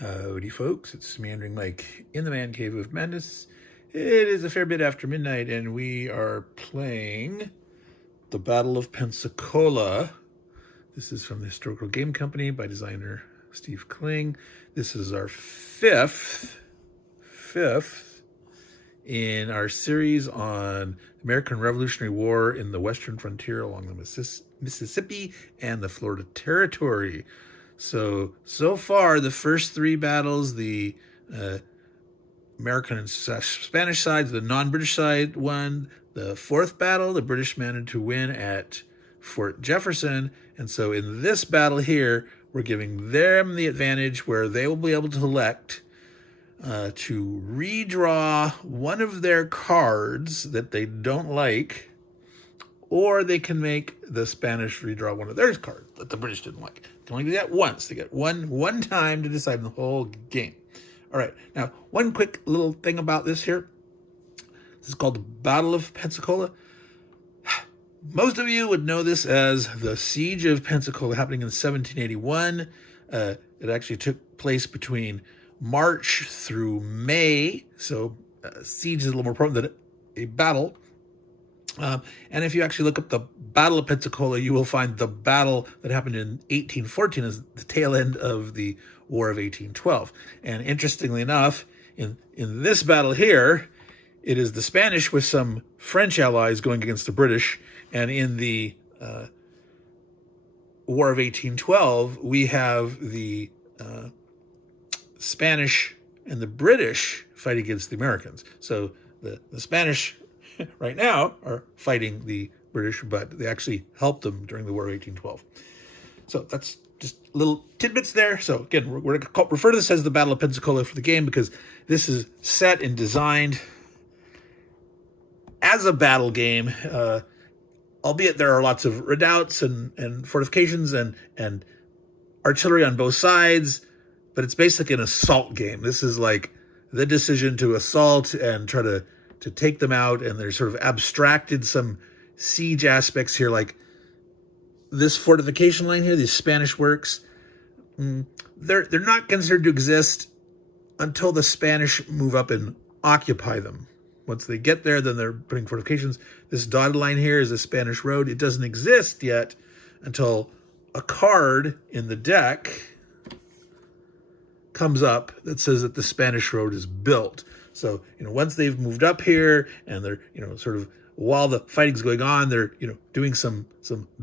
Howdy, folks. It's Meandering Mike in the Man Cave of Madness. It is a fair bit after midnight, and we are playing the Battle of Pensacola. This is from the Historical Game Company by designer Steve Kling. This is our fifth in our series on American Revolutionary War in the Western frontier along the Mississippi and the Florida Territory. So far, the first three battles, the American and Spanish sides, the non-British side won. The fourth battle, the British managed to win at Fort Jefferson. And so in this battle here, we're giving them the advantage where they will be able to elect to redraw one of their cards that they don't like, or they can make the Spanish redraw one of their cards that the British didn't like. They can only do that once. They get one time to decide the whole game. All right. Now, one quick little thing about this here. This is called the Battle of Pensacola. Most of you would know this as the Siege of Pensacola, happening in 1781. It actually took place between March through May. So siege is a little more important than a battle. And if you actually look up the Battle of Pensacola, you will find the battle that happened in 1814 as the tail end of the War of 1812. And interestingly enough, in this battle here, it is the Spanish with some French allies going against the British. And in the War of 1812, we have the Spanish and the British fight against the Americans. So the Spanish right now are fighting the British, but they actually helped them during the War of 1812. So that's just little tidbits there. So again, we're going to refer to this as the Battle of Pensacola for the game because this is set and designed as a battle game, albeit there are lots of redoubts and fortifications and artillery on both sides, but it's basically an assault game. This is like the decision to assault and try to take them out, and there's sort of abstracted some siege aspects here, like this fortification line here, these Spanish works. They're not considered to exist until the Spanish move up and occupy them. Once they get there, then they're putting fortifications. This dotted line here is a Spanish road. It doesn't exist yet until a card in the deck comes up that says that the Spanish road is built. So, once they've moved up here and they're, sort of while the fighting's going on, they're, doing some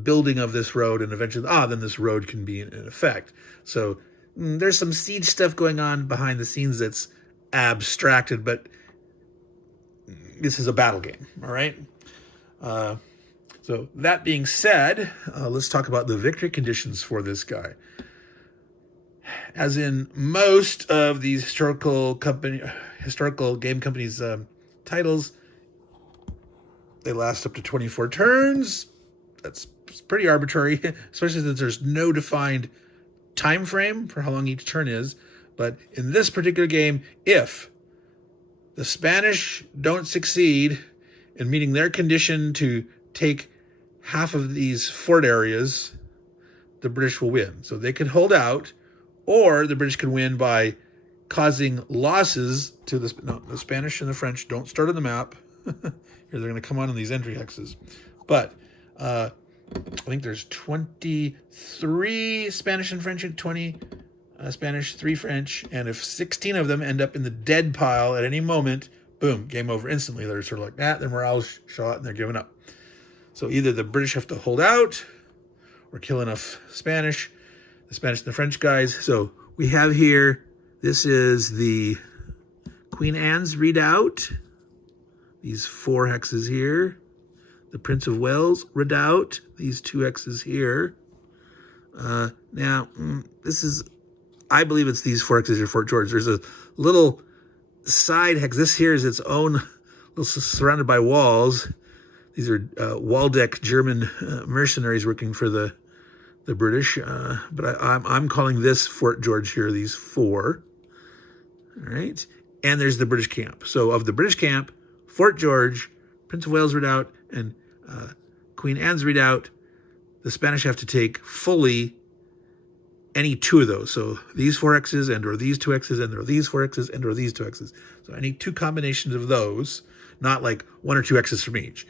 building of this road, and eventually, then this road can be in effect. So there's some siege stuff going on behind the scenes that's abstracted, but this is a battle game, all right? So that being said, let's talk about the victory conditions for this guy. As in most of these historical game companies' titles, they last up to 24 turns. That's pretty arbitrary, especially since there's no defined time frame for how long each turn is. But in this particular game, if the Spanish don't succeed in meeting their condition to take half of these fort areas, the British will win. So they can hold out, or the British can win by causing losses to the Spanish and the French don't start on the map. Here they're going to come on these entry hexes. But I think there's 23 Spanish and French, and 20 Spanish, 3 French. And if 16 of them end up in the dead pile at any moment, boom, game over instantly. They're sort of like, their morale's shot and they're giving up. So either the British have to hold out or kill enough Spanish, the Spanish and the French guys. So we have here, this is the Queen Anne's redoubt. These 4 hexes here. The Prince of Wales redoubt. These 2 hexes here. Now, this is, I believe it's these 4 hexes here, Fort George. There's a little side hex. This here is its own, surrounded by walls. These are Waldeck German mercenaries working for the British, but I'm calling this Fort George here, these 4. All right. And there's the British camp. So of the British camp, Fort George, Prince of Wales redoubt, and Queen Anne's redoubt, the Spanish have to take fully any two of those. So these 4Xs and or these 2Xs and or these 4Xs and or these 2Xs. So any two combinations of those, not like 1 or 2 Xs from each.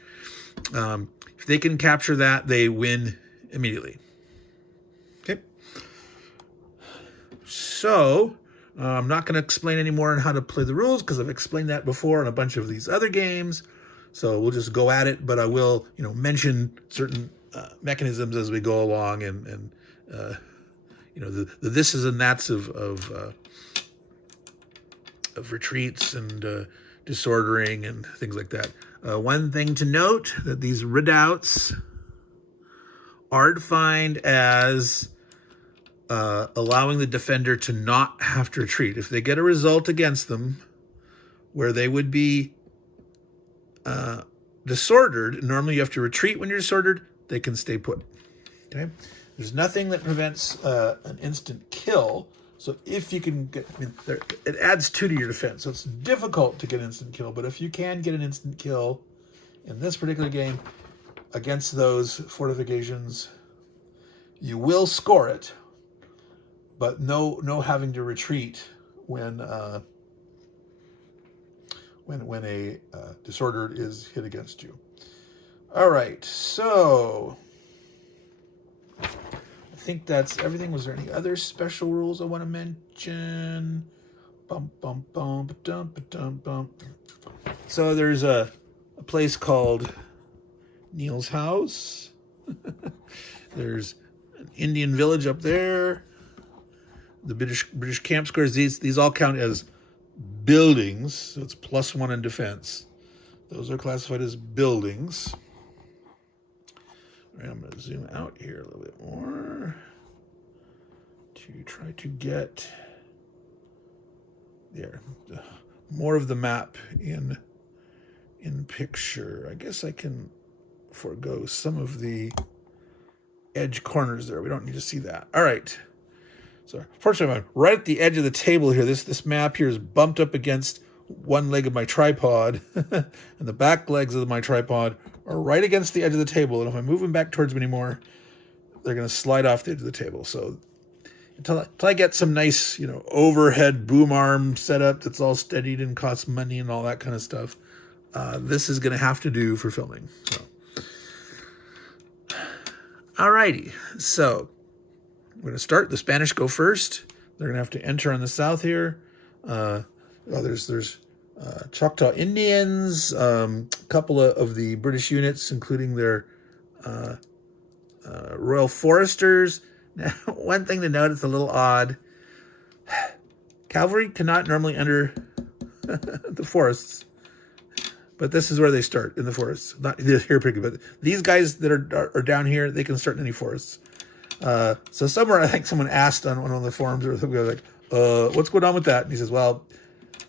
If they can capture that, they win immediately. Okay. So I'm not going to explain any more on how to play the rules because I've explained that before in a bunch of these other games. So we'll just go at it, but I will, mention certain mechanisms as we go along, and the thises and that's of retreats and disordering and things like that. One thing to note, that these redoubts are defined as allowing the defender to not have to retreat. If they get a result against them where they would be disordered, normally you have to retreat when you're disordered, they can stay put. Okay? There's nothing that prevents an instant kill. So if you can get, it adds 2 to your defense. So it's difficult to get an instant kill. But if you can get an instant kill in this particular game against those fortifications, you will score it. But no having to retreat when a disordered is hit against you. All right, so I think that's everything. Was there any other special rules I want to mention? So there's a place called Neil's House. There's an Indian village up there. The British camp squares, these all count as buildings, so it's +1 in defense. Those are classified as buildings. All right, I'm going to zoom out here a little bit more to try to get there more of the map in picture. I guess I can forego some of the edge corners there. We don't need to see that. All right. So fortunately, I'm right at the edge of the table here. This map here is bumped up against one leg of my tripod, and the back legs of my tripod are right against the edge of the table. And if I move them back towards me anymore, they're going to slide off the edge of the table. So until I get some nice, overhead boom arm setup that's all steadied and costs money and all that kind of stuff, this is going to have to do for filming. So, alrighty, so we're going to start. The Spanish go first. They're going to have to enter on the south here. There's Choctaw Indians, a couple of the British units, including their Royal Foresters. Now, one thing to note, it's a little odd. Cavalry cannot normally enter the forests, but this is where they start, in the forests. Not here, but these guys that are down here, they can start in any forests. So somewhere, I think someone asked on one of the forums or something, like, what's going on with that? And he says, well,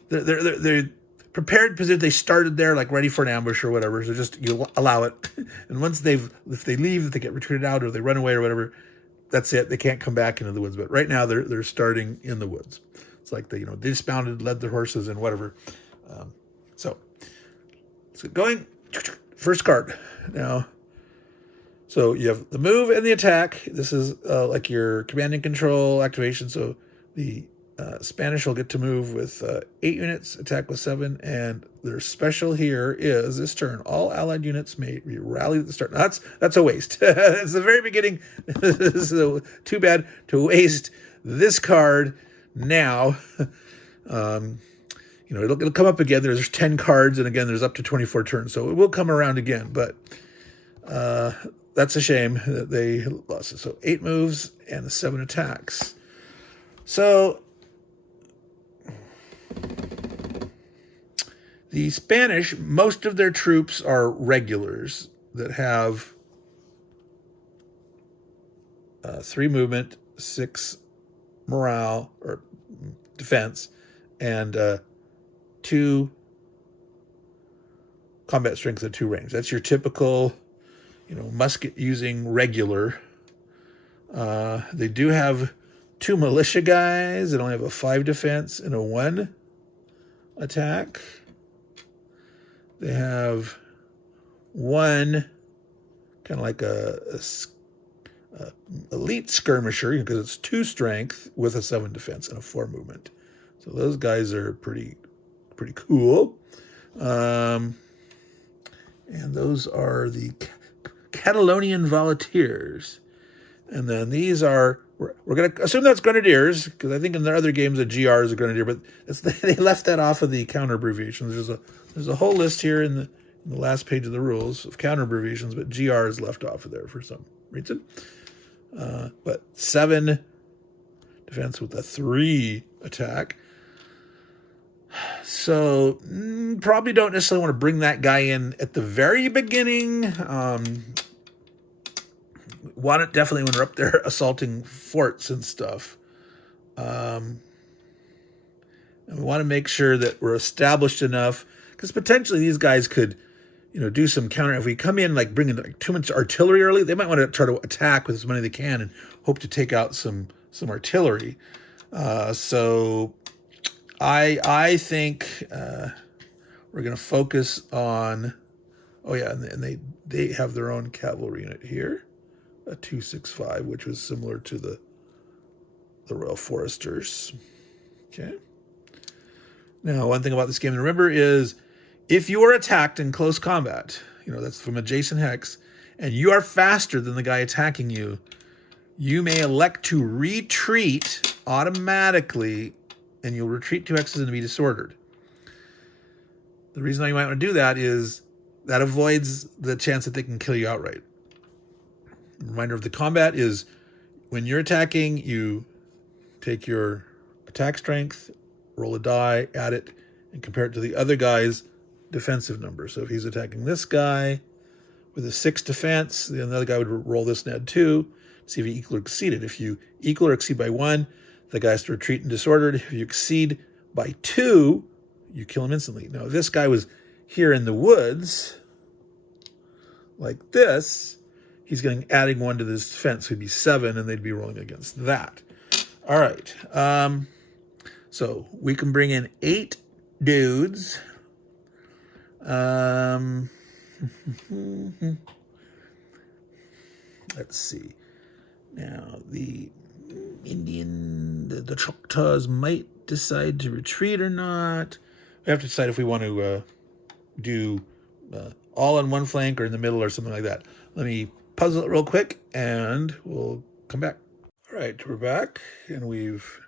they're prepared because they started there, like ready for an ambush or whatever. So just, you allow it. And once if they leave, if they get retreated out or they run away or whatever, that's it. They can't come back into the woods. But right now they're starting in the woods. It's like they, dismounted, led their horses and whatever. So going, first card now. So you have the move and the attack. This is like your command and control activation. So the Spanish will get to move with 8 units, attack with 7, and their special here is this turn. All allied units may be rallied at the start. Now, that's a waste. It's the very beginning. This is too bad to waste this card now. It'll come up again. There's 10 cards, and again, there's up to 24 turns. So it will come around again, but that's a shame that they lost it. So 8 moves and the 7 attacks. So the Spanish, most of their troops are regulars that have 3 movement, 6 morale or defense, and 2 combat strength and 2 range. That's your typical, musket using regular. They do have 2 militia guys that only have a 5 defense and a 1 attack. They have 1 kind of like a elite skirmisher, because it's 2 strength with a 7 defense and a 4 movement. So those guys are pretty cool. And those are the Catalonian Volunteers. And then these are, we're going to assume that's Grenadiers, because I think in their other games the GR is a Grenadier, but they left that off of the counter abbreviations. There's a whole list here in the last page of the rules of counter abbreviations, but GR is left off of there for some reason. But 7 defense with a 3 attack. So probably don't necessarily want to bring that guy in at the very beginning. Want it definitely when we're up there assaulting forts and stuff. And we want to make sure that we're established enough, because potentially these guys could, do some counter. If we come in like bringing like too much artillery early, they might want to try to attack with as many they can and hope to take out some artillery. So I think we're going to focus on. Oh yeah, and they have their own cavalry unit here, a 265, which was similar to the Royal Foresters. Okay. Now, one thing about this game to remember is if you are attacked in close combat, that's from adjacent hex, and you are faster than the guy attacking you, you may elect to retreat automatically, and you'll retreat 2 hexes and be disordered. The reason why you might want to do that is that avoids the chance that they can kill you outright. Reminder of the combat is when you're attacking, you take your attack strength, roll a die, add it, and compare it to the other guy's defensive number. So if he's attacking this guy with a 6 defense, the other guy would roll this and add 2, see if he equal or exceeded. If you equal or exceed by 1, the guy has to retreat and disordered. If you exceed by 2, you kill him instantly. Now, if this guy was here in the woods, like this, he's adding 1 to this defense, so he'd be 7, and they'd be rolling against that. All right. So we can bring in 8 dudes. Let's see. Now, the Choctaws might decide to retreat or not. We have to decide if we want to do all on one flank or in the middle or something like that. Let me puzzle it real quick, and we'll come back. All right, we're back, and we've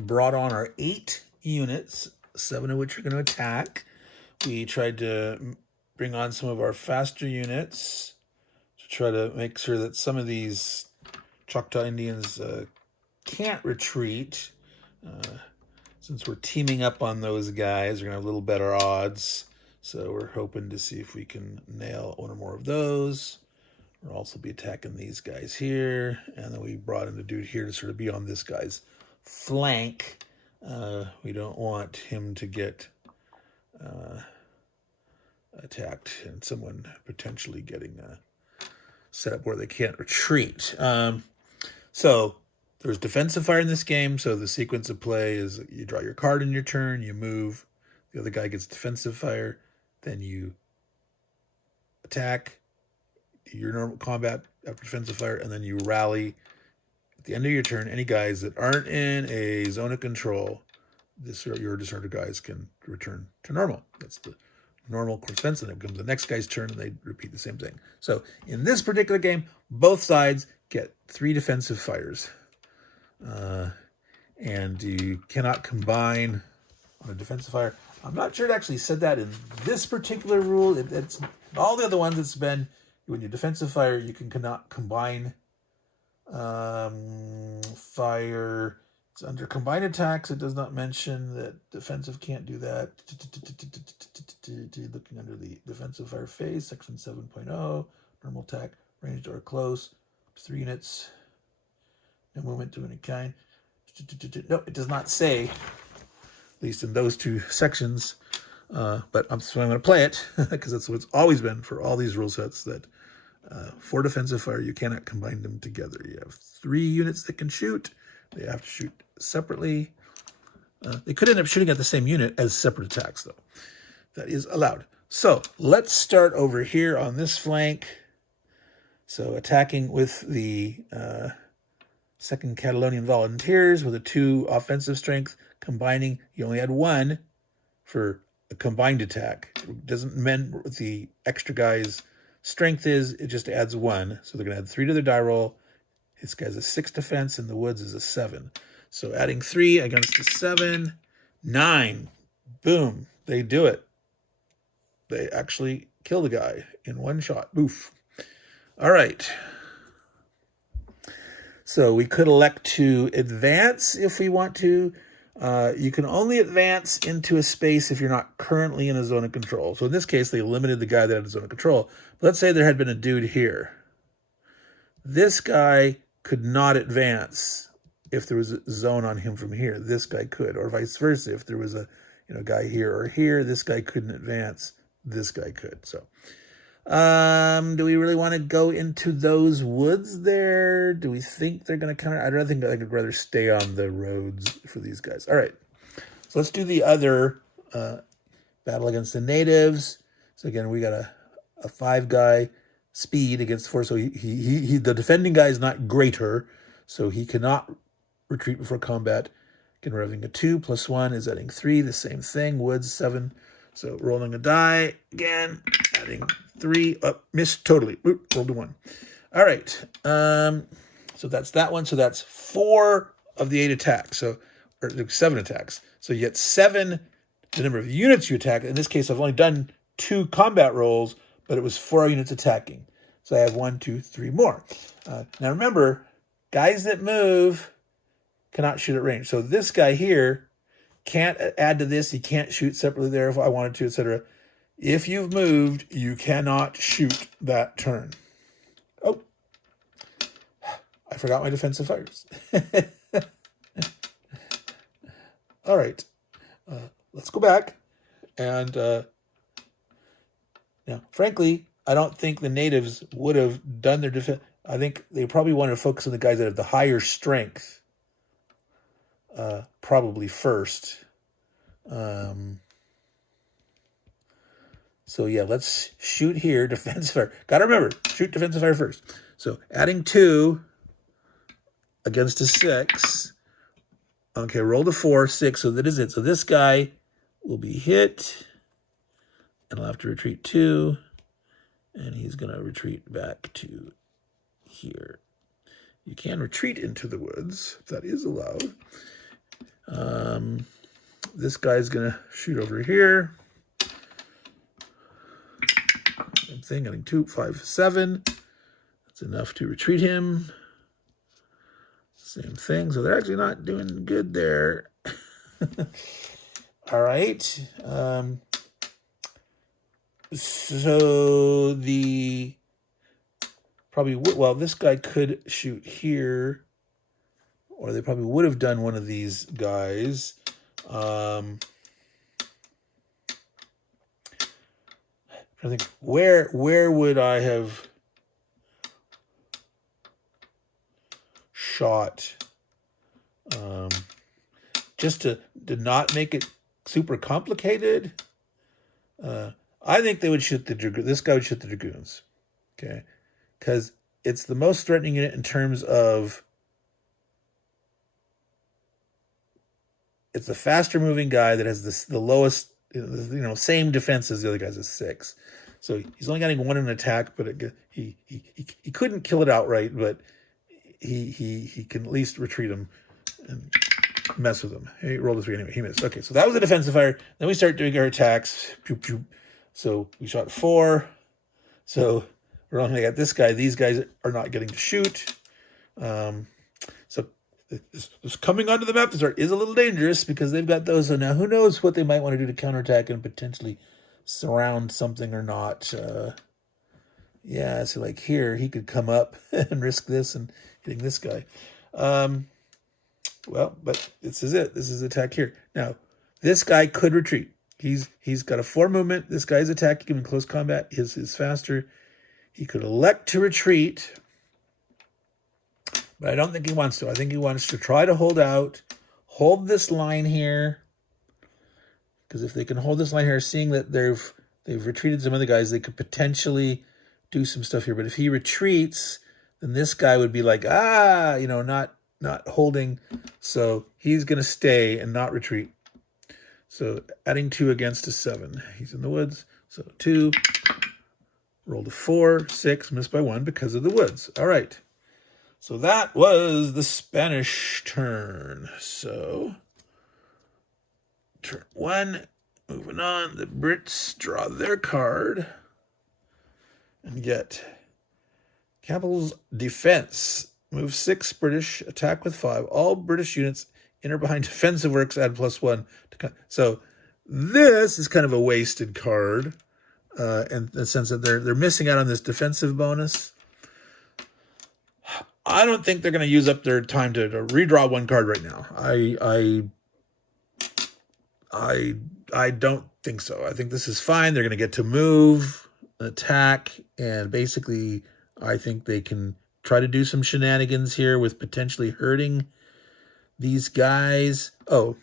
brought on our 8 units, 7 of which are going to attack. We tried to bring on some of our faster units to try to make sure that some of these Choctaw Indians can't retreat. Since we're teaming up on those guys, we're going to have a little better odds. So we're hoping to see if we can nail 1 or more of those. We'll also be attacking these guys here. And then we brought in the dude here to sort of be on this guy's flank. We don't want him to get attacked and someone potentially getting set up where they can't retreat. So there's defensive fire in this game. So the sequence of play is you draw your card in your turn, you move, the other guy gets defensive fire, then you attack, your normal combat after defensive fire, and then you rally. At the end of your turn, any guys that aren't in a zone of control, your disordered guys can return to normal. That's the normal course fence, and it becomes the next guy's turn, and they repeat the same thing. So in this particular game, both sides get 3 defensive fires. And you cannot combine on a defensive fire. I'm not sure it actually said that in this particular rule. It's all the other ones. It's been when you defensive fire, you cannot combine fire. It's under combined attacks. It does not mention that defensive can't do that. Looking under the defensive fire phase, section 7.0, normal attack, ranged or close, 3 units, no movement to any kind. No, it does not say, at least in those 2 sections. But I'm going to play it because that's what it's always been for all these rule sets, that for defensive fire, you cannot combine them together. You have 3 units that can shoot. They have to shoot separately. They could end up shooting at the same unit as separate attacks, though. That is allowed. So let's start over here on this flank. So attacking with the 2nd Catalonian Volunteers with a 2 offensive strength, combining, you only had 1 for a combined attack. It doesn't mean what the extra guy's strength is, it just adds 1. So they're going to add 3 to their die roll. This guy's a 6 defense, and the Woods is a 7. So adding 3 against a 7, 9. Boom. They do it. They actually kill the guy in 1 shot. Boof. All right. So we could elect to advance if we want to. You can only advance into a space if you're not currently in a zone of control. So in this case, they limited the guy that had a zone of control. But let's say there had been a dude here. This guy could not advance if there was a zone on him from here. This guy could, or vice versa. If there was a guy here or here, this guy couldn't advance. This guy could. So do we really want to go into those woods there? Do we think they're going to counter? I don't think I could rather stay on the roads for these guys. All right. So let's do the other battle against the natives. So again, we got a 5-guy speed against 4. So he the defending guy is not greater, so he cannot retreat before combat. Again, we're having a 2 + 1 is adding 3, the same thing. Woods 7. So rolling a die again, adding 3. Missed totally. Oop, rolled a 1. All right. So that's that one. So that's 4 of the 8 attacks. So, or 7 attacks. So you get 7, the number of units you attack. In this case, I've only done 2 combat rolls, but it was 4 units attacking. So I have 1, 2, 3 more. Now remember, guys that move cannot shoot at range. So this guy here can't add to this. He can't shoot separately there if I wanted to, etc. If you've moved, you cannot shoot that turn. Oh, I forgot my defensive fires. All right. Let's go back. And now, frankly, I don't think the natives would have done their defense. I think they probably wanted to focus on the guys that have the higher strength. Probably first. So yeah, let's shoot here. Defensive fire. Got to remember, shoot defensive fire first. So adding 2 against a 6. Okay, roll to 4, 6. So that is it. So this guy will be hit, and I'll have to retreat 2, and he's going to retreat back to here. You can retreat into the woods. That is allowed. This guy's going to shoot over here. Same thing, getting 2, 5, 7. That's enough to retreat him. Same thing. So they're actually not doing good there. All right. So the probably, well, this guy could shoot here, or they probably would have done one of these guys. I think where would I have shot, just to not make it super complicated? I think they would shoot this guy would shoot the dragoons, okay, because it's the most threatening unit in terms of it's a faster moving guy that has the lowest, same defense as the other guys, is 6. So he's only getting 1 in attack, but he couldn't kill it outright, but he can at least retreat him and mess with him. He rolled a 3 anyway. He missed. Okay, so that was a defensive fire. Then we start doing our attacks. Pew, pew. So we shot 4. So we're only at this guy. These guys are not getting to shoot. So this coming onto the map is a little dangerous because they've got those. So now who knows what they might want to do to counterattack and potentially surround something or not. Yeah, so like here, he could come up and risk this and hitting this guy. Well, but this is it. This is the attack here. Now, this guy could retreat. He's got a 4 movement. This guy's attack, given close combat, is faster. He could elect to retreat, but I don't think he wants to. I think he wants to try to hold out, hold this line here, because if they can hold this line here, seeing that they've retreated some other guys, they could potentially do some stuff here. But if he retreats, then this guy would be like, not holding. So he's going to stay and not retreat. So adding 2 against a 7. He's in the woods. So 2, rolled a 4, 6, missed by 1 because of the woods. All right. So that was the Spanish turn. So turn 1, moving on. The Brits draw their card and get Campbell's Defense. Move 6 British, attack with 5. All British units enter behind defensive works, add +1. So this is kind of a wasted card in the sense that they're missing out on this defensive bonus. I don't think they're going to use up their time to redraw 1 card right now. I don't think so. I think this is fine. They're going to get to move, attack, and basically I think they can try to do some shenanigans here with potentially hurting these guys. Oh,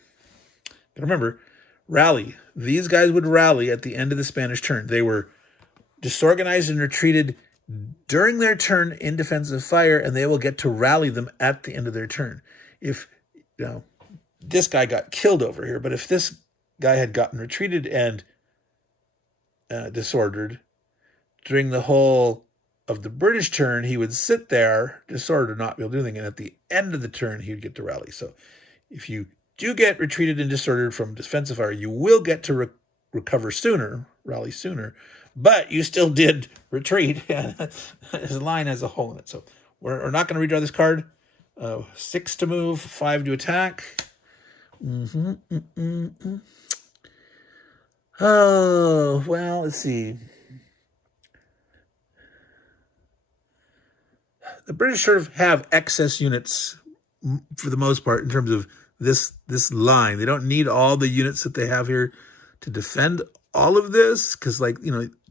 remember, rally. These guys would rally at the end of the Spanish turn. They were disorganized and retreated during their turn in defensive fire, and they will get to rally them at the end of their turn. If, this guy got killed over here, but if this guy had gotten retreated and disordered during the whole of the British turn, he would sit there, disordered, not be able to do anything, and at the end of the turn, he would get to rally. So if you do get retreated and disordered from defensive fire, you will get to recover sooner, rally sooner, but you still did retreat. His line has a hole in it. So we're not going to redraw this card. 6 to move, 5 to attack. Oh, well, let's see. The British sort of have excess units for the most part in terms of this line. They don't need all the units that they have here to defend all of this, because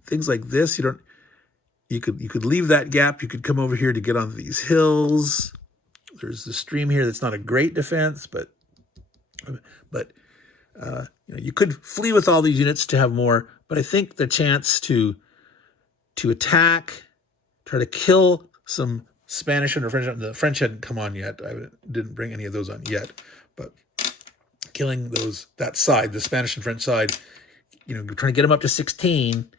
things like this, you could leave that gap. You could come over here to get on these hills. There's the stream here that's not a great defense, but you could flee with all these units to have more. But I think the chance to attack, try to kill some Spanish and French. The French hadn't come on yet. I didn't bring any of those on yet, but killing that side, the Spanish and French side, trying to get them up to 16.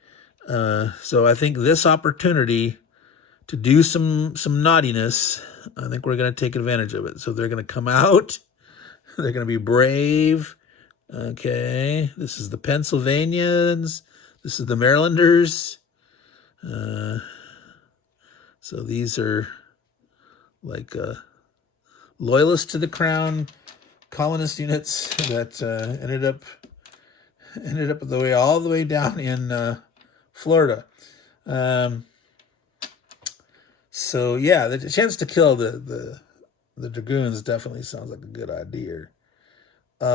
So I think this opportunity to do some naughtiness, I think we're going to take advantage of it. So they're going to come out. They're going to be brave. Okay, this is the Pennsylvanians. This is the Marylanders. So these are like loyalists to the crown, colonist units that ended up all the way down in Florida. So yeah, the chance to kill the dragoons definitely sounds like a good idea. He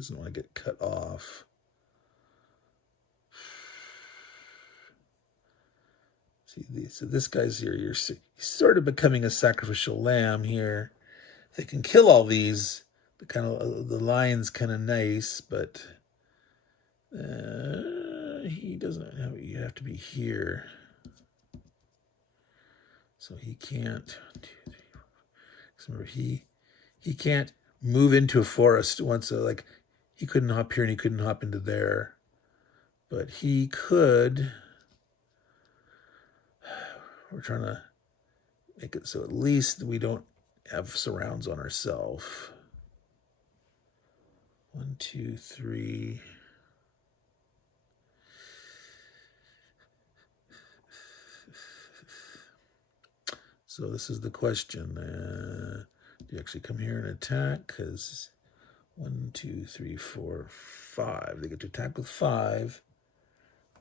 doesn't want to get cut off. So this guy's here. He's sort of becoming a sacrificial lamb here. They can kill all these. The lion's kind of nice, but he doesn't have. You have to be here, so he can't. 1, 2, 3, 4. Remember, he can't move into a forest once. He couldn't hop here and he couldn't hop into there, but he could. We're trying to make it so at least we don't have surrounds on ourselves. 1, 2, 3. So this is the question. Do you actually come here and attack? Because 1, 2, 3, 4, 5. They get to attack with 5.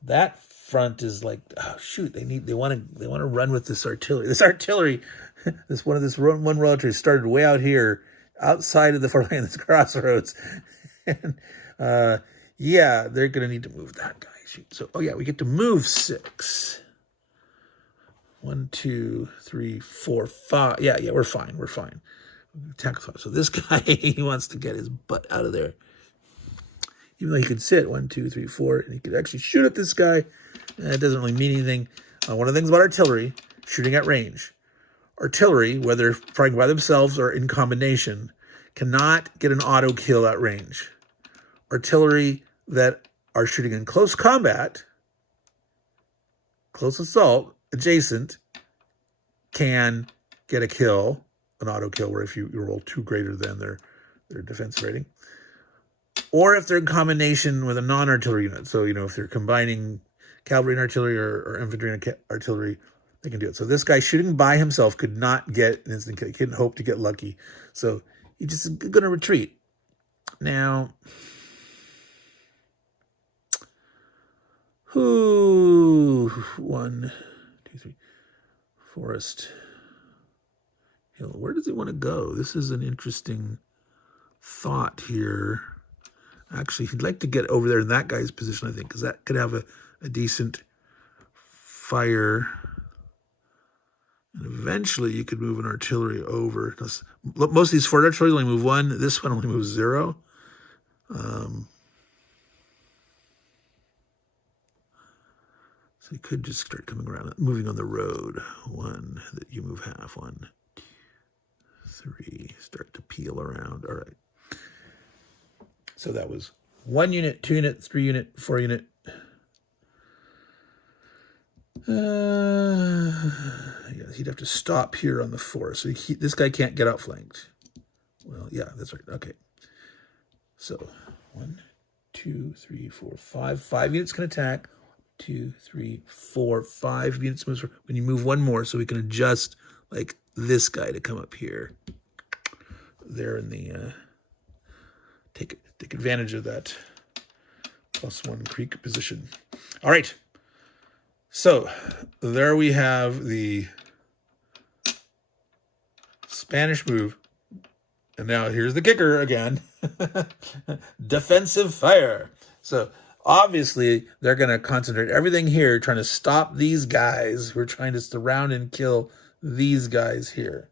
That front is like, oh shoot, they want to run with this artillery. This artillery, one row artillery started way out here, outside of the front line, this crossroads. And yeah, they're gonna need to move that guy. Shoot. So we get to move 6. 1, 2, 3, 4, 5. Yeah, we're fine. Attack. So this guy, he wants to get his butt out of there. Even though he could sit 1, 2, 3, 4, and he could actually shoot at this guy. It doesn't really mean anything. One of the things about artillery, shooting at range. Artillery, whether firing by themselves or in combination, cannot get an auto kill at range. Artillery that are shooting in close combat, close assault, adjacent, can get a kill, an auto kill, where if you roll 2 greater than their defense rating. Or if they're in combination with a non-artillery unit. So, if they're combining cavalry and artillery or infantry and artillery, they can do it. So this guy shooting by himself could not get an instant kill. He couldn't hope to get lucky. So he just is going to retreat. Now, who? 1, 2, 3. Forest Hill. Where does he want to go? This is an interesting thought here. Actually, he'd like to get over there in that guy's position, I think, because that could have a decent fire. And eventually you could move an artillery over. Most of these Ford artillery only move 1. This one only moves 0. So you could just start coming around, moving on the road. 1, that you move half. 1, 2, 3. Start to peel around. All right. So that was 1 unit, 2 unit, 3 unit, 4 unit. He'd have to stop here on the 4. So this guy can't get outflanked. Well, yeah, that's right. Okay. So 1, 2, 3, 4, 5. 5 units can attack. 2, 3, 4, 5 units moves. When you move 1 more, so we can adjust like this guy to come up here. There in the take advantage of that +1 creek position. All right. So there we have the Spanish move. And now here's the kicker again. Defensive fire. So obviously they're going to concentrate everything here trying to stop these guys who are trying to surround and kill these guys here.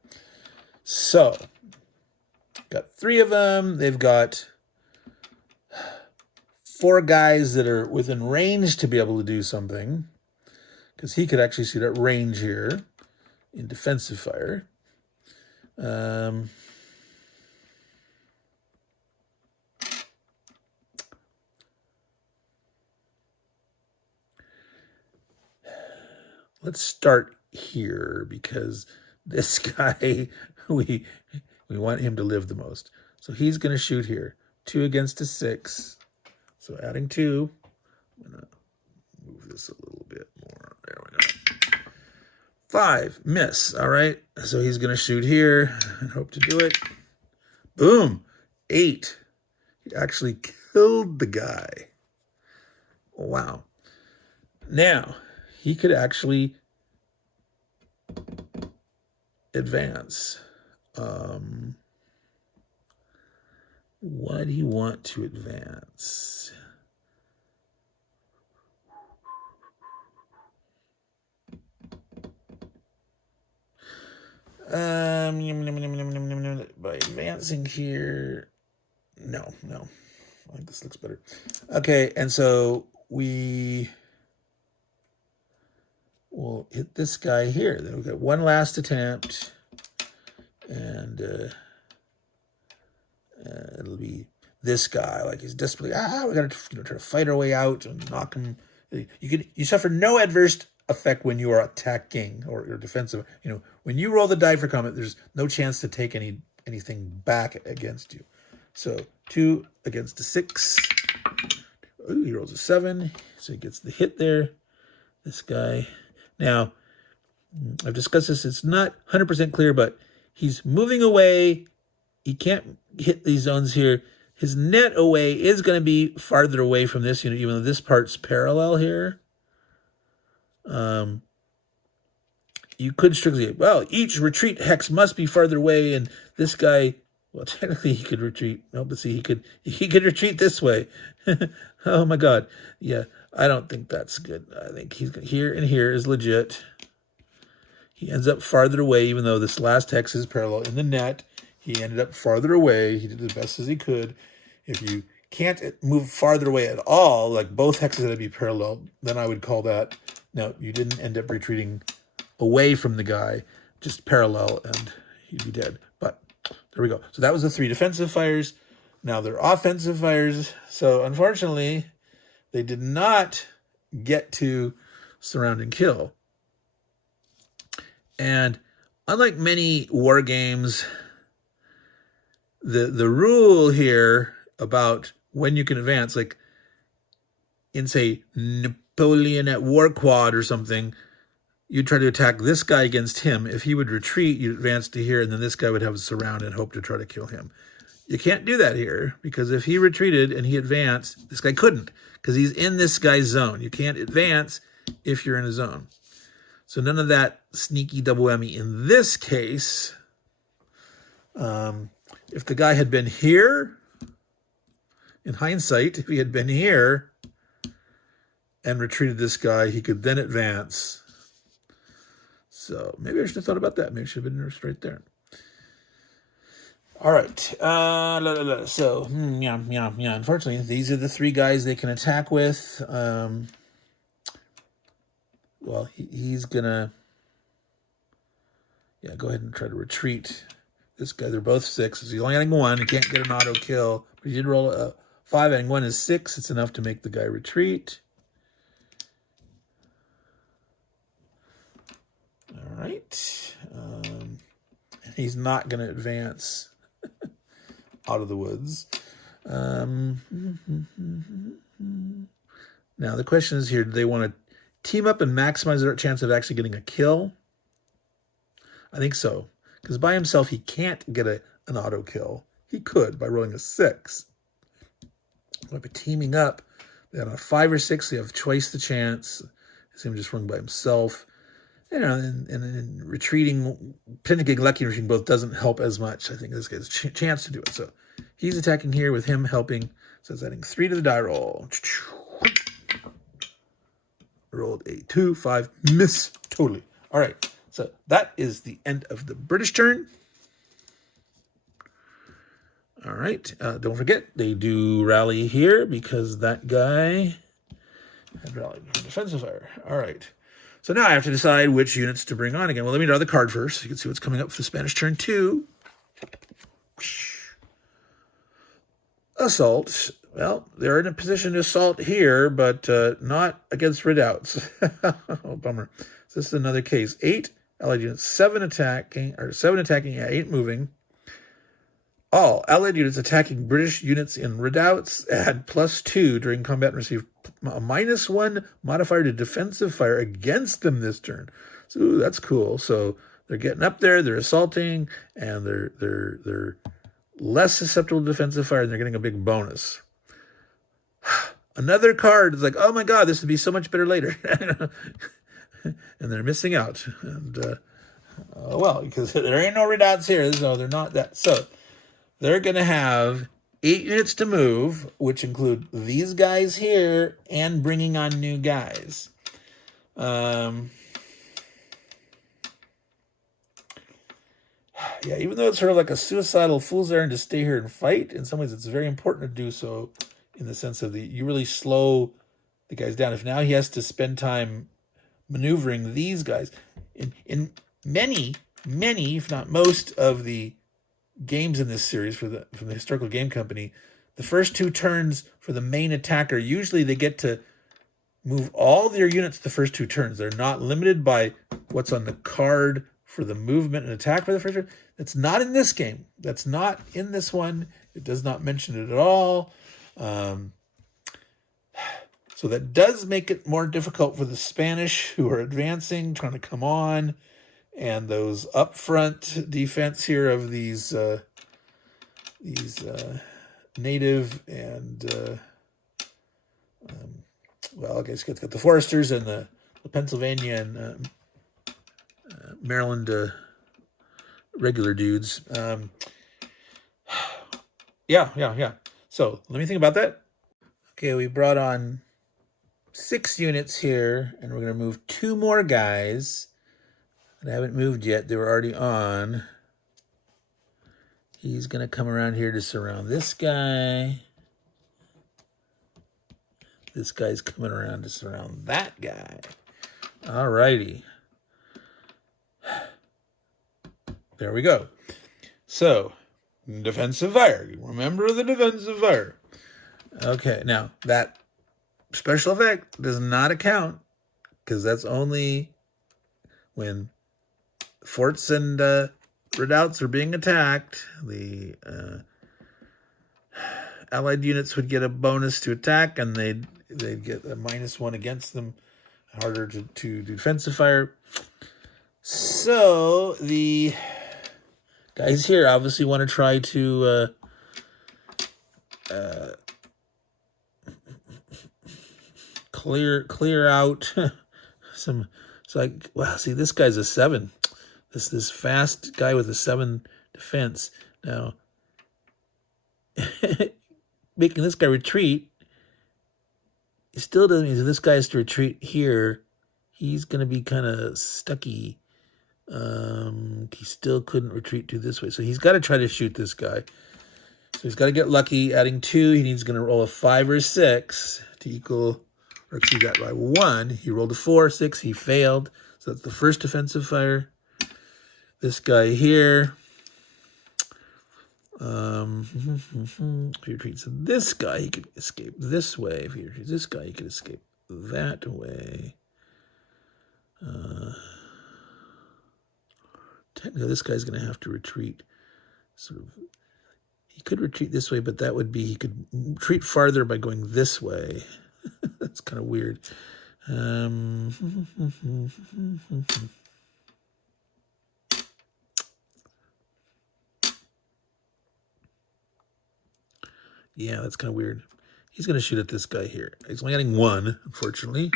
So got 3 of them. They've got 4 guys that are within range to be able to do something, because he could actually shoot at range here in defensive fire. Let's start here, because this guy, we want him to live the most. So he's going to shoot here. 2 against a 6. So adding 2. I'm going to move this a little bit more. There we go. 5. Miss. All right. So he's going to shoot here and hope to do it. Boom. 8. He actually killed the guy. Wow. Now, he could actually advance. What do you want to advance? By advancing here, no. I think this looks better. Okay, and so we will hit this guy here. Then we've got 1 last attempt, and it'll be this guy. Like, he's desperately, we got to try to fight our way out and knock him. You suffer no adverse effect when you are attacking or defensive. When you roll the die for combat, there's no chance to take anything back against you. So 2 against a 6. Ooh, he rolls a 7, so he gets the hit there. This guy. Now, I've discussed this. It's not 100% clear, but he's moving away. He can't hit these zones here. His net away is going to be farther away from this unit, even though this part's parallel here. You could strictly, well, each retreat hex must be farther away, and this guy, well, technically he could retreat. No, but see, he could retreat this way. Oh my God. Yeah, I don't think that's good. I think he's here and here is legit. He ends up farther away, even though this last hex is parallel in the net. He ended up farther away. He did the best as he could. If you can't move farther away at all, like both hexes had to be parallel, then I would call that, no, you didn't end up retreating away from the guy, just parallel, and he'd be dead. But there we go. So that was the 3 defensive fires. Now they're offensive fires. So unfortunately, they did not get to surround and kill. And unlike many war games, the rule here about when you can advance, like in, say, Napoleon at War Quad or something, you'd try to attack this guy against him. If he would retreat, you'd advance to here, and then this guy would have a surround and hope to try to kill him. You can't do that here, because if he retreated and he advanced, this guy couldn't, because he's in this guy's zone. You can't advance if you're in a zone. So none of that sneaky double whammy in this case. If the guy had been here, in hindsight, if he had been here and retreated this guy, he could then advance. So maybe I should have thought about that. Maybe I should have been right there. All right. So, unfortunately, these are the 3 guys they can attack with. Well, he's going to, go ahead and try to retreat. This guy, they're both 6. So he's only adding 1. He can't get an auto kill. But he did roll a 5. Adding 1 is 6. It's enough to make the guy retreat. All right. He's not going to advance out of the woods. Now, the question is here, do they want to team up and maximize their chance of actually getting a kill? I think so. Because by himself, he can't get an auto kill. He could by rolling a 6. But by teaming up, they have a 5 or 6, they have twice the chance. It's him just running by himself. And retreating, pretending to get lucky and retreating both doesn't help as much. I think this guy's a chance to do it. So he's attacking here with him helping. So it's adding 3 to the die roll. Rolled a 2, 5, miss totally. All right. So that is the end of the British turn. All right. Don't forget, they do rally here because that guy had rallied for defensive fire. All right. So now I have to decide which units to bring on again. Well, let me draw the card first so you can see what's coming up for the Spanish turn 2. Assault. Well, they're in a position to assault here, but not against redoubts. Oh, bummer. So this is another case. 8 allied units, 7 attacking, 8 moving. All allied units attacking British units in redoubts add +2 during combat and receive a -1 modifier to defensive fire against them this turn. So ooh, that's cool. So they're getting up there, they're assaulting, and they're less susceptible to defensive fire, and they're getting a big bonus. Another card is like, oh my god, this would be so much better later. And they're missing out. And well, because there ain't no redoubts here, so they're not that. So they're going to have 8 units to move, which include these guys here and bringing on new guys. Yeah, even though it's sort of like a suicidal fool's errand to stay here and fight, in some ways it's very important to do so, in the sense of you really slow the guys down. If now he has to spend time maneuvering these guys, in many, if not most of the games in this series from the Historical Game Company, the first 2 turns for the main attacker, usually they get to move all their units the first 2 turns. They're not limited by what's on the card for the movement and attack for the first turn. That's not in this game. That's not in this one. It does not mention it at all. So that does make it more difficult for the Spanish who are advancing, trying to come on, and those upfront defense here of these native and well, I guess it's got the Foresters and the Pennsylvania and Maryland regular dudes. Yeah. So let me think about that. Okay, we brought on 6 units here, and we're going to move 2 more guys that haven't moved yet. They were already on He's going to come around here to surround this guy. This guy's coming around to surround that guy. All righty. There we go. So, defensive fire. Remember the defensive fire. Okay, now that special effect does not account because that's only when forts and redoubts are being attacked. The allied units would get a bonus to attack, and they'd get a -1 against them, harder to do defensive fire. So the guys here obviously want to try to clear out some. It's like, wow, see, this guy's a 7. This fast guy with a 7 defense. Now, making this guy retreat, it still doesn't mean that this guy has to retreat here. He's going to be kind of stucky. He still couldn't retreat to this way. So he's got to try to shoot this guy. So he's got to get lucky. Adding 2, he's going to roll a 5 or 6 to equal or exceed that by 1. He rolled a 4, 6. He failed. So that's the first defensive fire. This guy here. If he retreats this guy, he could escape this way. If he retreats this guy, he could escape that way. Technically, this guy's going to have to retreat. Sort of, he could retreat this way, but that would be he could retreat farther by going this way. That's kind of weird. Yeah, that's kind of weird. He's going to shoot at this guy here. He's only getting 1, unfortunately.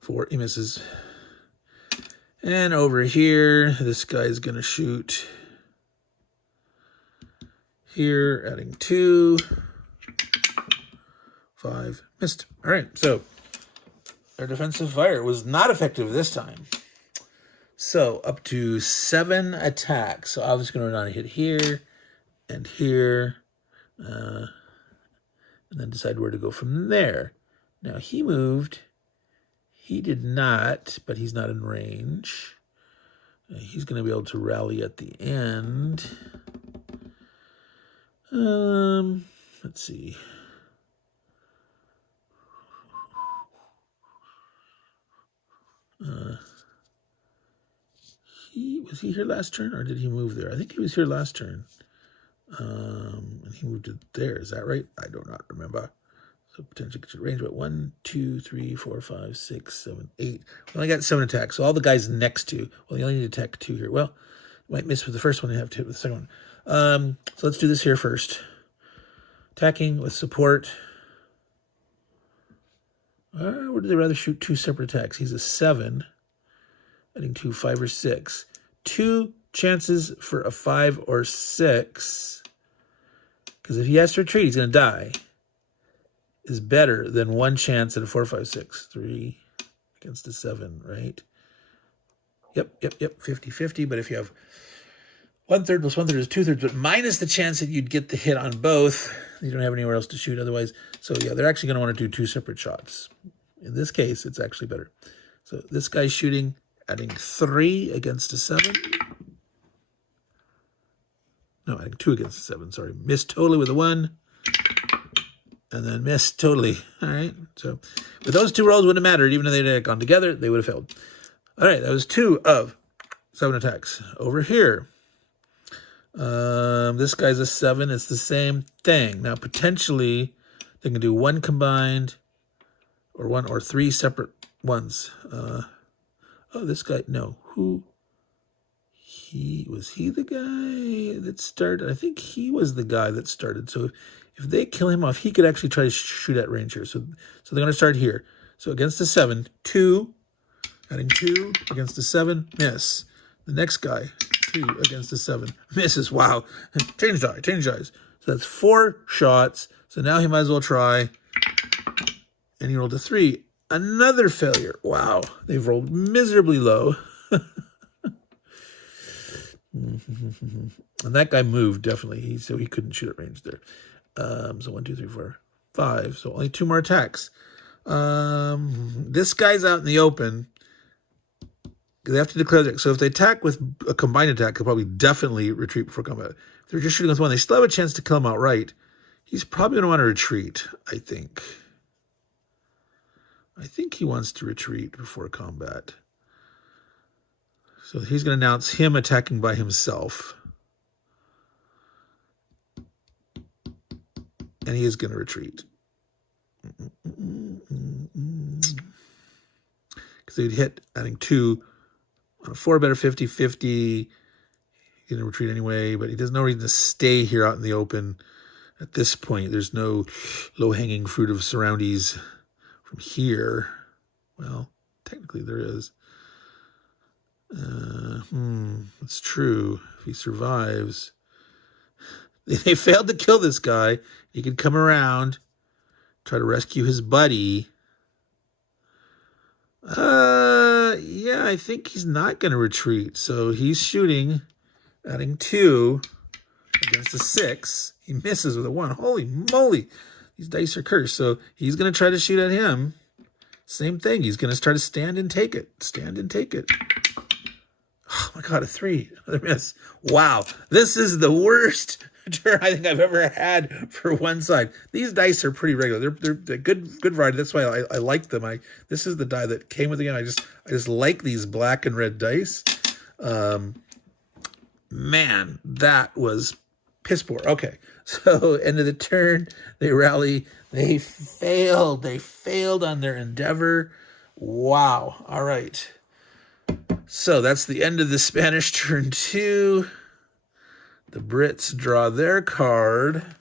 4, he misses. And over here, this guy's going to shoot here, adding 2. 5, missed. All right, so our defensive fire was not effective this time. So up to 7 attacks. So I was going to run a hit here and here. And then decide where to go from there. Now he moved. He did not, but he's not in range. He's going to be able to rally at the end. Let's see. Was he here last turn, or did he move there? I think he was here last turn. And he moved it there. Is that right? I do not remember. So potentially could range about 1, 2, 3, 4, 5, 6, 7, 8. We only got 7 attacks. So all the guys next to, well, you only need to attack 2 here. Well, you might miss with the first one and have to hit with the second one. So let's do this here first. Attacking with support. Or would they rather shoot 2 separate attacks? He's a 7. Adding 2, 5 or 6. 2 chances for a 5 or 6. Because if he has to retreat, he's going to die. Is better than 1 chance at a 4, 5, 6. 3 against a 7, right? Yep. 50-50. But if you have 1/3 plus 1/3 is 2/3, but minus the chance that you'd get the hit on both, you don't have anywhere else to shoot otherwise. So yeah, they're actually going to want to do 2 separate shots. In this case, it's actually better. So this guy's shooting, adding 3 against a 7. No, adding 2 against a 7, sorry. Missed totally with a 1. And then missed totally. All right. So, but those 2 rolls wouldn't have mattered. Even if they had gone together, they would have failed. All right. That was 2 of 7 attacks. Over here, this guy's a 7. It's the same thing. Now, potentially, they can do 1 combined or 1 or 3 separate ones. Oh, this guy, no. Who? Was he the guy that started? I think he was the guy that started. So if they kill him off, he could actually try to shoot at range here. So they're going to start here. So against the 7, 2, adding 2 against the 7, miss. The next guy, 2 against the 7, misses. Wow. Change dies. So that's 4 shots. So now he might as well try. And he rolled a 3. Another failure. Wow. They've rolled miserably low. And that guy moved, definitely. So he couldn't shoot at range there. So 1, 2, 3, 4, 5. So only 2 more attacks. This guy's out in the open. They have to declare that. So if they attack with a combined attack, they'll probably definitely retreat before combat. If they're just shooting with one, they still have a chance to kill him outright. He's probably going to want to retreat, I think. I think he wants to retreat before combat. So he's going to announce him attacking by himself. And he is going to retreat. Because they'd hit, adding 2 on a 4 better 50-50. He's going to retreat anyway, but he doesn't know reason to stay here out in the open at this point. There's no low-hanging fruit of surroundies from here. Well, technically there is. It's true. If he survives, they failed to kill this guy. He could come around, try to rescue his buddy. Yeah, I think he's not going to retreat. So he's shooting, adding 2 against a 6. He misses with a 1. Holy moly. These dice are cursed. So he's going to try to shoot at him. Same thing. He's going to try to stand and take it. Stand and take it. Oh my God, a 3. Another miss. Wow. This is the worst turn I think I've ever had for one side. These dice are pretty regular. They're good variety. That's why I like them. This is the die that came with the game. I just like these black and red dice. Man, that was piss poor. Okay. So end of the turn, they rally. They failed. They failed on their endeavor. Wow. All right. So that's the end of the Spanish turn 2. The Brits draw their card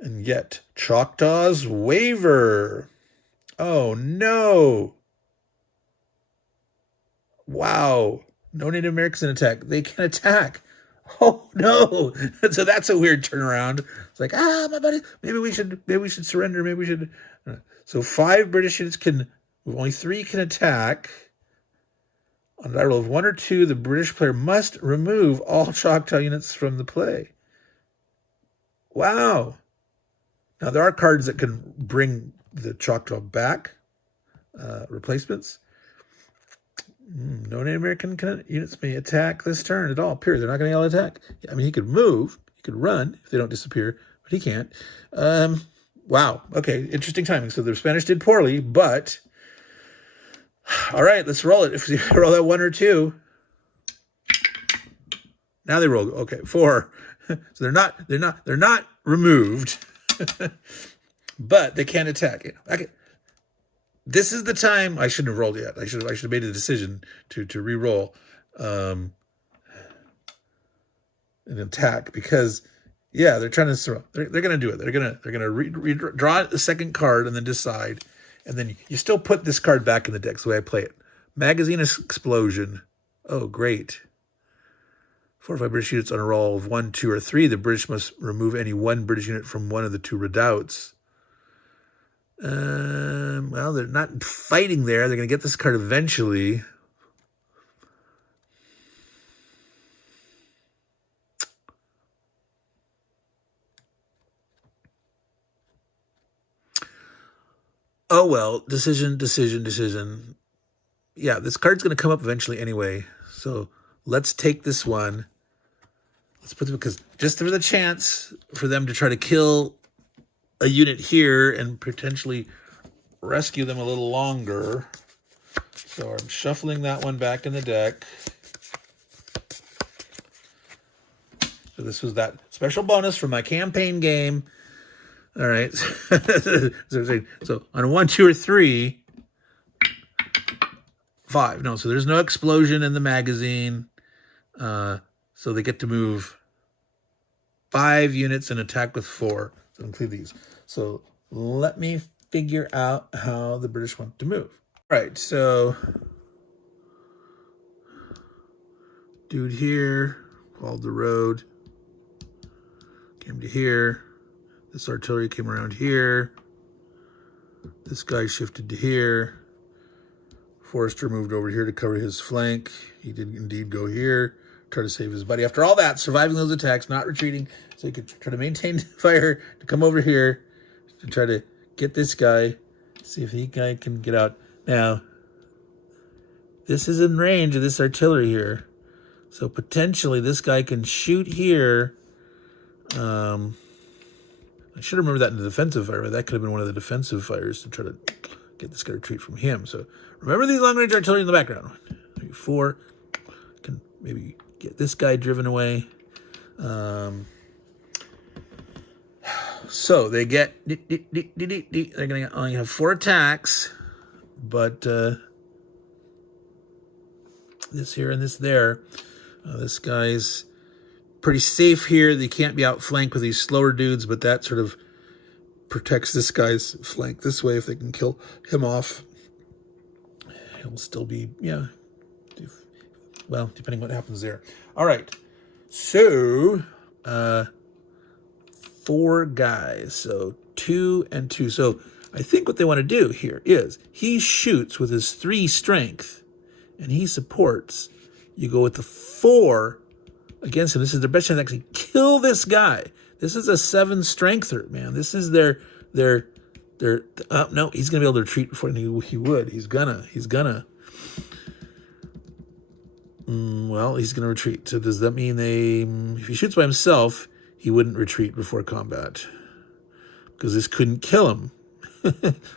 and get Choctaws Waver. Oh, no. Wow. No Native Americans in attack. They can attack. Oh, no. So that's a weird turnaround. It's like, my buddy, maybe we should surrender. Maybe we should. So 5 British units can, only 3 can attack. On a die roll of 1 or 2, the British player must remove all Choctaw units from the play. Wow. Now, there are cards that can bring the Choctaw back, replacements. No Native American units may attack this turn at all, period. They're not going to attack. I mean, he could move, he could run if they don't disappear, but he can't. Wow. Okay, interesting timing. So the Spanish did poorly, but... All right, let's roll it. If you roll that 1 or 2, now they roll. Okay, 4. So they're not removed, but they can attack. Okay. This is the time I shouldn't have rolled yet. I should have made a decision to re-roll an attack because they're trying to. They're going to do it. They're going to draw the second card and then decide. And then you still put this card back in the deck, the way I play it. Magazine Explosion. Oh, great. 4 or 5 British units on a roll of 1, 2, or 3. The British must remove any 1 British unit from one of the 2 redoubts. Well, they're not fighting there. They're going to get this card eventually. Oh, well, decision. Yeah, this card's going to come up eventually anyway. So let's take this one. Let's put them, because just for the chance for them to try to kill a unit here and potentially rescue them a little longer. So I'm shuffling that one back in the deck. So this was that special bonus for my campaign game. All right. So on a 1, 2, or 3, 5. No, so there's no explosion in the magazine. So they get to move 5 units and attack with 4. So include these. So let me figure out how the British want to move. All right, so dude here, followed the road, came to here. This artillery came around here. This guy shifted to here. Forrester moved over here to cover his flank. He did indeed go here, try to save his buddy. After all that, surviving those attacks, not retreating, so he could try to maintain fire to come over here to try to get this guy, see if the guy can get out. Now, this is in range of this artillery here. So potentially this guy can shoot here. I should remember that in the defensive fire. That could have been one of the defensive fires to try to get this guy to retreat from him. So remember these long-range artillery in the background. 1, 2, 3, 4. Can maybe get this guy driven away. So they get... They're going to only have 4 attacks. But this here and this there. This guy's pretty safe here. They can't be outflanked with these slower dudes, but that sort of protects this guy's flank this way. If they can kill him off, he'll still be, yeah, well, depending what happens there. All right, so 4 guys, so 2 and 2. So I think what they want to do here is he shoots with his 3 strength and he supports. You go with the 4 against him. This is their best chance to actually kill this guy. This is a 7 strengther, man. This is their no, he's gonna be able to retreat before he would. He's gonna. Well, he's gonna retreat. So does that mean if he shoots by himself, he wouldn't retreat before combat? Because this couldn't kill him.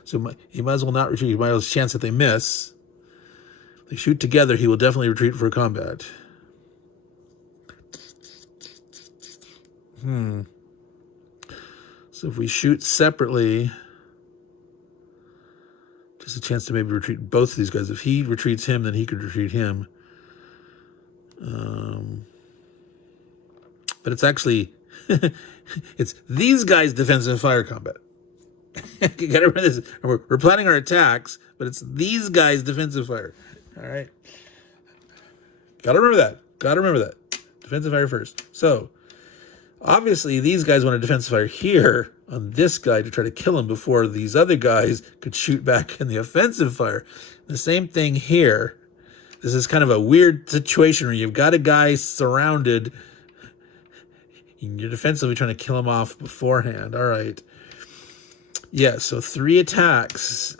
So he might as well not retreat. He might have a chance that they miss. If they shoot together, he will definitely retreat for combat. So if we shoot separately, just a chance to maybe retreat both of these guys. If he retreats him, then he could retreat him. But it's actually, it's these guys' defensive fire combat. You gotta remember this. We're planning our attacks, but it's these guys' defensive fire. All right. Gotta remember that. Defensive fire first. So, obviously, these guys want a defensive fire here on this guy to try to kill him before these other guys could shoot back in the offensive fire. The same thing here. This is kind of a weird situation where you've got a guy surrounded. You're defensively trying to kill him off beforehand. All right. Yeah, so 3 attacks.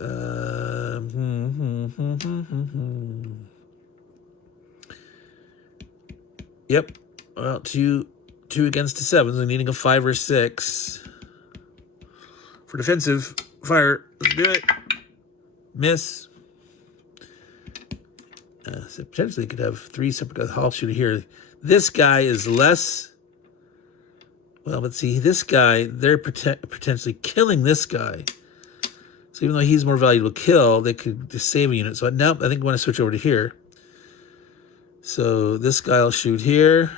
Yep. Well, two against the 7, so needing a 5 or 6. For defensive fire, let's do it. Miss. So potentially could have 3 separate guys. I'll shoot here. This guy is less. Well, but see, this guy, they're potentially killing this guy. So even though he's more valuable to kill, they could just save a unit. So now I think we want to switch over to here. So this guy will shoot here.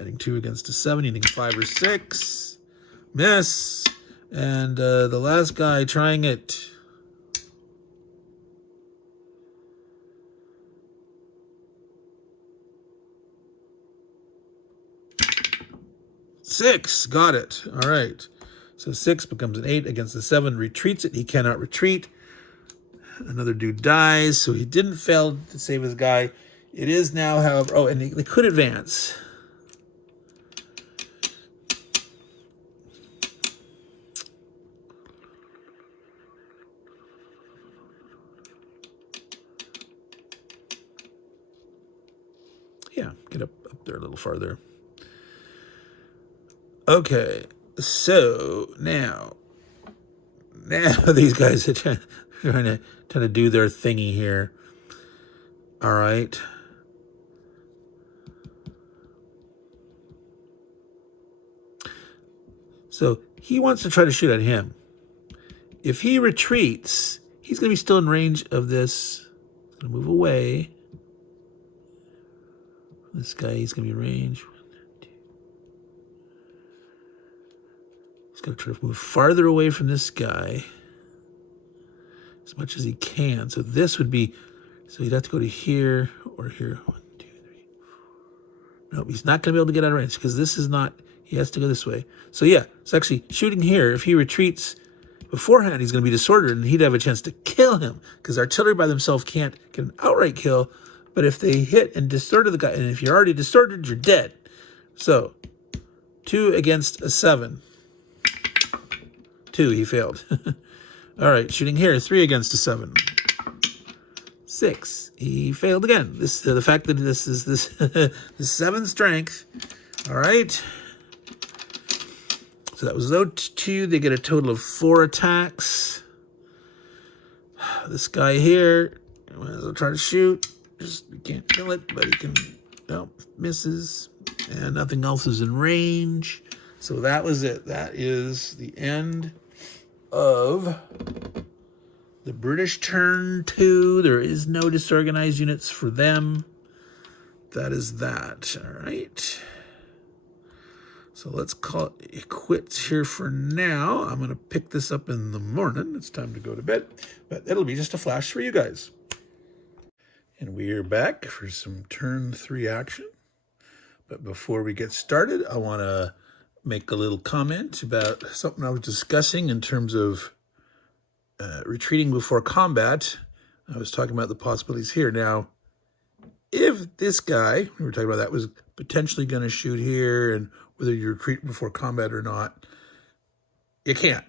Adding 2 against a 7, needing 5 or 6. Miss. And the last guy trying it. Six, got it. All right. So 6 becomes an 8 against the 7, retreats it. He cannot retreat. Another dude dies, so he didn't fail to save his guy. It is now, however, oh, and they could advance. Yeah, get up there a little farther. Okay, so now these guys are trying to do their thingy here. All right. So he wants to try to shoot at him. If he retreats, he's going to be still in range of this. He's going to move away. This guy, he's going to be in range. He's going to try to move farther away from this guy as much as he can. So this would be, so he'd have to go to here or here. 1, 2, 3, 4. Nope, he's not going to be able to get out of range because this is not, he has to go this way. So yeah, it's actually shooting here. If he retreats beforehand, he's going to be disordered and he'd have a chance to kill kill him, because artillery by themselves can't get an outright kill. But if they hit and distorted the guy, and if you're already distorted, you're dead. So 2 against a 7. 2, he failed. All right, shooting here, 3 against a 7. 6, he failed again. This the fact that this is this 7 strength. All right. So that was 2. They get a total of 4 attacks. This guy here, I'll try to shoot. Just can't kill it, but he can. No, misses, and nothing else is in range. So that was it. That is the end of the British turn 2. There is no disorganized units for them. That is that. All right. So let's call it quits here for now. I'm going to pick this up in the morning. It's time to go to bed, but it'll be just a flash for you guys. And we are back for some turn 3 action. But before we get started, I want to make a little comment about something I was discussing in terms of retreating before combat. I was talking about the possibilities here. Now, if this guy, we were talking about that, was potentially going to shoot here, and whether you retreat before combat or not, you can't.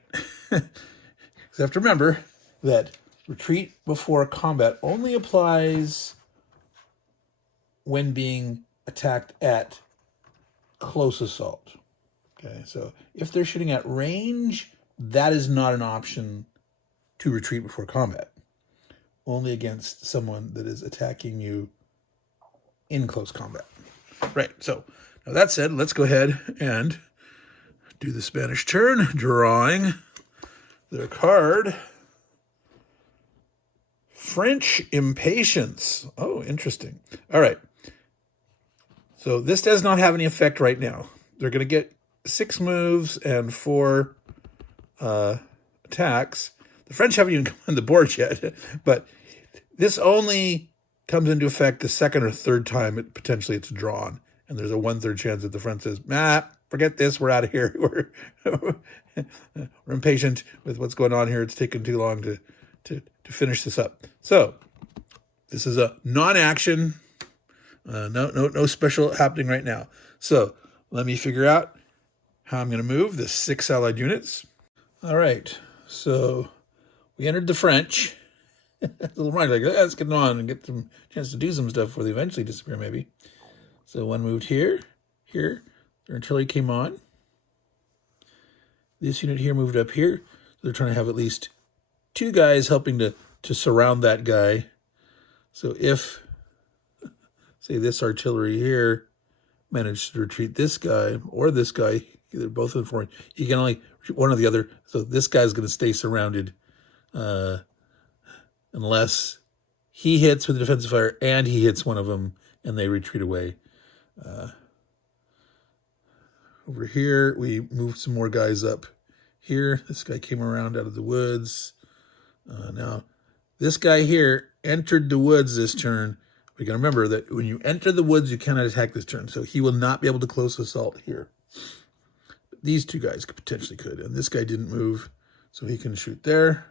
You have to remember that retreat before combat only applies when being attacked at close assault. Okay, so if they're shooting at range, that is not an option to retreat before combat. Only against someone that is attacking you in close combat. Right, so now that said, let's go ahead and do the Spanish turn, drawing their card. French Impatience. Oh, interesting. All right. So this does not have any effect right now. They're going to get 6 moves and 4 attacks. The French haven't even come on the board yet, but this only comes into effect the second or third time potentially it's drawn. And there's a 1/3 chance that the French says, forget this, we're out of here. We're impatient with what's going on here. It's taken too long to finish this up. So this is a non-action, no special happening right now. So let me figure out how I'm going to move the 6 allied units. All right, so we entered the French. A little reminder, like, let's get on and get some chance to do some stuff before they eventually disappear, maybe. So one moved here. Their artillery came on. This unit here moved up here. So they're trying to have at least 2 guys helping to surround that guy. So if, say, this artillery here managed to retreat this guy or this guy, they're both in form, you can only shoot one or the other. So this guy's going to stay surrounded unless he hits with the defensive fire and he hits one of them and they retreat away. Over here, we moved some more guys up here. This guy came around out of the woods. Now, this guy here entered the woods this turn. We got to remember that when you enter the woods, you cannot attack this turn. So he will not be able to close assault here. But these 2 guys potentially could. And this guy didn't move, so he can shoot there.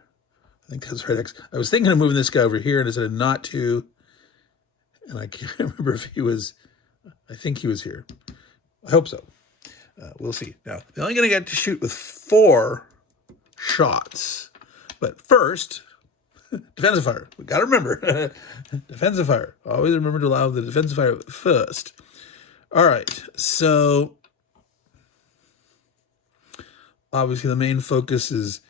I think that's right. I was thinking of moving this guy over here and I decided not to. And I can't remember if he was, I think he was here. I hope so. We'll see. Now, they're only going to get to shoot with 4 shots. But first, defensive fire. We got to remember, defensive fire. Always remember to allow the defensive fire first. All right, so obviously the main focus is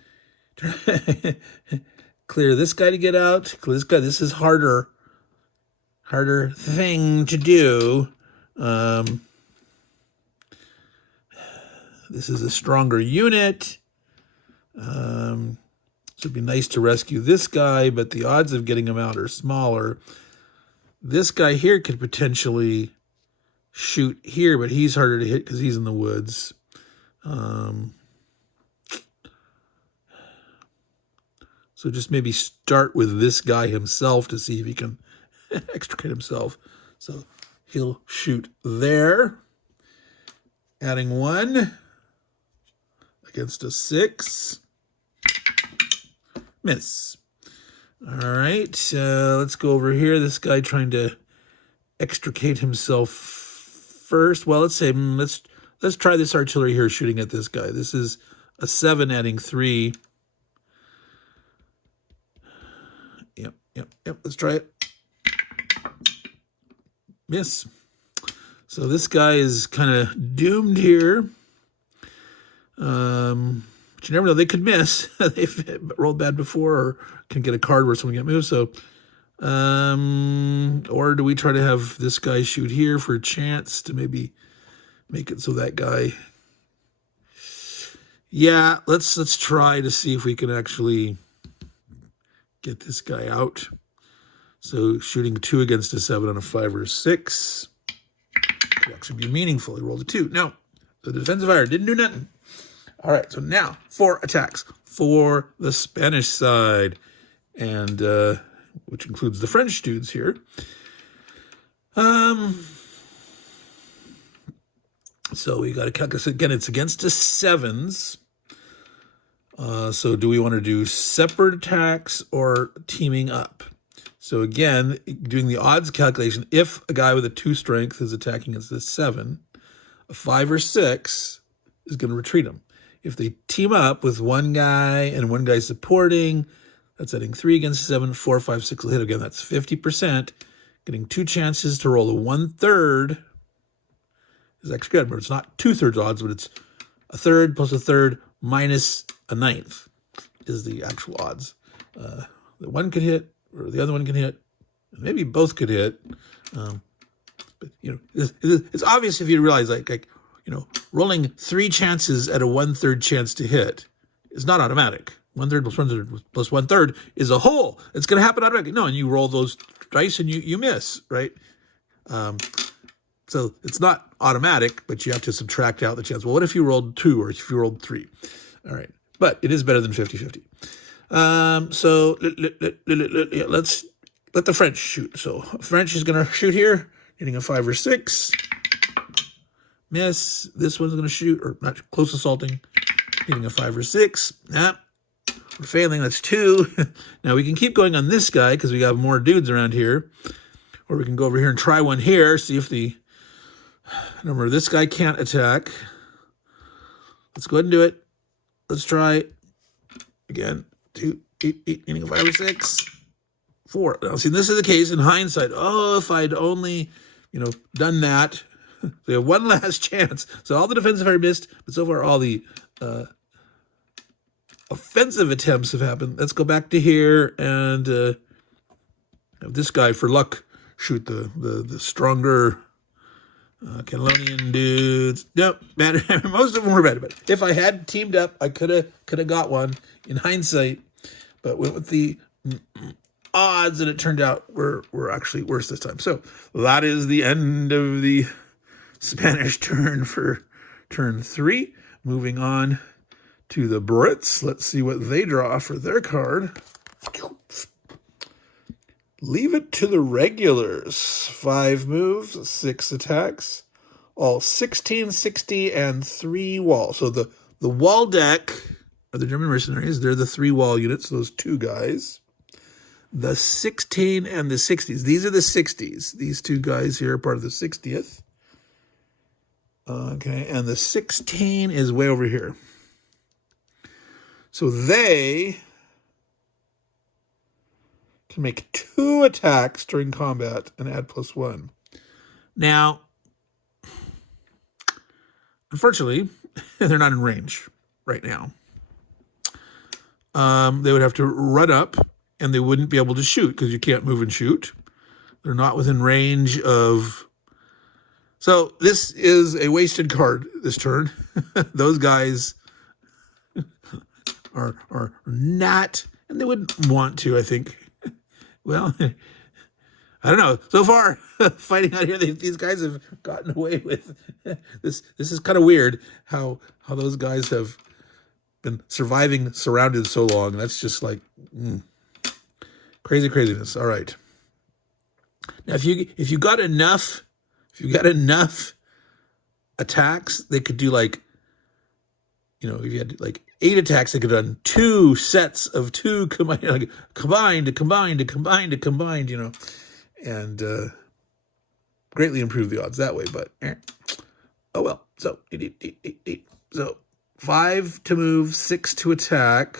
clear this guy to get out. Clear this guy. This is harder thing to do. This is a stronger unit. So it'd be nice to rescue this guy, but the odds of getting him out are smaller. This guy here could potentially shoot here, but he's harder to hit because he's in the woods. So just maybe start with this guy himself to see if he can extricate himself. So he'll shoot there, adding 1 against a 6. Miss. All right, let's go over here. This guy trying to extricate himself first. Well, let's say let's try this artillery here shooting at this guy. This is a 7 adding 3. Yep. Let's try it. Miss. So this guy is kind of doomed here. But you never know. They could miss. They've rolled bad before or can get a card where someone get moved. So, or do we try to have this guy shoot here for a chance to maybe make it so that guy... Yeah, let's try to see if we can actually get this guy out. So shooting 2 against a 7 on a 5 or 6 could actually be meaningful. He rolled a 2. No, the defensive fire didn't do nothing. All right, so now 4 attacks for the Spanish side, and which includes the French dudes here. So we got to calculate again. It's against the 7s. So do we want to do separate attacks or teaming up? So again, doing the odds calculation, if a guy with a 2 strength is attacking against a 7, a 5 or 6 is going to retreat him. If they team up with one guy and one guy supporting, that's adding 3 against 7, 4, 5, 6 will hit again. That's 50%. Getting 2 chances to roll a 1/3 is actually good. But it's not 2/3 odds, but it's a third plus a third minus a 9th is the actual odds. The one could hit, or the other one can hit, and maybe both could hit. But it's obvious if you realize like rolling 3 chances at a 1/3 chance to hit is not automatic. 1/3 plus 1/3 plus 1/3 is a whole. It's going to happen automatically. No, and you roll those dice and you miss, right? So it's not automatic, but you have to subtract out the chance. Well, what if you rolled 2 or if you rolled 3? All right. But it is better than 50-50. So let's let the French shoot. So French is going to shoot here, hitting a 5 or 6. Miss. This one's going to shoot, or not close assaulting, hitting a 5 or 6. We're failing. That's 2. Now we can keep going on this guy because we got more dudes around here. Or we can go over here and try one here, see if the... Remember, this guy can't attack. Let's go ahead and do it. Let's try again. 2, 8, hitting a 5 or 6. 4. Now, see, this is the case in hindsight. Oh, if I'd only, done that. We have one last chance. So all the defensive fire missed, but so far all the offensive attempts have happened. Let's go back to here and have this guy, for luck, shoot the stronger Catalonian dudes. Nope, bad. Most of them were bad. But if I had teamed up, I could have got one in hindsight. But went with the odds, and it turned out we're actually worse this time. So that is the end of the Spanish turn for turn 3. Moving on to the Brits. Let's see what they draw for their card. Leave it to the regulars. 5 moves, 6 attacks, all 16, 60, and 3 wall. So the wall deck are the German mercenaries. They're the 3 wall units, those 2 guys. The 16 and the 60s. These are the 60s. These 2 guys here are part of the 60th. Okay, and the 16 is way over here. So they can make 2 attacks during combat and add +1. Now, unfortunately, they're not in range right now. They would have to run up, and they wouldn't be able to shoot because you can't move and shoot. They're not within range of... So this is a wasted card this turn. Those guys are not, and they wouldn't want to, I think. Well, I don't know. So far, fighting out here, these guys have gotten away with this. This is kind of weird how those guys have been surviving surrounded so long. That's just like craziness. All right. Now, if you got enough attacks, they could do like if you had like 8 attacks, they could have done 2 sets of 2 combined, and greatly improve the odds that way. But oh well. So 5 to move, 6 to attack.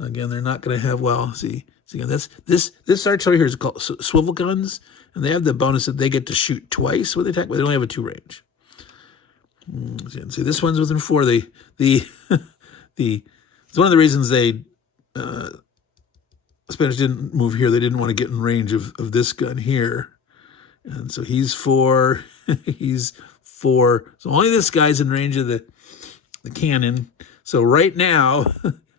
Again, they're not going to have, well, see again, this artillery here is called swivel guns, and they have the bonus that they get to shoot twice with attack, but they only have a 2 range. See, this one's within 4. It's one of the reasons the Spanish didn't move here. They didn't want to get in range of this gun here. And so he's 4, he's 4. So only this guy's in range of the cannon. So right now,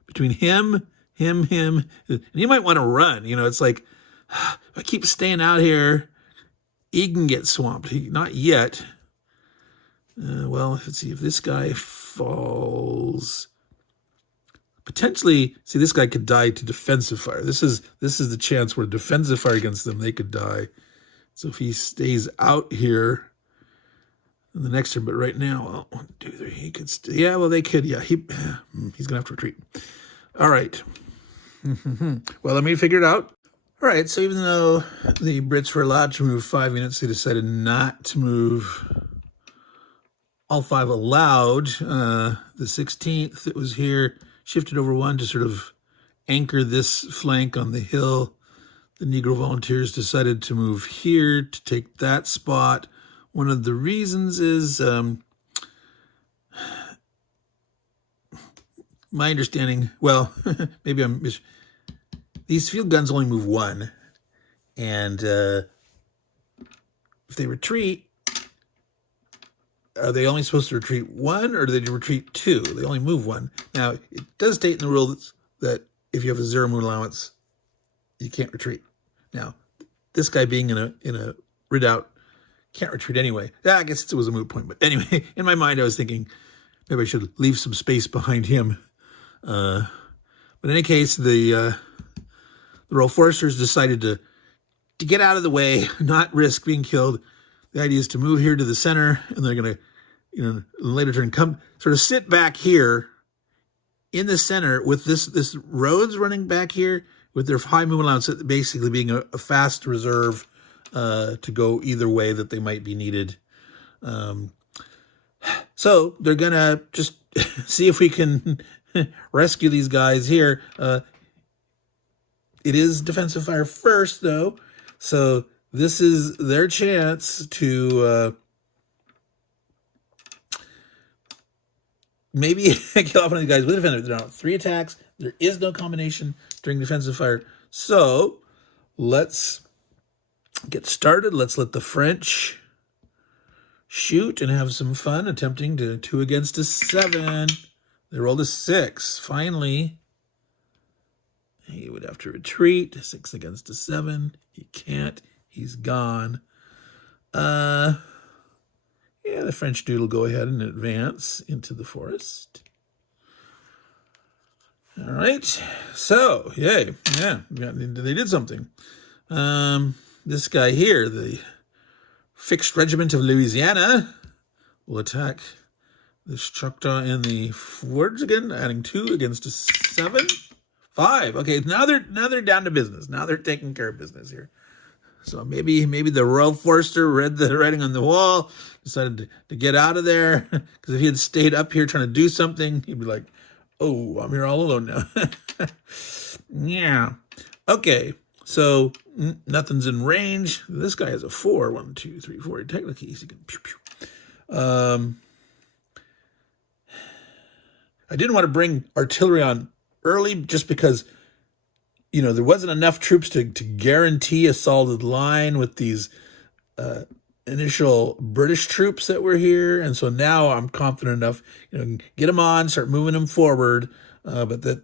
between him, and you might want to run. It's like, if I keep staying out here, he can get swamped. Not yet. Well, let's see if this guy falls. Potentially, see, this guy could die to defensive fire. This is the chance where defensive fire against them, they could die. So if he stays out here in the next turn, but right now, well, 1, 2, 3, he could stay. Yeah, well, they could. Yeah, he's gonna have to retreat. All right. Well, let me figure it out. All right. So even though the Brits were allowed to move 5 units, they decided not to move all 5 allowed. The 16th that was here shifted over 1 to sort of anchor this flank on the hill. The Negro Volunteers decided to move here to take that spot. One of the reasons is my understanding, well, maybe these field guns only move 1. And if they retreat, are they only supposed to retreat 1, or do they retreat 2? They only move 1. Now, it does state in the rule that if you have a 0 move allowance, you can't retreat. Now, this guy being in a redoubt can't retreat anyway. I guess it was a moot point. But anyway, in my mind, I was thinking maybe I should leave some space behind him. But in any case, the Royal Foresters decided to get out of the way, not risk being killed. The idea is to move here to the center, and they're going to, in a later turn, come sort of sit back here in the center with this roads running back here with their high movement allowance, basically being a fast reserve to go either way that they might be needed. So they're going to just see if we can rescue these guys here. It is defensive fire first, though, so this is their chance to maybe kill off one of the guys with defensive. They're on 3 attacks. There is no combination during defensive fire. So let's get started. Let's let the French shoot and have some fun attempting to 2 against a 7. They rolled a 6. Finally, he would have to retreat. 6 against a 7. He can't. He's gone. Yeah, the French dude will go ahead and advance into the forest. All right. So, yay. Yeah, they did something. This guy here, the Fixed Regiment of Louisiana, will attack this Choctaw in the fords again, adding 2 against a 7. 5. Okay, now they're down to business. Now they're taking care of business here. So maybe the Royal Forester read the writing on the wall, decided to get out of there, because if he had stayed up here trying to do something, he'd be like, oh, I'm here all alone now. Yeah. Okay, so nothing's in range. This guy has a 4. 1, 2, 3, 4. Technically, he can pew, pew. I didn't want to bring artillery on early just because, there wasn't enough troops to guarantee a solid line with these initial British troops that were here. And so now I'm confident enough, get them on, start moving them forward, but that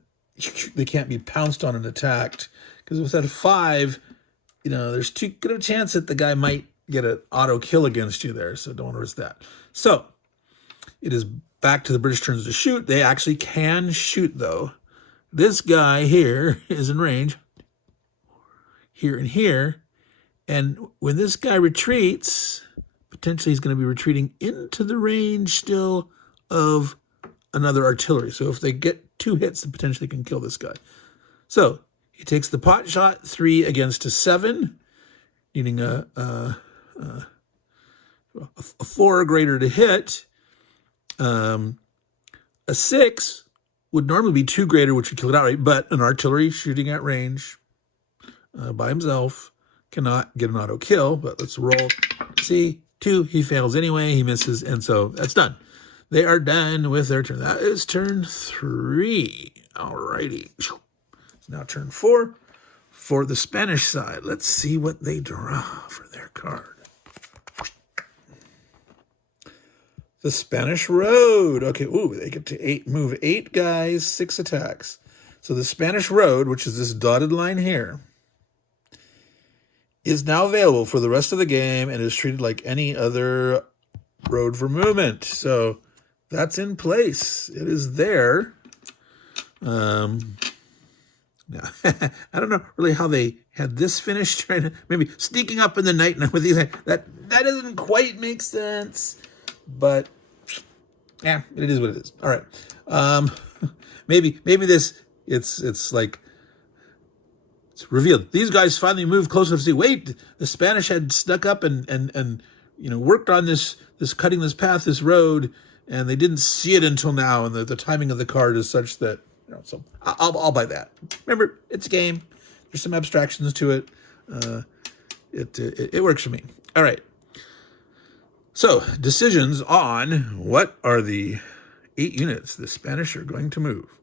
they can't be pounced on and attacked. Because with that 5, there's too good of a chance that the guy might get an auto kill against you there. So don't want to risk that. So it is back to the British turns to shoot. They actually can shoot, though. This guy here is in range, here and here. And when this guy retreats, potentially he's going to be retreating into the range still of another artillery. So if they get 2 hits, they potentially can kill this guy. So he takes the pot shot, 3 against a 7, needing a 4 or greater to hit. A 6 would normally be 2 greater, which would kill it outright, but an artillery shooting at range by himself cannot get an auto kill. But let's roll. See, 2, he fails anyway, he misses, and so that's done. They are done with their turn. That is turn 3. All righty. It's now turn 4 for the Spanish side. Let's see what they draw for their card. The Spanish Road. Okay, ooh, they get to move 8 guys, 6 attacks. So the Spanish Road, which is this dotted line here, is now available for the rest of the game and is treated like any other road for movement. So that's in place. It is there. Yeah. I don't know really how they had this finished. Trying to maybe sneaking up in the night with these. That doesn't quite make sense. But yeah, it is what it is. All right. Maybe this it's like it's revealed. These guys finally moved closer to see. Wait, the Spanish had snuck up and worked on this cutting this path, this road, and they didn't see it until now. And the timing of the card is such that so I'll buy that. Remember, it's a game. There's some abstractions to it. It works for me. All right. So, decisions on what are the 8 units the Spanish are going to move.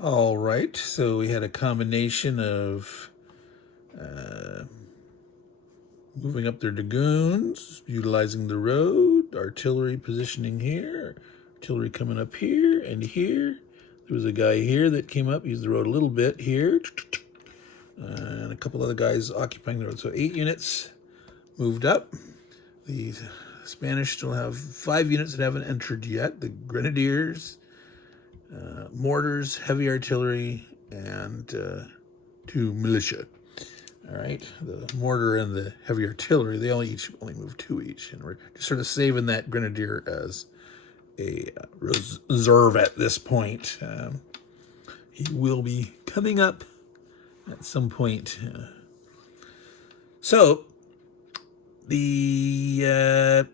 All right, so we had a combination of moving up their dragoons, utilizing the road, artillery positioning here, artillery coming up here and here. There was a guy here that came up, used the road a little bit here, and a couple other guys occupying the road. So 8 units moved up. The Spanish still have 5 units that haven't entered yet. The Grenadiers, mortars, heavy artillery, and 2 militia. All right, the mortar and the heavy artillery, they only move 2 each. And we're just sort of saving that Grenadier as a reserve at this point. He will be coming up at some point. So, the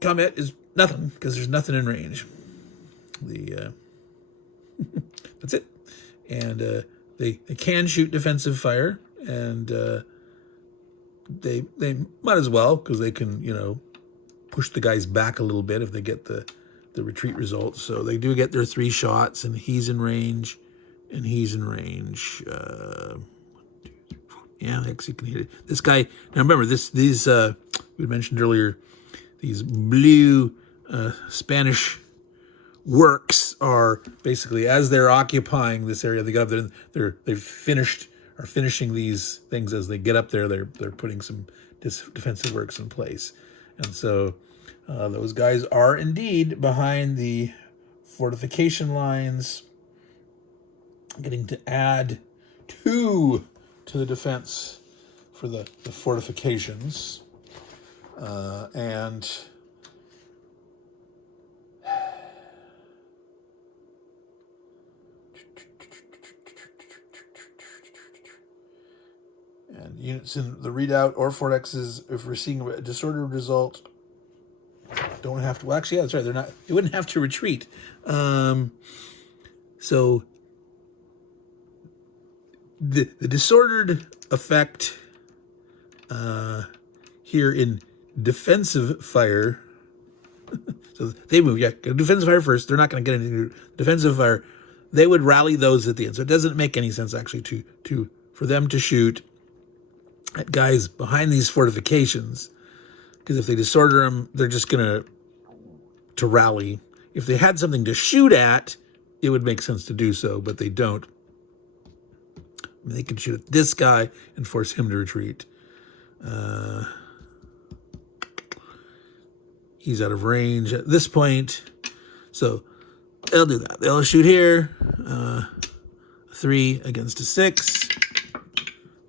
combat is nothing because there's nothing in range. That's it. And they can shoot defensive fire, and they might as well because they can push the guys back a little bit if they get the retreat results. So they do get their 3 shots, and he's in range, and he's in range. Yeah, actually can hit it. This guy, now remember, these we mentioned earlier, these blue Spanish works are basically, as they're occupying this area, they get up there, they're finishing these things as they get up there. They're putting some defensive works in place. And so those guys are indeed behind the fortification lines, getting to add 2 to the defense for the fortifications. And units in the readout or fortexes, if we're seeing a disordered result, don't have to. Well, actually, yeah, that's right. They wouldn't have to retreat. So the disordered effect here in defensive fire. So they move. Yeah, defensive fire first. They're not going to get anything. Defensive fire. They would rally those at the end. So it doesn't make any sense actually for them to shoot at guys behind these fortifications, because if they disorder them, they're just going to rally. If they had something to shoot at, it would make sense to do so, but they don't. I mean, they could shoot at this guy and force him to retreat. He's out of range at this point, so they'll do that. They'll shoot here. 3 against a 6.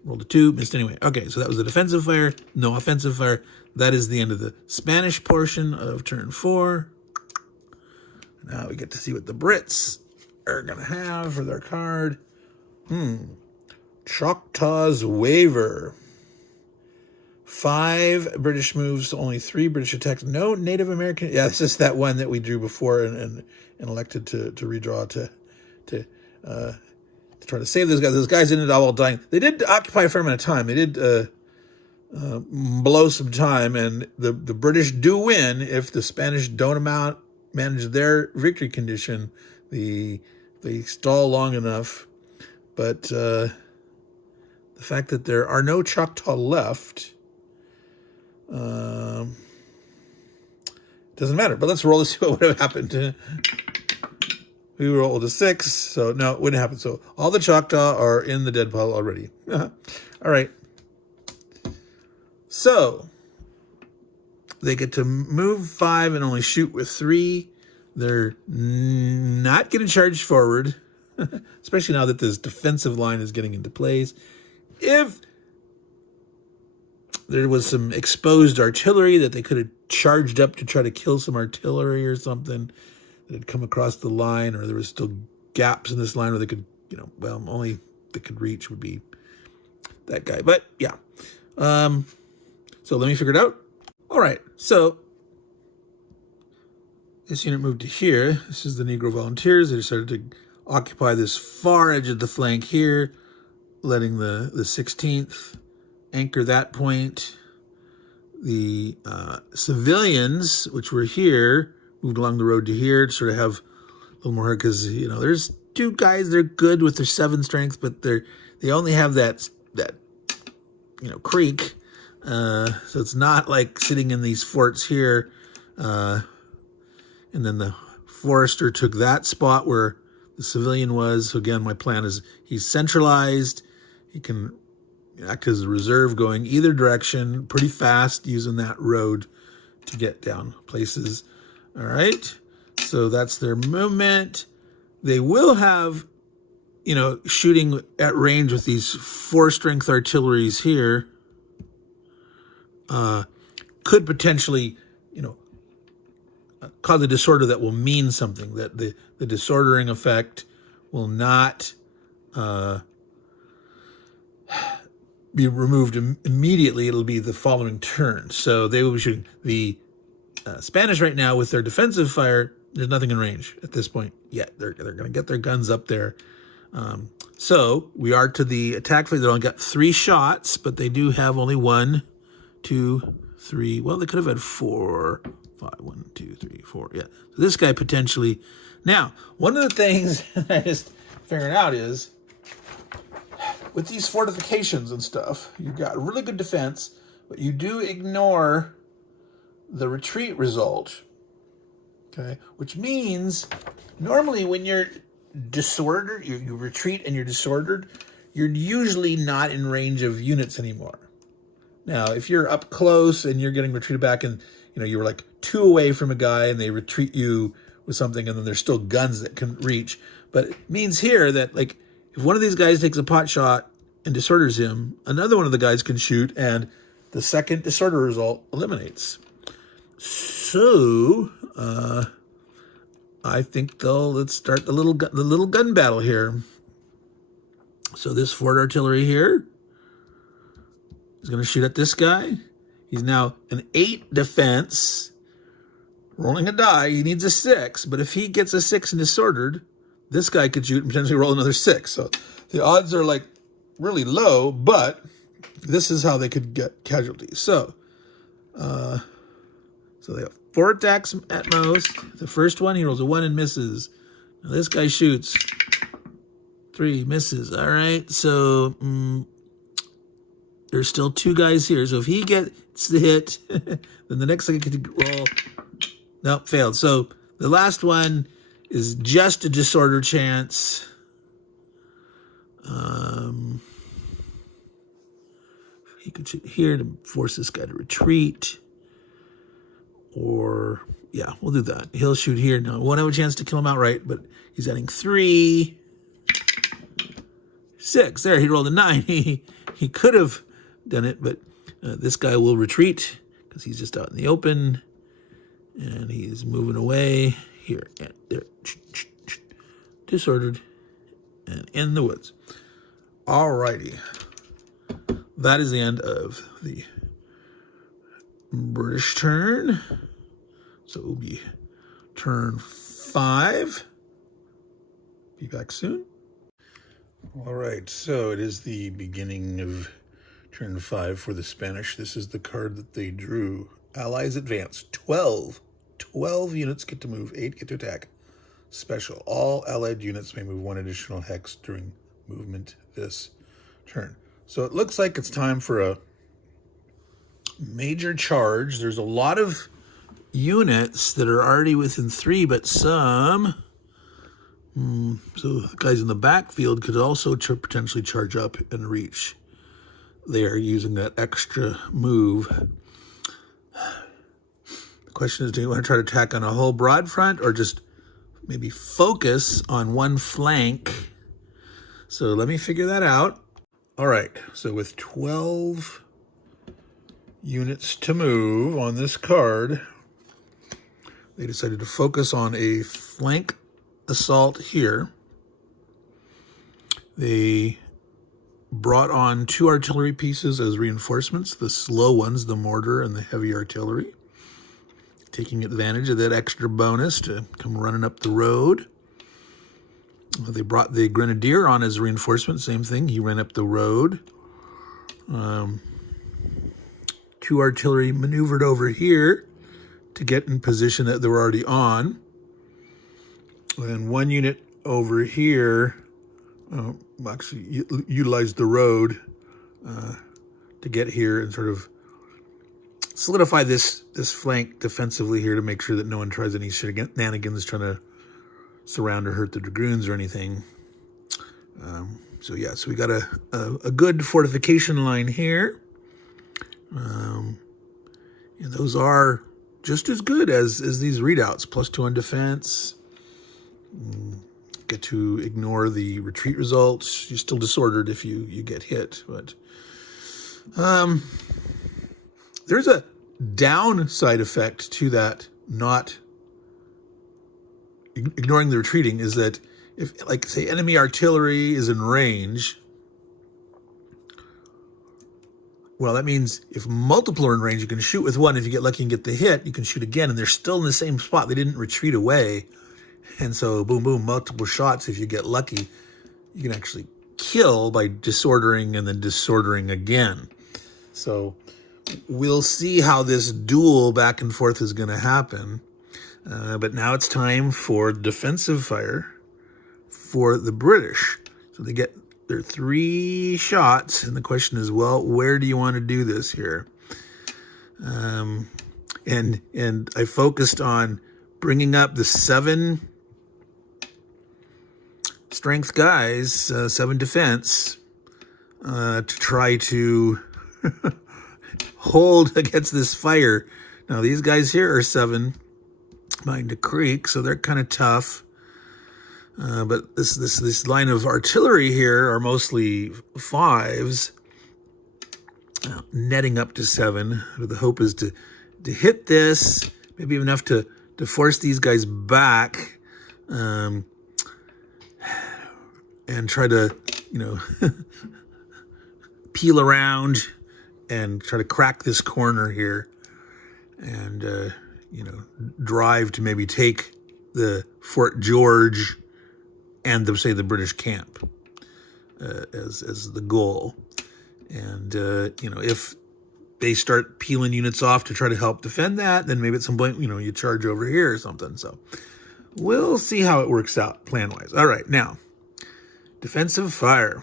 Rolled a 2, missed anyway. Okay, so that was the defensive fire, no offensive fire. That is the end of the Spanish portion of turn 4. Now we get to see what the Brits are going to have for their card. Choctaw's Waiver. 5 British moves, only 3 British attacks. No Native American. Yeah, this is that one that we drew before and elected to redraw to try to save those guys. Those guys ended up all dying. They did occupy a fair amount of time. They did blow some time, and the British do win if the Spanish don't manage their victory condition. They stall long enough, but the fact that there are no Choctaw left doesn't matter. But let's roll to see what would have happened. We rolled a 6, so no, it wouldn't happen. So all the Choctaw are in the dead pile already. All right. So they get to move 5 and only shoot with 3. They're not going to charge forward, especially now that this defensive line is getting into place. If there was some exposed artillery that they could have charged up to try to kill some artillery or something that had come across the line, or there was still gaps in this line where they could, only they could reach would be that guy. But yeah. So let me figure it out. All right. So this unit moved to here. This is the Negro Volunteers. They started to occupy this far edge of the flank here, letting the 16th anchor that point. The civilians, which were here, moved along the road to here to sort of have a little more, because, there's 2 guys, they're good with their 7 strength, but they only have that creek. So it's not like sitting in these forts here. And then the forester took that spot where the civilian was. So again, my plan is he's centralized. He can act as a reserve going either direction pretty fast using that road to get down places. All right. So that's their movement. They will have, shooting at range with these 4-strength artilleries here. Could potentially, cause a disorder that will mean something, that the disordering effect will not be removed immediately. It'll be the following turn. So they will be shooting. The Spanish right now with their defensive fire, there's nothing in range at this point yet. They're going to get their guns up there. So we are to the attack phase. They only got 3 shots, but they do have only 1, 2, 3. Well, they could have had 4, 5. 1, 2, 3, 4. Yeah. So this guy potentially. Now, one of the things I just figured out is with these fortifications and stuff, you've got really good defense, but you do ignore the retreat result. Okay. Which means normally when you're disordered, you retreat and you're disordered, you're usually not in range of units anymore. Now, if you're up close and you're getting retreated back and, you were like 2 away from a guy and they retreat you with something and then there's still guns that can reach. But it means here that, like, if one of these guys takes a pot shot and disorders him, another one of the guys can shoot and the second disorder result eliminates. So, I think let's start the little gun battle here. So this Ford artillery here is going to shoot at this guy. He's now an 8 defense, rolling a die. He needs a 6, but if he gets a 6 and disordered, this guy could shoot and potentially roll another 6. So the odds are like really low, but this is how they could get casualties. So they have 4 attacks at most. The first one, he rolls a 1 and misses. Now this guy shoots 3, misses. All right, so there's still 2 guys here. So if he gets the hit, then the next guy could roll. Nope, failed. So the last one is just a disorder chance. He could shoot here to force this guy to retreat. Or, yeah, we'll do that. He'll shoot here. Now, won't have a chance to kill him outright, but he's adding 3, 6. There, he rolled a 9. He could have done it, but this guy will retreat because he's just out in the open, and he's moving away. here and there. Disordered and in the woods. Alrighty. That is the end of the British turn. So it will be turn 5. Be back soon. All right, so it is the beginning of turn 5 for the Spanish. This is the card that they drew. Allies advance. 12 units get to move, 8 get to attack. Special. All allied units may move 1 additional hex during movement this turn. So it looks like it's time for a major charge. There's a lot of units that are already within 3, but some... So the guys in the backfield could also potentially charge up and reach. They are using that extra move. The question is, do you want to try to attack on a whole broad front or just maybe focus on one flank? So let me figure that out. All right, so with 12 units to move on this card, they decided to focus on a flank assault here. They brought on 2 artillery pieces as reinforcements, the slow ones, the mortar and the heavy artillery, taking advantage of that extra bonus to come running up the road. They brought the grenadier on as reinforcement, same thing, he ran up the road. 2 artillery maneuvered over here to get in position that they were already on. And 1 unit over here actually utilized the road to get here and sort of solidify this flank defensively here to make sure that no one tries any shenanigans trying to surround or hurt the dragoons or anything. So we got a good fortification line here. And those are just as good as these readouts. +2 on defense. Get to ignore the retreat results. You're still disordered if you get hit, but there's a downside effect to that. Not ignoring the retreating is that if, like, say, enemy artillery is in range, well, that means if multiple are in range, you can shoot with one. If you get lucky and get the hit, you can shoot again, and they're still in the same spot. They didn't retreat away. And so, boom, boom, multiple shots. If you get lucky, you can actually kill by disordering and then disordering again. So we'll see how this duel back and forth is going to happen. But now it's time for defensive fire for the British. So they get their 3 shots. And the question is, well, where do you want to do this here? And I focused on bringing up the 7 strength guys, 7 defense, to try to hold against this fire. Now, these guys here are 7 behind the creek, so they're kind of tough. But this line of artillery here are mostly 5s, netting up to 7. The hope is to hit this, maybe enough to force these guys back, and try to, peel around and try to crack this corner here and, drive to maybe take the Fort George and the British camp as the goal. And, if they start peeling units off to try to help defend that, then maybe at some point, you charge over here or something. So we'll see how it works out plan-wise. All right, now, defensive fire.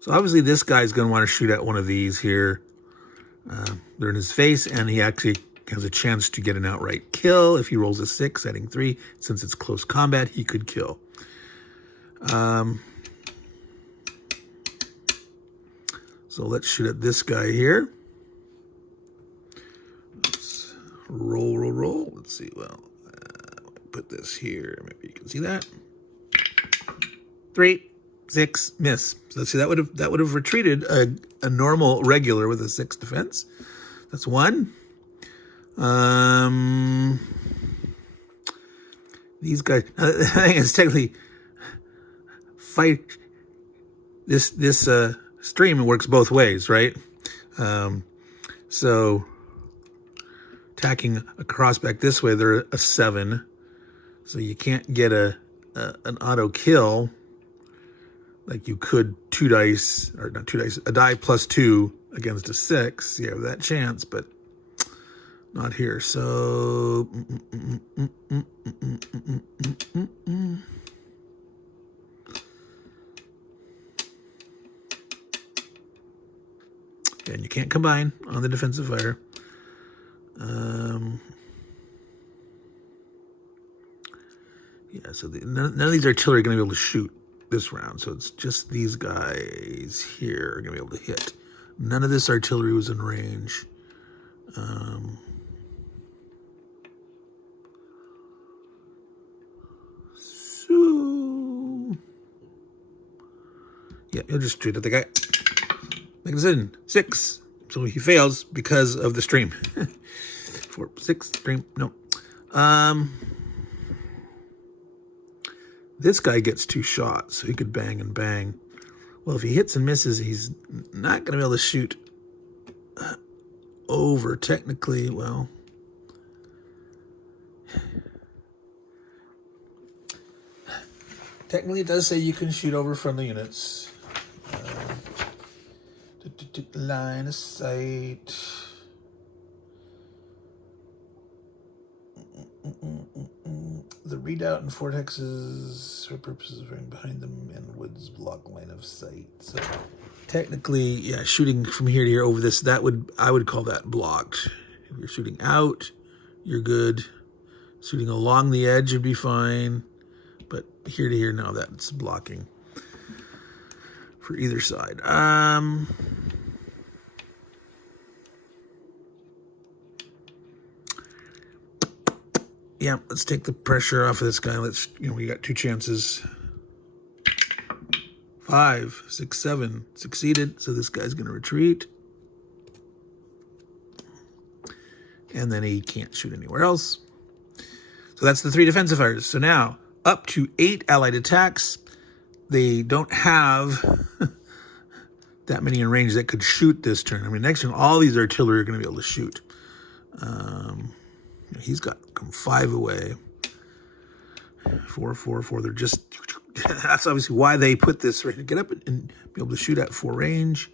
So obviously this guy's going to want to shoot at one of these here. They're in his face, and he actually has a chance to get an outright kill. If he rolls a 6, adding 3, since it's close combat, he could kill. So let's shoot at this guy here. Let's roll. Let's see. Well, put this here. Maybe you can see that. 3. 6, miss. So let's see, that would have retreated a normal regular with a 6 defense. That's 1. These guys, the thing is technically fight this stream works both ways, right? So attacking across back this way, they're a 7, so you can't get an auto kill like you could 2 dice, or not 2 dice, a die plus 2 against a 6. You have that chance, but not here. So and you can't combine on the defensive fire. Yeah, so none of these artillery are going to be able to shoot this round. So it's just these guys here are going to be able to hit. None of this artillery was in range. So yeah, you'll just shoot at the guy. Make a decision. 6. So he fails because of the stream. 4, 6, stream. No. This guy gets 2 shots, so he could bang and bang. Well, if he hits and misses, he's not going to be able to shoot over. Technically, well, technically it does say you can shoot over friendly units. Line of sight. The redoubt and fort hexes for purposes of running behind them and woods block line of sight. So technically, yeah, shooting from here to here over this, I would call that blocked. If you're shooting out, you're good. Shooting along the edge would be fine. But here to here, now that's blocking for either side. Yeah, let's take the pressure off of this guy. We got 2 chances. 5, 6, 7, succeeded. So this guy's going to retreat. And then he can't shoot anywhere else. So that's the 3 defensive fires. So now, up to 8 allied attacks. They don't have that many in range that could shoot this turn. I mean, next turn, all these artillery are going to be able to shoot. He's got come 5 away. 4, 4, 4. They're just, that's obviously why they put this right to get up and be able to shoot at 4 range.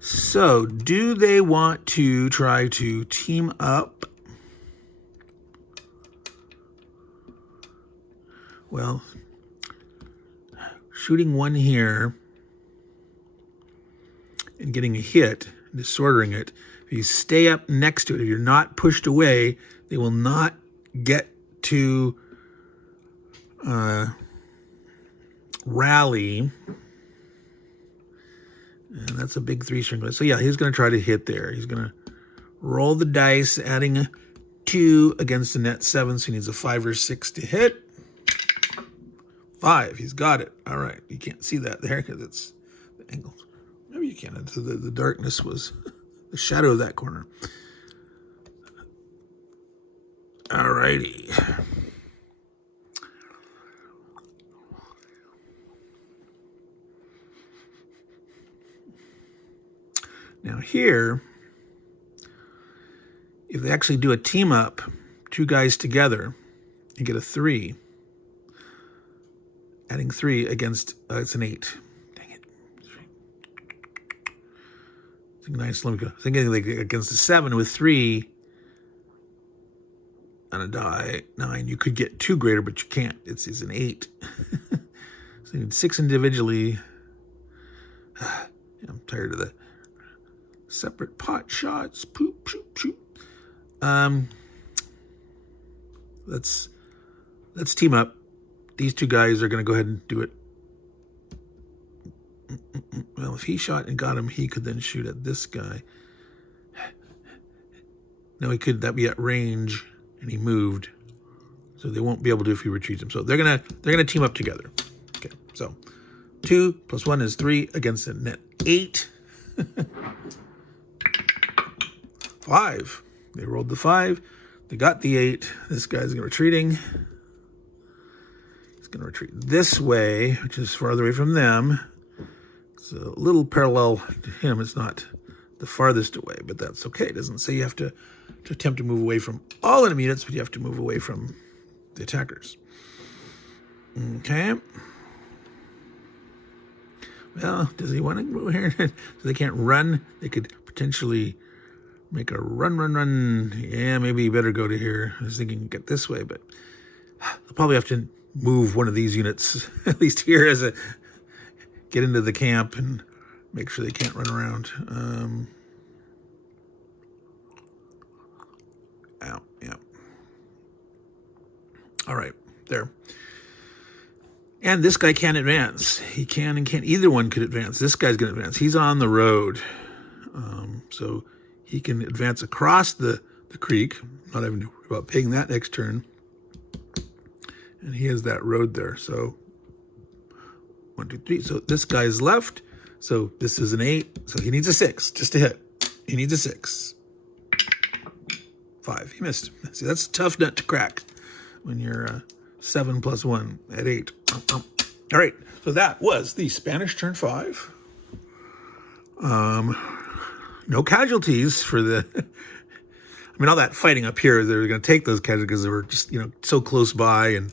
So, do they want to try to team up? Well, shooting 1 here and getting a hit, disordering it. If you stay up next to it, if you're not pushed away, they will not get to rally. And that's a big 3-string. So yeah, he's going to try to hit there. He's going to roll the dice, adding a 2 against a net 7. So he needs a 5 or 6 to hit. 5, he's got it. All right, you can't see that there because it's the angle. Maybe you can. The darkness was the shadow of that corner. All righty. Now here, if they actually do a team up, 2 guys together, and get a 3, adding 3 against, it's an 8. Dang it. Thinking like against a 7 with 3 on a die, 9. You could get 2 greater, but you can't. It's an 8. So you need 6 individually. I'm tired of the separate pot shots. Poop, shoot, shoot. Let's team up. These 2 guys are going to go ahead and do it. Well, if he shot and got him, he could then shoot at this guy. No, he could. That'd be at range, and he moved, so they won't be able to if he retreats him. So they're gonna team up together. Okay, so 2 + 1 is 3 against a net 8. 5. They rolled the 5. They got the 8. This guy's retreating. He's gonna retreat this way, which is farther away from them. It's a little parallel to him. It's not the farthest away, but that's okay. It doesn't say you have to attempt to move away from all enemy units, but you have to move away from the attackers. Okay. Well, does he want to move here? So they can't run. They could potentially make a run. Yeah, maybe you better go to here. I was thinking get this way, but they'll probably have to move one of these units, at least here, as a get into the camp and make sure they can't run around. Yeah. All right, there. And this guy can't advance. He can and can't. Either one could advance. This guy's going to advance. He's on the road. So he can advance across the creek, not having to worry about paying that next turn. And he has that road there. So 1, 2, 3. So this guy's left. So this is an 8. So he needs a 6 just to hit. He needs a 6. 5. He missed. See, that's a tough nut to crack when you're 7 + 1 at 8. All right. So that was the Spanish turn 5. No casualties for the... I mean, all that fighting up here, they're going to take those casualties because they were just, so close by. And,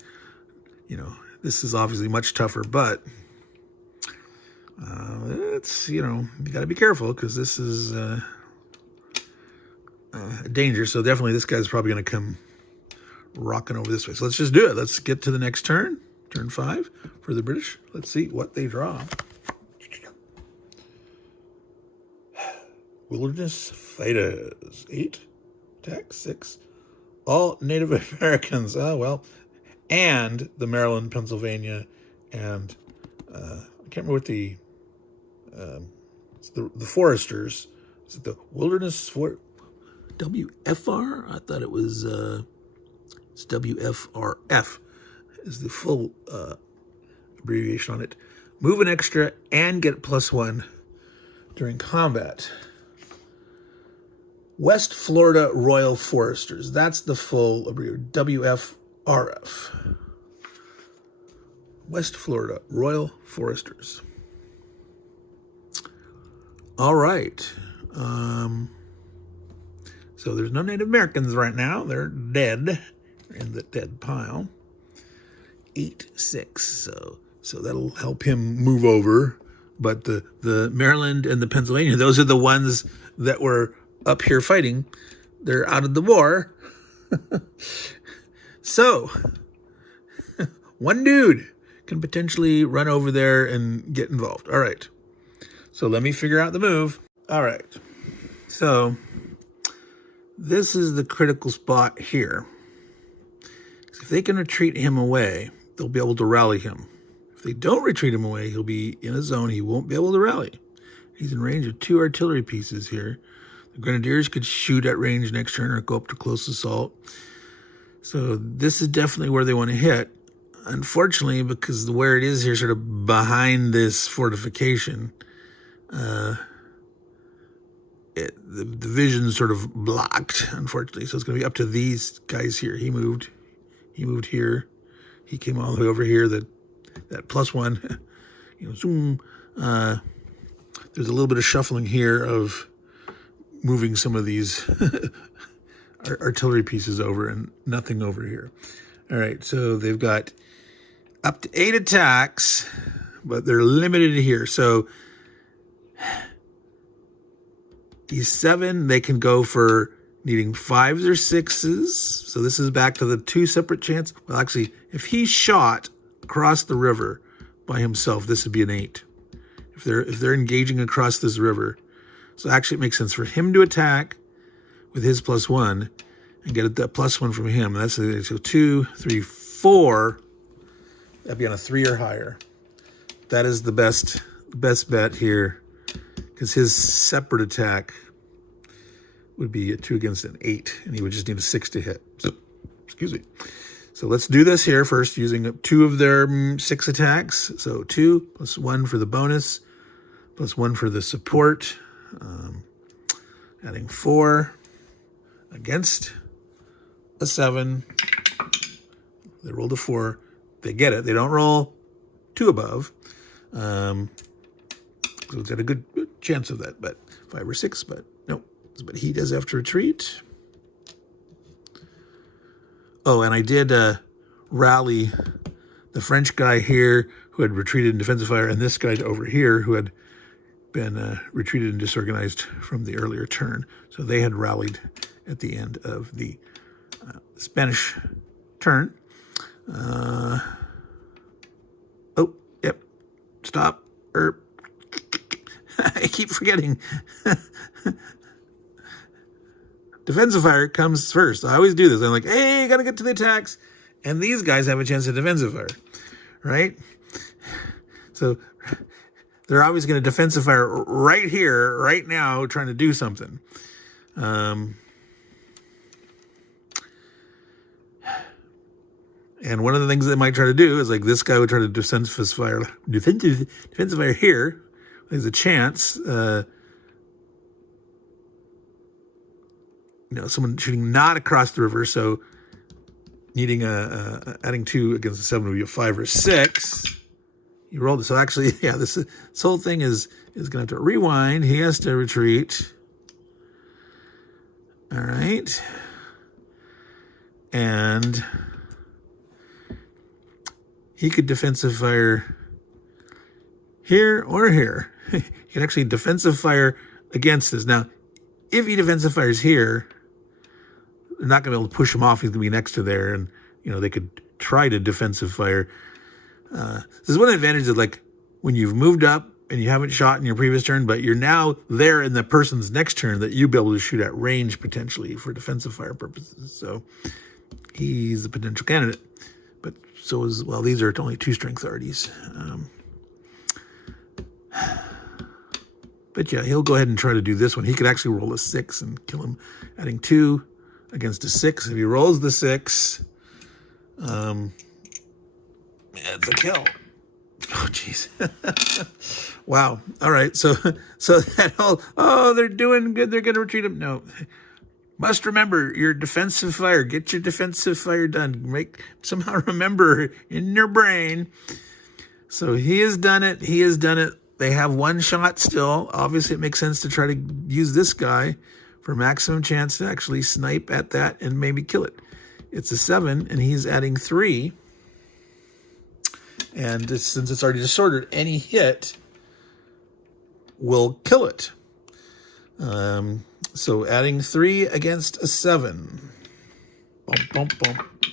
this is obviously much tougher, but it's, you got to be careful because this is danger. So definitely this guy's probably going to come rocking over this way. So let's just do it. Let's get to the next turn. Turn 5 for the British. Let's see what they draw. Wilderness Fighters. 8. Attack 6. All Native Americans. Oh, well. And the Maryland, Pennsylvania, and I can't remember what it's the Foresters. Is it the Wilderness for WFR? I thought it was it's WFRF is the full abbreviation on it. Move an extra and get +1 during combat. West Florida Royal Foresters. That's the full abbreviation. WFRF. West Florida Royal Foresters. All right. So there's no Native Americans right now. They're dead. They're in the dead pile. 8, 6. So that'll help him move over. But the Maryland and the Pennsylvania, those are the ones that were up here fighting. They're out of the war. So one dude can potentially run over there and get involved. All right. So let me figure out the move. All right. So this is the critical spot here. If they can retreat him away, they'll be able to rally him. If they don't retreat him away, he'll be in a zone. He won't be able to rally. He's in range of 2 artillery pieces here. The Grenadiers could shoot at range next turn or go up to close assault. So this is definitely where they want to hit. Unfortunately, because where it is here, sort of behind this fortification, the vision's sort of blocked, unfortunately. So it's going to be up to these guys here. He moved here. He came all the way over here. That +1, zoom. There's a little bit of shuffling here of moving some of these artillery pieces over and nothing over here. All right, so they've got up to 8 attacks, but they're limited here. So these 7, they can go for needing 5s or 6s. So this is back to the 2 separate chance. Well, actually, if he shot across the river by himself, this would be an 8. If they're engaging across this river. So actually it makes sense for him to attack with his +1 and get that +1 from him. That's so 2, 3, 4. That'd be on a 3 or higher. That is the best bet here, because his separate attack would be a 2 against an 8, and he would just need a 6 to hit. So, excuse me. So let's do this here first using 2 of their 6 attacks. So 2 plus 1 for the bonus, plus 1 for the support. Adding 4 against a 7. They rolled a 4. They get it. They don't roll 2 above. So it's got a good chance of that, but 5 or 6, but no. But he does have to retreat. Oh, and I did rally the French guy here who had retreated in defensive fire, and this guy over here who had been retreated and disorganized from the earlier turn. So they had rallied at the end of the Spanish turn. Oh, yep. Stop. I keep forgetting. Defensive fire comes first. I always do this. I'm like, hey, got to get to the attacks. And these guys have a chance at defensive fire, right? So they're always going to defensive fire right here, right now, trying to do something. And one of the things they might try to do is, like, this guy would try to defensive fire here. There's a chance, someone shooting not across the river, so needing adding 2 against a 7 would be a 5 or 6. You rolled it. So actually, yeah, this whole thing is going to have to rewind. He has to retreat. All right. And he could defensive fire here or here. He could actually defensive fire against this. Now, if he defensive fires here, they're not going to be able to push him off. He's going to be next to there, and they could try to defensive fire. This is one advantage of, like, when you've moved up and you haven't shot in your previous turn, but you're now there in the person's next turn that you'll be able to shoot at range potentially for defensive fire purposes. So he's a potential candidate. But so is, well, these are only 2 strength arties. But yeah, he'll go ahead and try to do this one. He could actually roll a 6 and kill him, adding 2 against a 6. If he rolls the 6, it's a kill. Oh, jeez. Wow. All right. So that whole, they're doing good. They're going to retreat him. No. Must remember your defensive fire. Get your defensive fire done. Somehow remember in your brain. So he has done it. He has done it. They have 1 shot still. Obviously, it makes sense to try to use this guy for maximum chance to actually snipe at that and maybe kill it. It's a 7, and he's adding 3. And since it's already disordered, any hit will kill it. So adding 3 against a 7. Bump, bump, bump.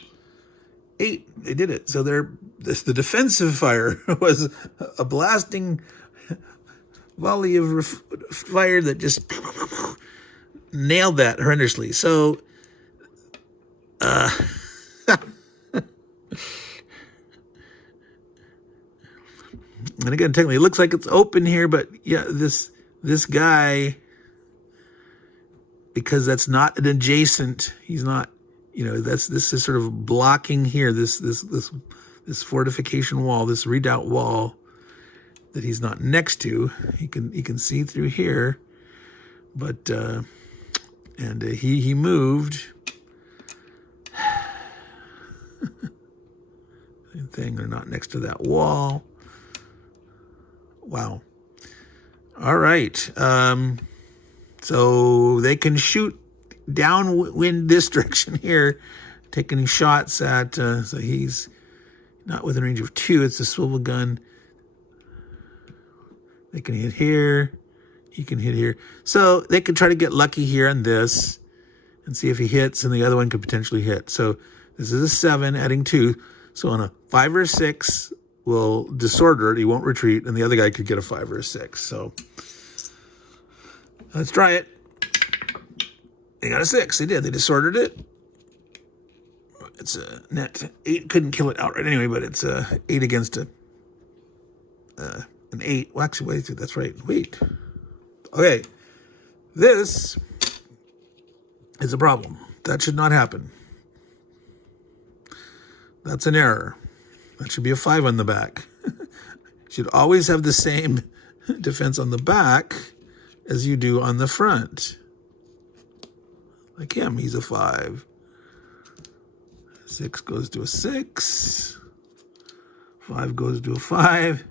8. They did it. So the defensive fire was a blasting volley of fire that just nailed that horrendously. So, and again, technically, it looks like it's open here, but yeah, this guy, because that's not an adjacent, he's not, this is sort of blocking here, this fortification wall, this redoubt wall that he's not next to. He can see through here, but he moved. Same thing. They're not next to that wall. Wow. All right. So they can shoot downwind this direction here, taking shots at. So he's not within range of 2. It's a swivel gun. They can hit here. He can hit here. So they could try to get lucky here on this and see if he hits, and the other one could potentially hit. So this is a 7, adding 2. So on a 5 or 6, will disorder it. He won't retreat, and the other guy could get a 5 or a 6. So let's try it. They got a 6. They did. They disordered it. It's a net 8. Couldn't kill it outright anyway, but it's a 8 against an 8. Well, actually, wait. That's right. Wait. Okay. This is a problem. That should not happen. That's an error. That should be a 5 on the back. Should always have the same defense on the back as you do on the front. Like him, he's a 5. 6 goes to a 6. 5 goes to a 5.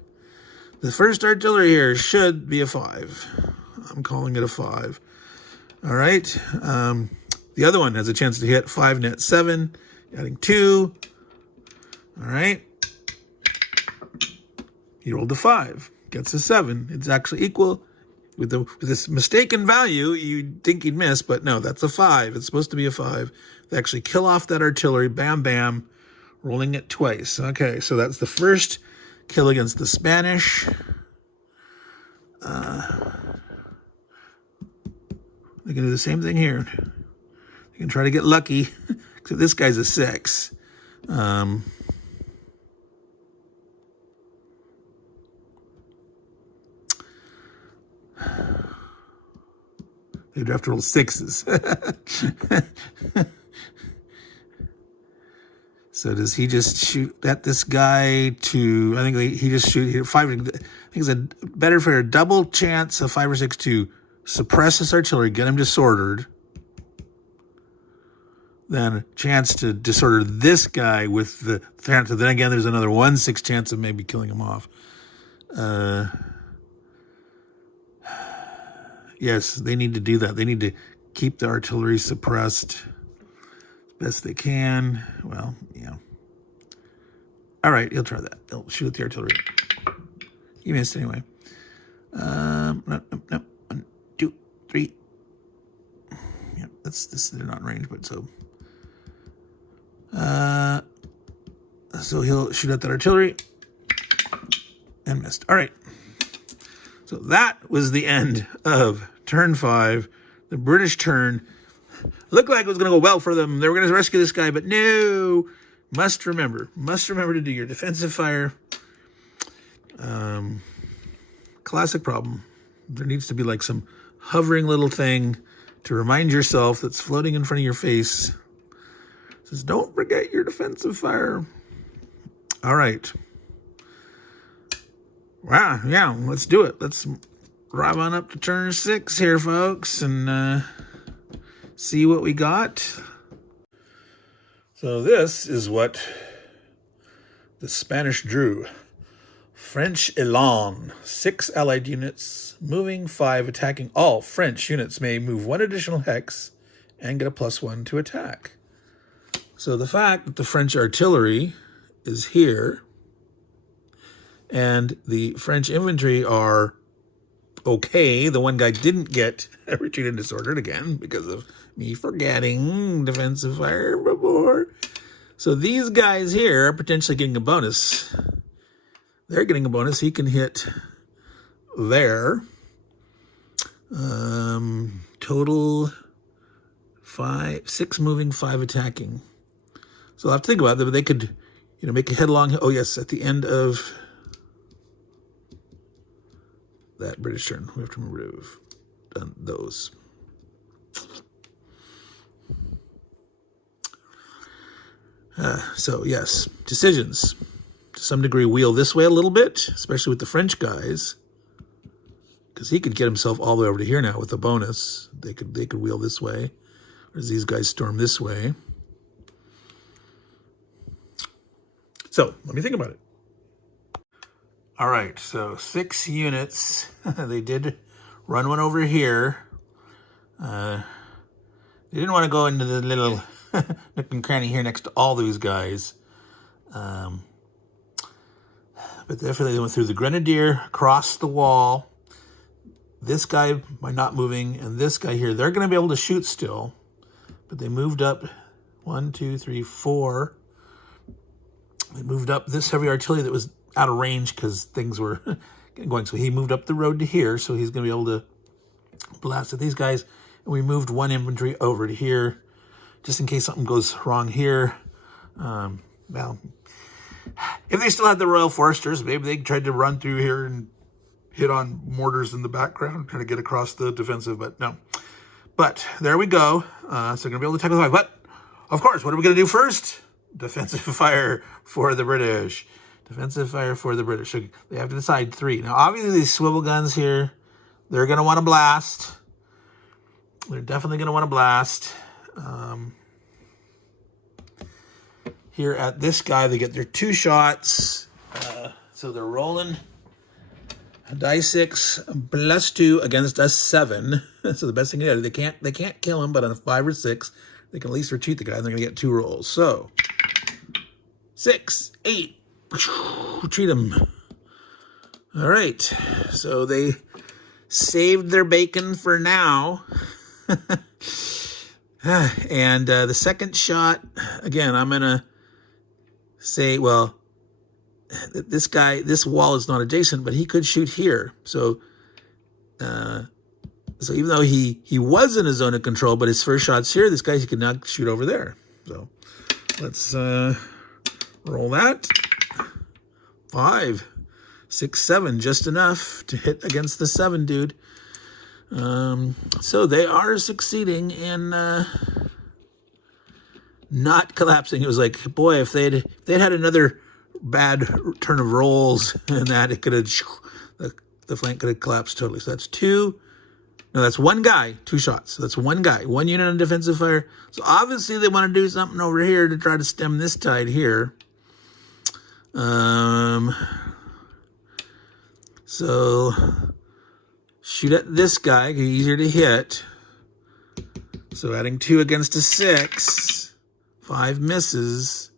The first artillery here should be a 5. I'm calling it a 5. All right. The other one has a chance to hit 5 net 7, adding 2. All right. He rolled a 5, gets a 7. It's actually equal. With this mistaken value, you'd think he'd miss, but no, that's a 5. It's supposed to be a 5. They actually kill off that artillery, bam, bam, rolling it twice. Okay, so that's the first kill against the Spanish. They're going to do the same thing here. They can try to get lucky, except this guy's a 6. They'd have to roll 6s. So does he just shoot at this guy to, I think he just shoot here 5. I think it's better for a double chance of 5 or 6 to suppress this artillery, get him disordered, than a chance to disorder this guy with the chance. Then again, there's another 1/6 chance of maybe killing him off. Yes, they need to do that. They need to keep the artillery suppressed as best they can. Well, yeah. All right, he'll try that. He'll shoot at the artillery. He missed anyway. No. 1, 2, 3. Yeah, this. They're not in range, but so. So he'll shoot at that artillery and missed. All right. So that was the end of turn 5. The British turn looked like it was going to go well for them. They were going to rescue this guy, but no. Must remember to do your defensive fire. Classic problem. There needs to be like some hovering little thing to remind yourself that's floating in front of your face. It says, don't forget your defensive fire. All right. Wow, yeah, let's do it. Let's drive on up to turn 6 here, folks, and see what we got. So this is what the Spanish drew. French Elan. 6 allied units, moving 5, attacking. All French units may move 1 additional hex and get a +1 to attack. So the fact that the French artillery is here and the French infantry are okay. The one guy didn't get retreated and disordered again because of me forgetting defensive fire before. So these guys here are potentially getting a bonus. They're getting a bonus. He can hit there. Total 6 moving, 5 attacking. So I'll have to think about that, but they could, make a headlong. Oh yes, at the end of that British turn, we have to remove those. So yes, decisions. To some degree, wheel this way a little bit, especially with the French guys, because he could get himself all the way over to here now with a bonus. They could wheel this way, whereas these guys storm this way. So let me think about it. All right, so 6 units. They did run one over here. They didn't want to go into the little nook and cranny here next to all these guys. But definitely they went through the Grenadier, across the wall. This guy, by not moving, and this guy here, they're going to be able to shoot still. But they moved up 1, 2, 3, 4. They moved up this heavy artillery that was out of range because things were going. So he moved up the road to here, so he's going to be able to blast at these guys. And we moved 1 infantry over to here, just in case something goes wrong here. Well, if they still had the Royal Foresters, maybe they tried to run through here and hit on mortars in the background, trying to get across the defensive, but no. But there we go. So we're going to be able to tackle the 5. But, of course, what are we going to do first? Defensive fire for the British. Defensive fire for the British. So they have to decide 3. Now, obviously, these swivel guns here, they're going to want to blast. They're definitely going to want to blast. Here at this guy, they get their 2 shots. So they're rolling a die 6 +2 against a 7. So the best thing to do, they can't kill him, but on a 5 or 6, they can at least retreat the guy, and they're going to get 2 rolls. So 6, 8. Retreat him. All right. So they saved their bacon for now. And the second shot, again, I'm going to say, well, this guy, this wall is not adjacent, but he could shoot here. So even though he was in a zone of control, but his first shot's here, this guy, he could not shoot over there. So let's roll that. 5, 6, 7, just enough to hit against the 7 dude. So they are succeeding in not collapsing. It was like, boy, if they'd had another bad turn of rolls and that, it could have, the flank could have collapsed totally. So that's 2. No, that's 1 guy, 2 shots. So that's 1 guy, 1 unit on defensive fire. So obviously they want to do something over here to try to stem this tide here. So shoot at this guy, easier to hit. So adding 2 against a 6, 5 misses,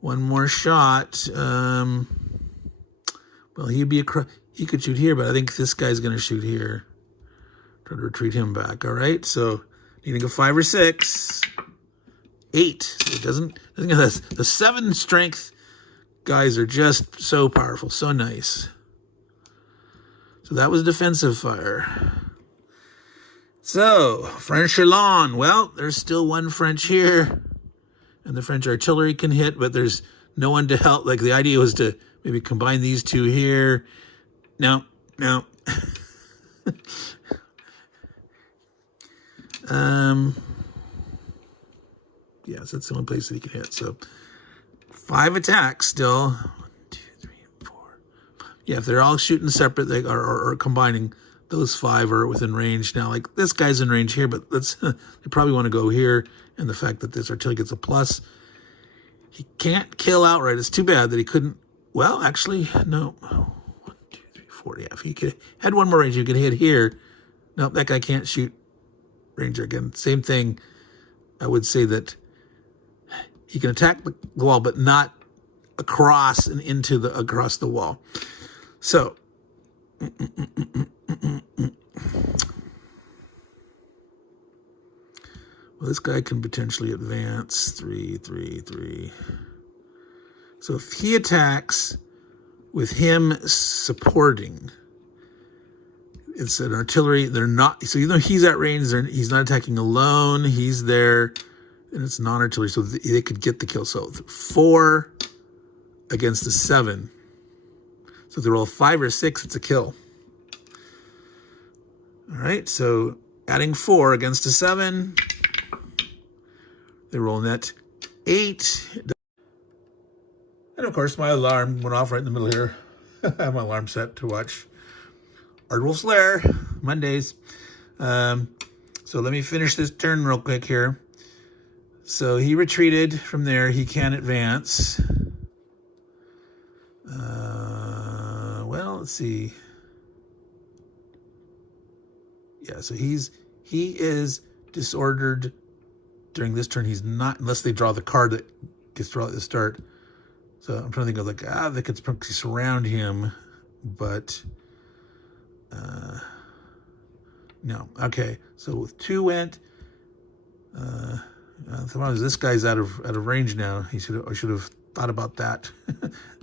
1 more shot. Well, he could shoot here, but I think this guy's going to shoot here. Try to retreat him back. All right, so needing a 5 or 6, 8. So it doesn't get this. The 7 strength guys are just so powerful, so nice. So that was defensive fire. So, French Elan. Well, there's still 1 French here. And the French artillery can hit, but there's no one to help. Like, the idea was to maybe combine these 2 here. No. Yeah, so that's the only place that he can hit. So, 5 attacks still. 1, 2, 3, 4. Yeah, if they're all shooting separate, they are combining, those 5 are within range. Now, like, this guy's in range here, but they probably want to go here. And the fact that this artillery gets a plus, he can't kill outright. It's too bad that he couldn't. Well, actually, no. 1, 2, 3, 4. Yeah, if he had 1 more range, you could hit here. Nope, that guy can't shoot ranger again. Same thing. I would say that he can attack the wall, but not across and across the wall. So, well, this guy can potentially advance 3, 3, 3. So if he attacks with him supporting, it's an artillery. They're not. So even though he's at range, he's not attacking alone. He's there, and it's non-artillery, so they could get the kill. So 4 against the 7. So if they roll a 5 or 6, it's a kill. All right. So adding 4 against a 7. They roll net 8. And of course, my alarm went off right in the middle here. I have my alarm set to watch Ardwolf's Lair Mondays. So let me finish this turn real quick here. So he retreated from there. He can advance. Well, let's see. Yeah, so he is disordered during this turn. He's not, unless they draw the card that gets drawn at the start. So I'm trying to think of like, they could surround him, but no. Okay, so with 2 went. The problem is this guy's out of range now. I should have thought about that.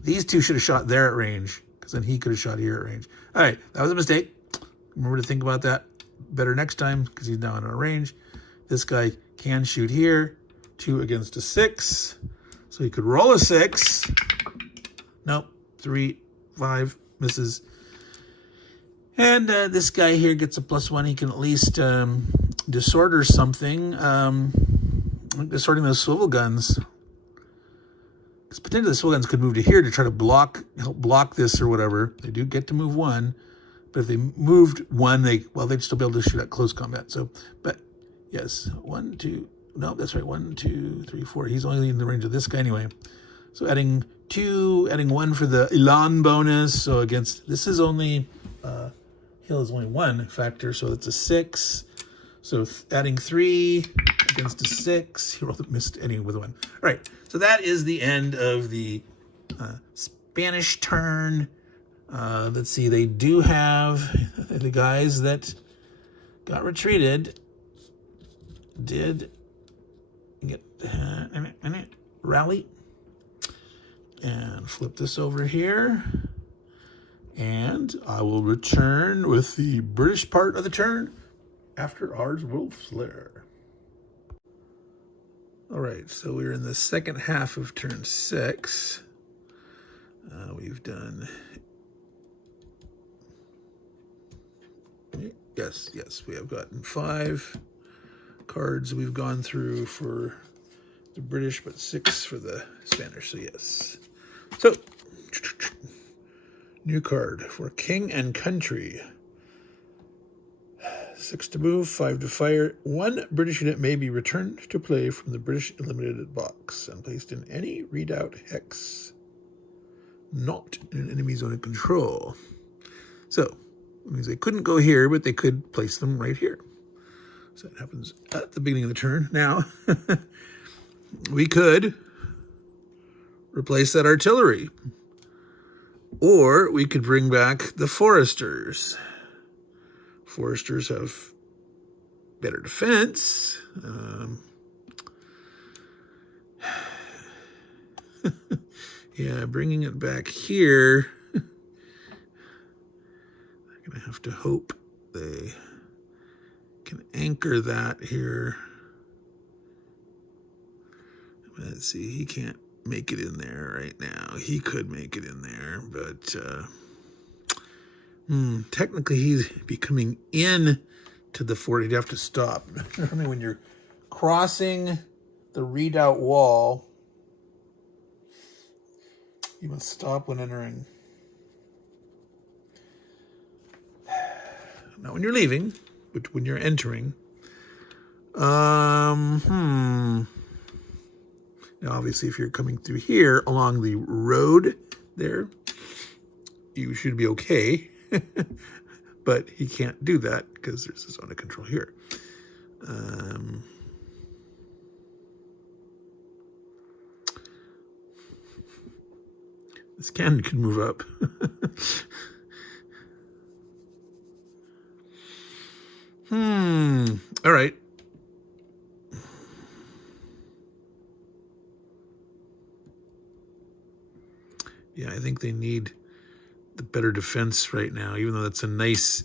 These 2 should have shot there at range, because then he could have shot here at range. All right, that was a mistake. Remember to think about that better next time, because he's now in our range. This guy can shoot here. 2 against a 6. So he could roll a 6. Nope. 3, 5, misses. And this guy here gets a +1. He can at least disorder something, distorting those swivel guns. Because potentially the swivel guns could move to here to try to help block this or whatever. They do get to move one, but if they moved one, they'd still be able to shoot at close combat. So, but yes, 1, 2, no, that's right, 1, 2, 3, 4. He's only in the range of this guy anyway. So adding 2, adding 1 for the Elan bonus. So against, this is only, heal is only 1 factor, so it's a 6. So adding 3 against a 6. He missed any with a 1. All right, so that is the end of the Spanish turn. Let's see, they do have the guys that got retreated did get rally. And flip this over here. And I will return with the British part of the turn after ours will flare. All right, so we're in the second half of turn 6. We've done... Yes, we have gotten 5 cards we've gone through for the British, but 6 for the Spanish, so yes. So, new card for King and Country. 6 to move, 5 to fire. 1 British unit may be returned to play from the British eliminated box and placed in any readout hex not in an enemy zone of control. So, it means they couldn't go here, but they could place them right here. So that happens at the beginning of the turn. Now, we could replace that artillery. Or we could bring back the Foresters. Foresters have better defense. Yeah, bringing it back here. I'm going to have to hope they can anchor that here. Let's see, he can't make it in there right now. He could make it in there, but technically he's becoming in to the fort. He'd have to stop. I mean, when you're crossing the redoubt wall, you must stop when entering. Not when you're leaving, but when you're entering. Now, obviously, if you're coming through here along the road there, you should be okay. But he can't do that because there's a zone of control here. This cannon could move up. All right. Yeah, I think they need the better defense right now, even though that's a nice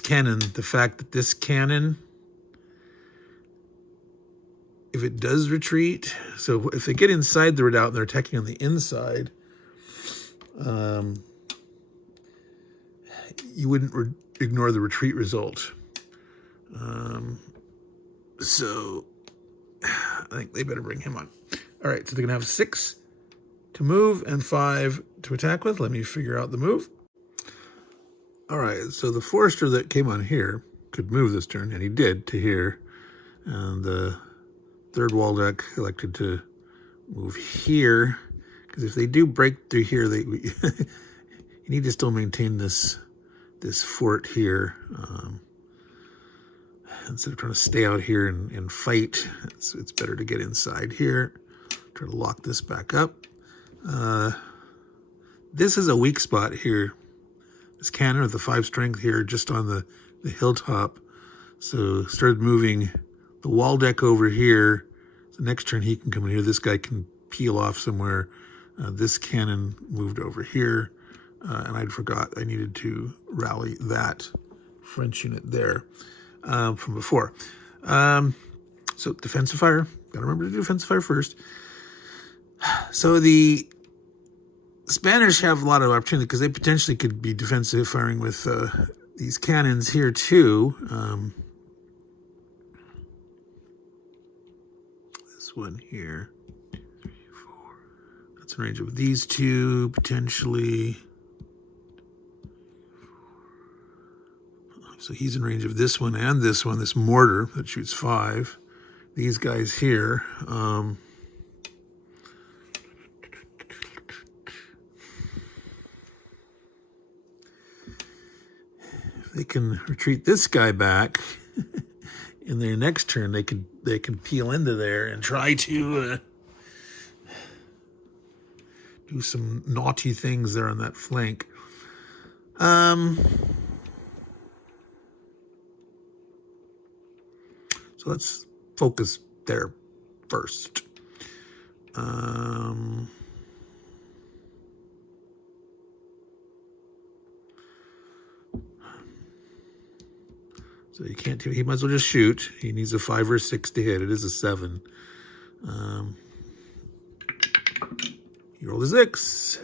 cannon. The fact that this cannon, if it does retreat, so if they get inside the redoubt and they're attacking on the inside, you wouldn't ignore the retreat result. So I think they better bring him on. All right, so they're going to have 6 to move and 5 to attack with. Let me figure out the move. All right, so the Forester that came on here could move this turn, and he did to here. And the third wall deck elected to move here, because if they do break through here, you need to still maintain this fort here. Instead of trying to stay out here and fight, it's better to get inside here. Try to lock this back up. This is a weak spot here. This cannon with the 5 strength here just on the hilltop. So started moving the wall deck over here. So next turn he can come in here. This guy can peel off somewhere. This cannon moved over here. And I'd forgot I needed to rally that French unit there from before. So defensive fire. Gotta remember to do defensive fire first. So the Spanish have a lot of opportunity because they potentially could be defensive firing with these cannons here too. this one here. That's in range of these two, potentially. So he's in range of this one and this one, this mortar that shoots 5. These guys here. If they can retreat this guy back in their next turn, they can peel into there and try to do some naughty things there on that flank. So let's focus there first. So he can't do, he might as well just shoot. He needs a 5 or a 6 to hit. It is a 7. He rolled a 6.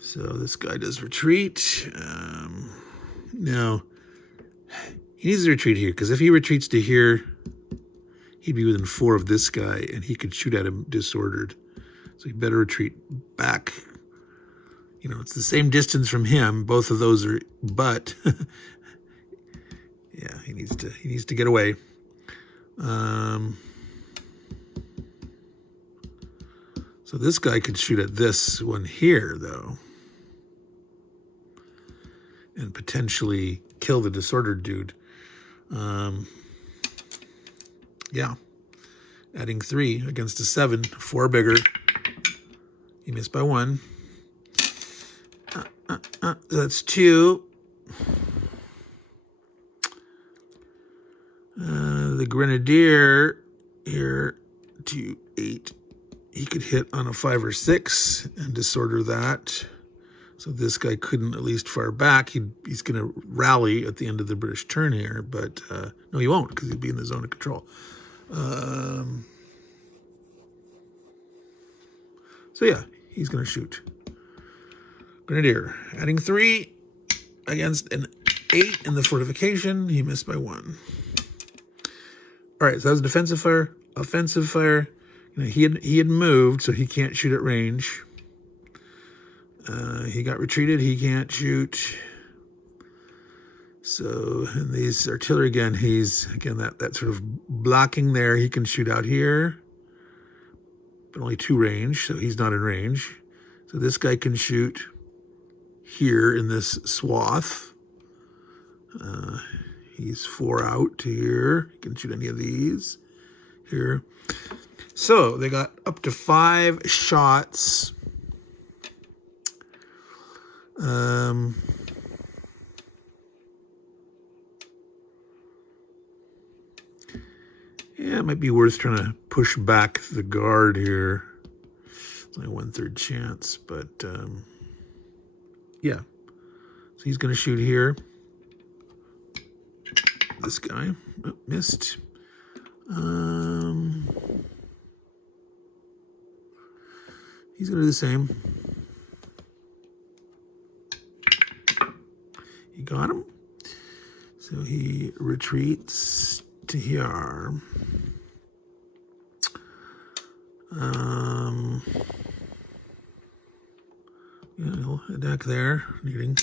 So this guy does retreat. Now, he needs to retreat here, because if he retreats to here, he'd be within 4 of this guy, and he could shoot at him disordered. So he better retreat back. You know, it's the same distance from him. Both of those are, but yeah, he needs to get away. So this guy could shoot at this one here, though, and potentially kill the disordered dude. Yeah, adding 3 against a 7, 4 bigger. He missed by 1. That's 2. The Grenadier here, 2, 8. He could hit on a 5 or 6 and disorder that. So this guy couldn't at least fire back. He's going to rally at the end of the British turn here, but no, he won't, because he'll be in the zone of control. So yeah, he's going to shoot. Grenadier, adding 3 against an 8 in the fortification. He missed by 1. All right, so that was defensive fire. Offensive fire. You know, he had moved, so he can't shoot at range. He got retreated. He can't shoot. So, and these artillery again, he's, again, that sort of blocking there. He can shoot out here, but only 2 range, so he's not in range. So this guy can shoot here in this swath. He's 4 out to here. He can shoot any of these here. So they got up to 5 shots. Yeah, it might be worth trying to push back the guard here. It's only 1/3 chance, but yeah. So he's going to shoot here. This guy, oh, missed. He's going to do the same. He got him. So he retreats to here. Yeah, he'll attack there, needing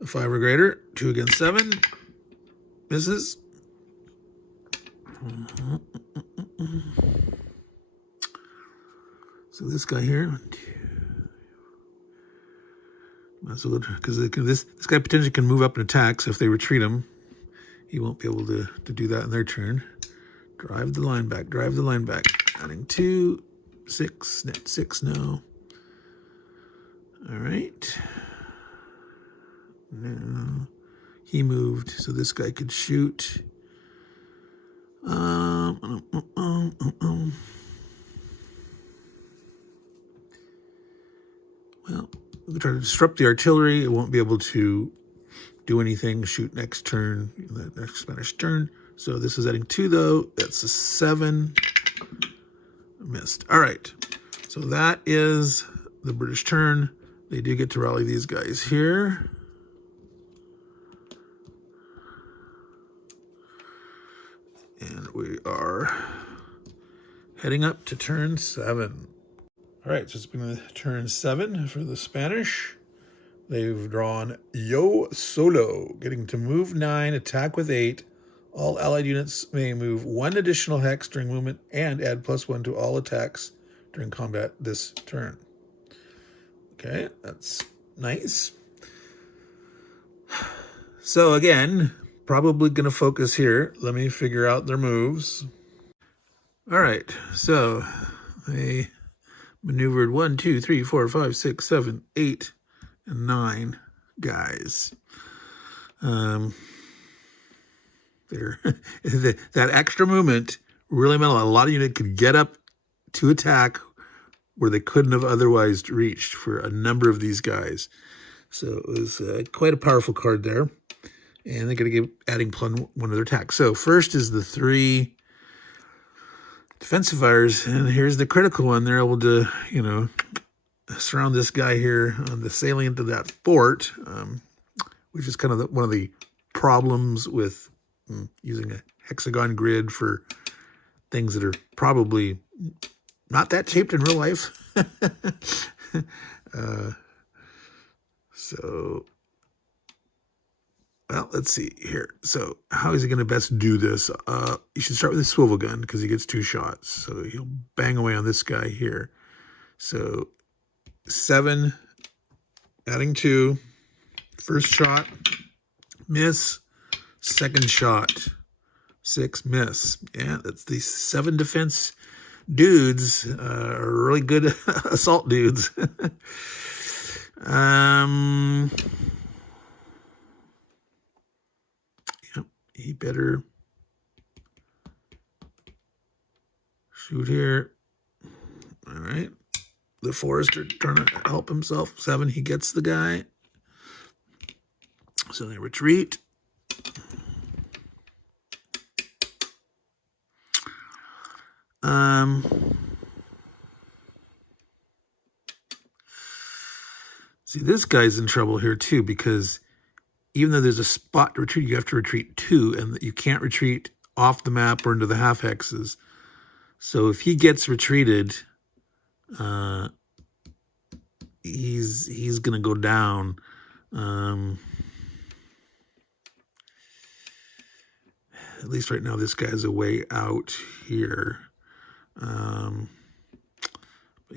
a 5 or greater. 2 against 7. Misses. So this guy here, because this guy potentially can move up and attack. So if they retreat him, he won't be able to do that in their turn. Drive the line back. Drive the line back. Adding 2, 6, net 6 now. All right. Now he moved, so this guy could shoot. Well, we'll try to disrupt the artillery. It won't be able to do anything. Shoot next turn, the next Spanish turn. So this is adding 2, though. That's a 7. Missed. All right. So that is the British turn. They do get to rally these guys here. And we are heading up to turn 7. All right, so it's been turn 7 for the Spanish. They've drawn Yo Solo, getting to move 9, attack with 8. All allied units may move 1 additional hex during movement and add +1 to all attacks during combat this turn. Okay, that's nice. So again, probably going to focus here. Let me figure out their moves. All right, so they maneuvered 1, 2, 3, 4, 5, 6, 7, 8, and 9 guys. That extra movement really meant a lot of units could get up to attack where they couldn't have otherwise reached for a number of these guys. So it was quite a powerful card there. And they're going to get adding +1 of their attacks. So first is the 3 defensive fires, and here's the critical one. They're able to, surround this guy here on the salient of that fort, which is kind of one of the problems with using a hexagon grid for things that are probably not that shaped in real life. Well, let's see here. So how is he going to best do this? You should start with a swivel gun because he gets 2 shots. So he'll bang away on this guy here. So 7, adding 2. First shot, miss. Second shot, 6, miss. Yeah, that's the 7 defense dudes are really good assault dudes. Yep, he better shoot here. All right. The Forester trying to help himself. 7, he gets the guy. So they retreat. See, this guy's in trouble here too, because even though there's a spot to retreat, you have to retreat 2, and you can't retreat off the map or into the half hexes. So if he gets retreated, he's gonna go down. At least right now, this guy's a way out here. But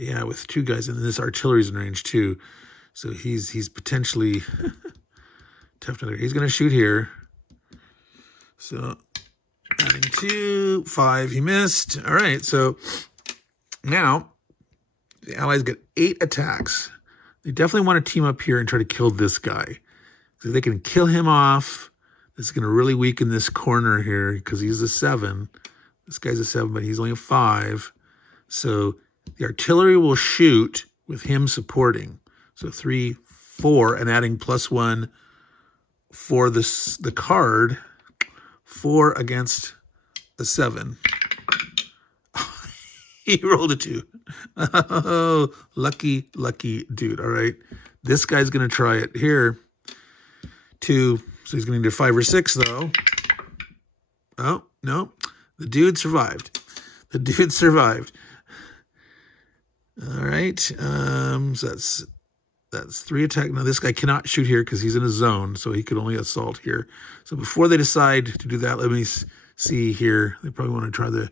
yeah, with 2 guys, and this artillery's in range too, so he's potentially tough to. He's gonna shoot here. So adding 2, 5, he missed. All right, so now the Allies get 8 attacks. They definitely want to team up here and try to kill this guy. So they can kill him off. This is going to really weaken this corner here because he's a 7. This guy's a 7, but he's only a 5. So the artillery will shoot with him supporting. So 3, 4, and adding +1 for the card. 4 against a 7. He rolled a 2. Oh, lucky dude. All right. This guy's going to try it here. 2. So he's going to need a 5 or 6, though. Oh, no. The dude survived. All right. So that's 3 attack. Now, this guy cannot shoot here because he's in a zone, so he could only assault here. So before they decide to do that, let me see here. They probably want to try the...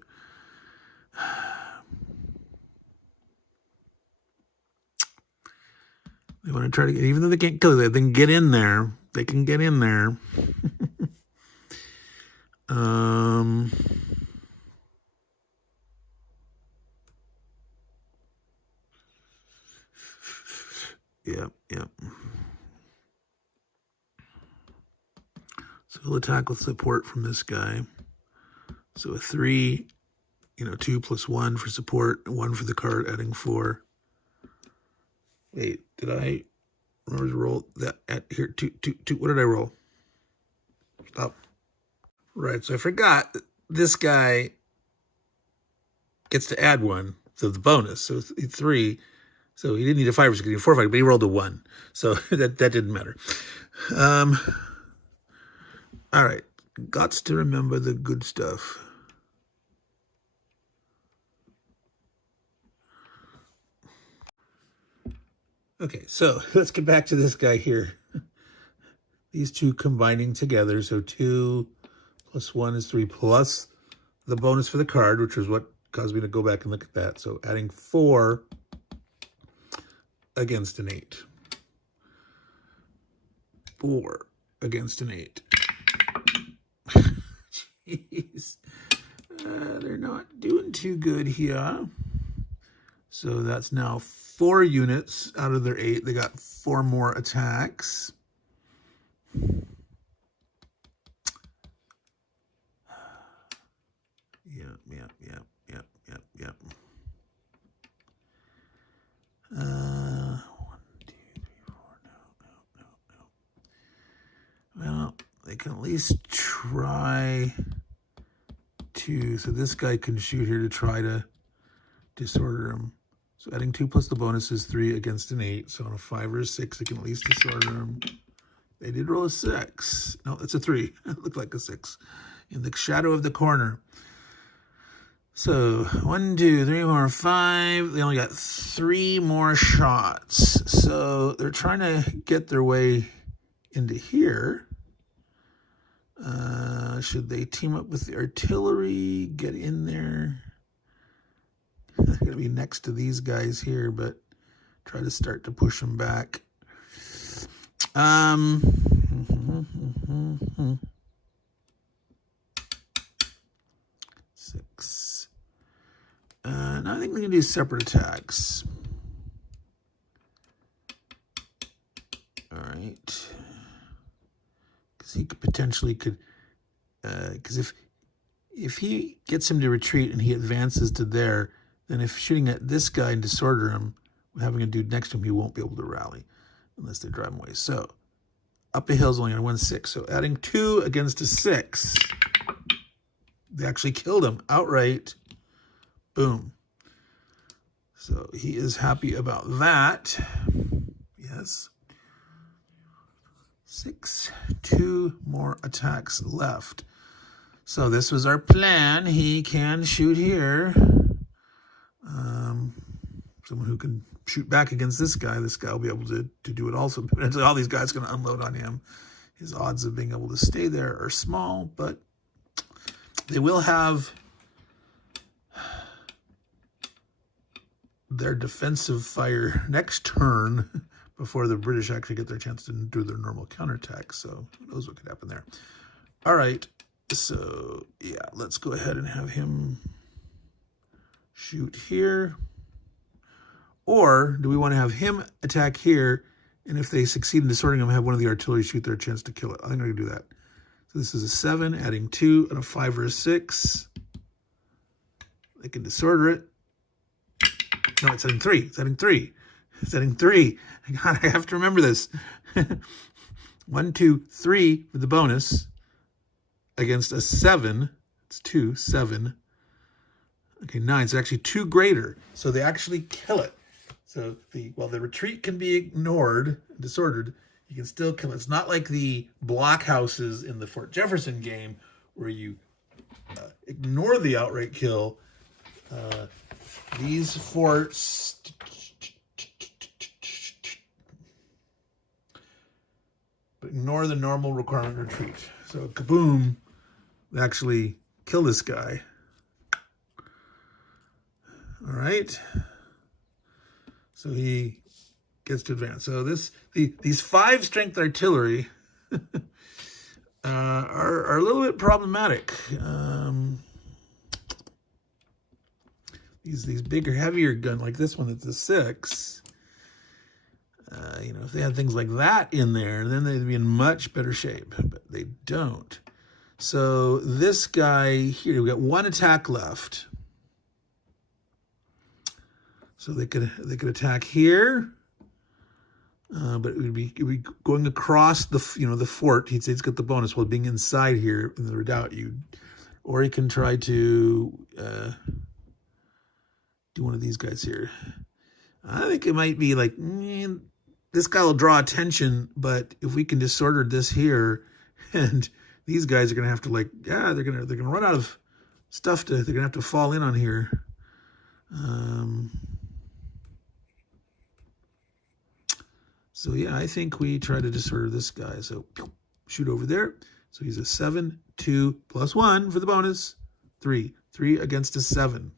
They want to try to get... Even though they can't kill it, they can get in there. They can get in there. Yep. So he'll attack with support from this guy. So a 3, 2 + 1 for support, 1 for the card, adding 4. Wait, did I remember to roll that at here? 2. What did I roll? Stop. Right, so I forgot that this guy gets to add 1 to the bonus. So 3. So he didn't need a 5, he needed a 4 5, but he rolled a 1. So that didn't matter. All right. Gots to remember the good stuff. Okay, so let's get back to this guy here. These two combining together, so 2 plus 1 is 3, plus the bonus for the card, which is what caused me to go back and look at that. So adding 4 against an 8. 4 against an 8. Jeez. They're not doing too good here. So that's now 4 units out of their 8. They got 4 more attacks. Yep. 1, 2, 3, 4. No. Well, they can at least try to. So this guy can shoot here to try to disorder him. So adding 2 plus the bonus is 3 against an 8. So on a 5 or a 6, they can at least disorder him. They did roll a 6. No, it's a 3. It looked like a 6. In the shadow of the corner. So 1, 2, 3, 4, 5. They only got 3 more shots. So they're trying to get their way into here. Should they team up with the artillery, get in there? They're going to be next to these guys here, but try to start to push them back. 6. And I think we can do separate attacks. All right. Because he potentially could, because if he gets him to retreat and he advances to there, then if shooting at this guy and disorder him, having a dude next to him, he won't be able to rally unless they drive him away. So up a hill is only going to win 6. So adding 2 against a 6, they actually killed him outright. Boom. So he is happy about that. Yes. 6, 2 more attacks left. So this was our plan. He can shoot here. Someone who can shoot back against this guy. This guy will be able to do it also. All these guys are going to unload on him. His odds of being able to stay there are small, but they will have their defensive fire next turn before the British actually get their chance to do their normal counterattack. So who knows what could happen there. All right. So, yeah, let's go ahead and have him shoot here. Or do we want to have him attack here, and if they succeed in disordering him, have one of the artillery shoot their chance to kill it? I think I can do that. So this is a 7, adding 2, and a 5 or a 6. They can disorder it. No, it's adding 3. It's adding 3. It's adding 3. God, I have to remember this. 1, 2, 3 with the bonus against a 7. It's 2, 7. Okay, 9. So actually 2 greater. So they actually kill it. So while the retreat can be ignored, disordered, you can still kill it. It's not like the blockhouses in the Fort Jefferson game where you ignore the outright kill. These forts but ignore the normal requirement retreat. So kaboom, they actually kill this guy. All right. So he gets to advance. So these 5 strength artillery are a little bit problematic. These bigger, heavier gun like this one that's a 6. If they had things like that in there, then they'd be in much better shape. But they don't. So this guy here, we got 1 attack left. So they could attack here, but it would be going across the the fort. He'd say it's got the bonus while being inside here in the redoubt. Or he can try to do one of these guys here. I think it might be like this guy will draw attention, but if we can disorder this here, and these guys are gonna have to they're gonna run out of stuff they're gonna have to fall in on here. So yeah, I think we try to disorder this guy. So shoot over there. So he's a 7, 2, plus 1 for the bonus. 3. 3 against a 7.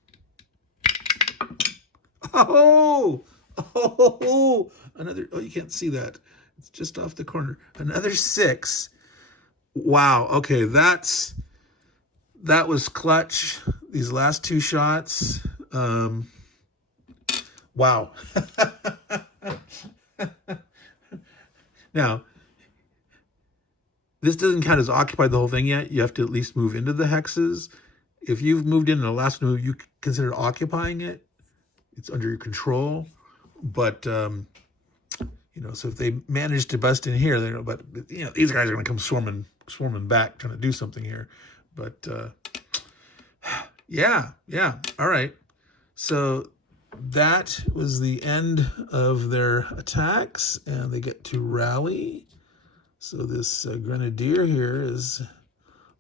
Oh! Oh! Another, oh, you can't see that. It's just off the corner. Another 6. Wow. Okay, that was clutch. These last 2 shots. Wow. Now, this doesn't count as occupied the whole thing yet. You have to at least move into the hexes. If you've moved in the last move, you consider occupying it. It's under your control. But, you know, so if they manage to bust in here, they're, but, you know, these guys are going to come swarming back, trying to do something here. But, yeah. All right. So that was the end of their attacks, and they get to rally. So this grenadier here is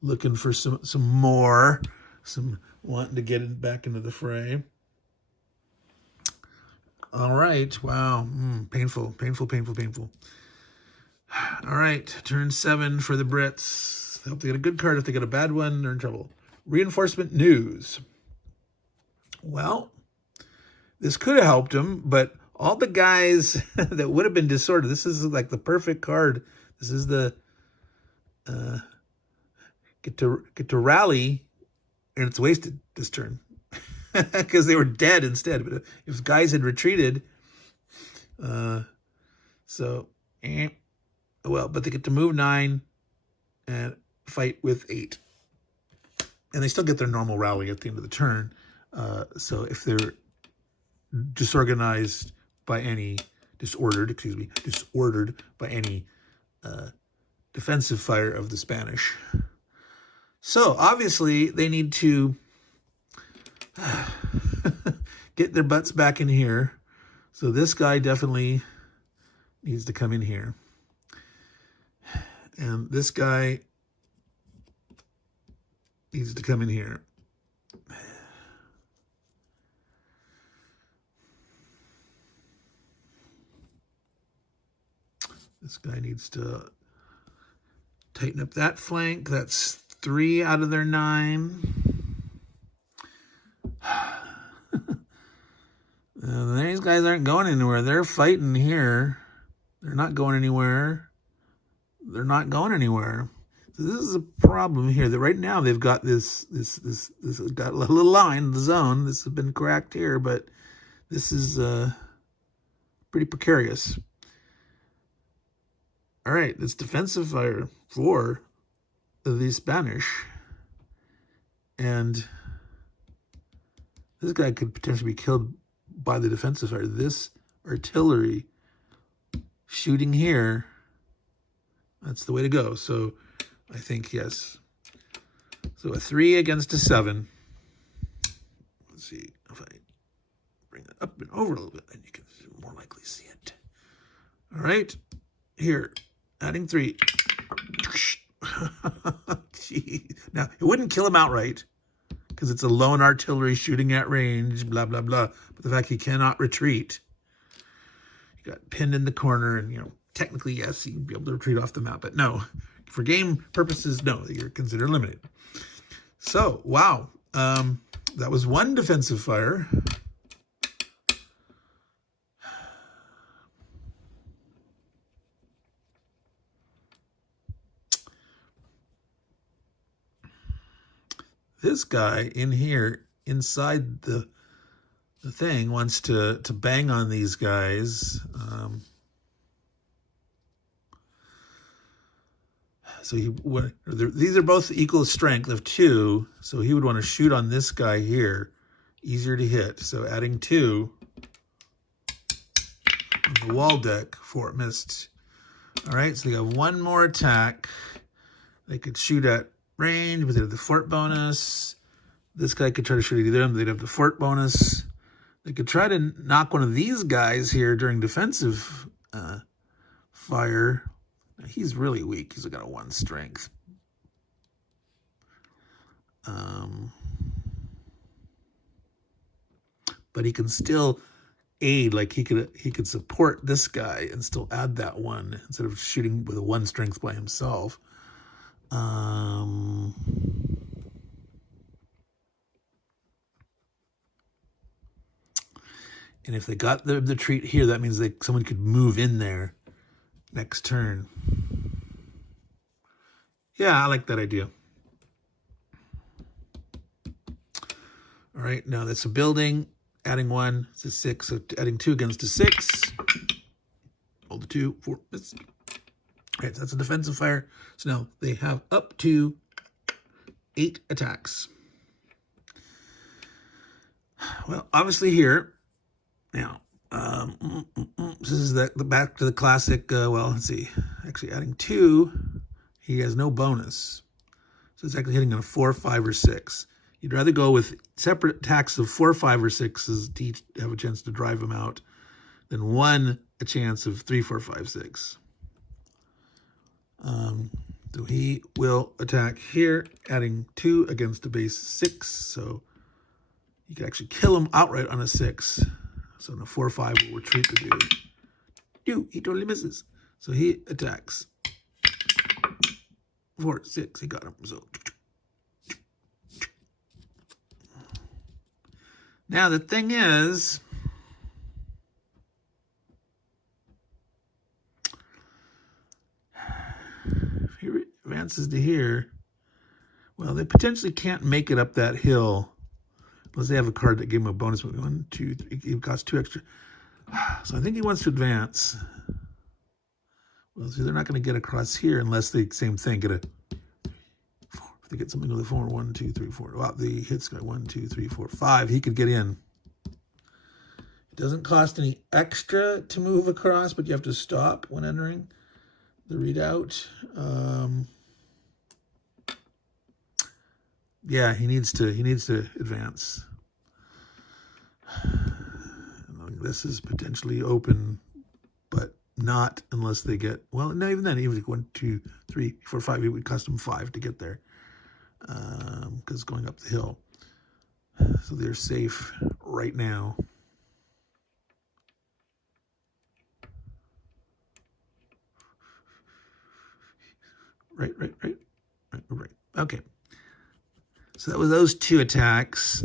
looking for some more, wanting to get it back into the fray. All right, wow, painful. All right, turn 7 for the Brits. I hope they get a good card. If they get a bad one, they're in trouble. Reinforcement news. Well, this could have helped them, but all the guys that would have been disordered, this is like the perfect card. This is the get to rally, and it's wasted this turn because they were dead instead. But if guys had retreated, well, but they get to move 9 and fight with 8, and they still get their normal rally at the end of the turn. So if they're disordered by any defensive fire of the Spanish. So obviously they need to get their butts back in here. So this guy definitely needs to come in here. And this guy needs to come in here. This guy needs to tighten up that flank. That's 3 out of their 9. These guys aren't going anywhere. They're fighting here. They're not going anywhere. So this is a problem here. That right now they've got this got a little line, the zone. This has been cracked here, but this is pretty precarious. All right, it's defensive fire for the Spanish. And this guy could potentially be killed by the defensive fire. This artillery shooting here, that's the way to go. So I think, yes. So a 3 against a 7. Let's see if I bring it up and over a little bit, then you can more likely see it. All right, here. Adding 3. Now, it wouldn't kill him outright because it's a lone artillery shooting at range, blah, blah, blah. But the fact he cannot retreat, he got pinned in the corner, and, you know, technically, yes, he'd be able to retreat off the map. But no, for game purposes, no, you're considered limited. So, wow. That was 1 defensive fire. This guy in here, inside the thing, wants to bang on these guys. So these are both equal strength of 2. So he would want to shoot on this guy here, easier to hit. So adding 2 on the wall deck. 4 missed. All right, so they got 1 more attack. They could shoot at range, but they have the fort bonus. This guy could try to shoot at either of them. They'd have the fort bonus. They could try to knock one of these guys here during defensive fire. Now, he's really weak. He's got a 1 strength. But he can still aid, like he could support this guy and still add that one instead of shooting with a 1 strength by himself. And if they got the retreat here, that means someone could move in there next turn. Yeah, I like that idea. All right, now that's a building. Adding 1, it's a 6. So adding 2 against a 6. Roll the 2, 4. All right, so that's a defensive fire. So now they have up to 8 attacks. Well, obviously here, now, this is the back to the classic, well, let's see. Actually, adding 2, he has no bonus. So it's actually hitting on a 4, 5, or 6. You'd rather go with separate attacks of 4, 5, or 6s to each have a chance to drive them out than one a chance of 3, 4, 5, 6. So he will attack here, adding 2 against a base 6. So you can actually kill him outright on a 6. So on a 4, 5 will retreat the dude. He totally misses. So he attacks. 4, 6, he got him. So now the thing is, if he advances to here, well, they potentially can't make it up that hill unless they have a card that gave him a bonus. 1, 2, 3, it costs 2 extra. So I think he wants to advance. Well, so they're not going to get across here unless they, same thing, get a 4. If they get something with a 4, 1, 2, 3, 4. Wow, the hits got 1, 2, 3, 4, 5. He could get in. It doesn't cost any extra to move across, but you have to stop when entering the readout. Yeah, he needs to advance. This is potentially open, but not unless they get, well, not even then, even 1, 2, 3, 4, 5, it would cost them 5 to get there, because going up the hill. So they're safe right now. Right. Okay. So that was those 2 attacks.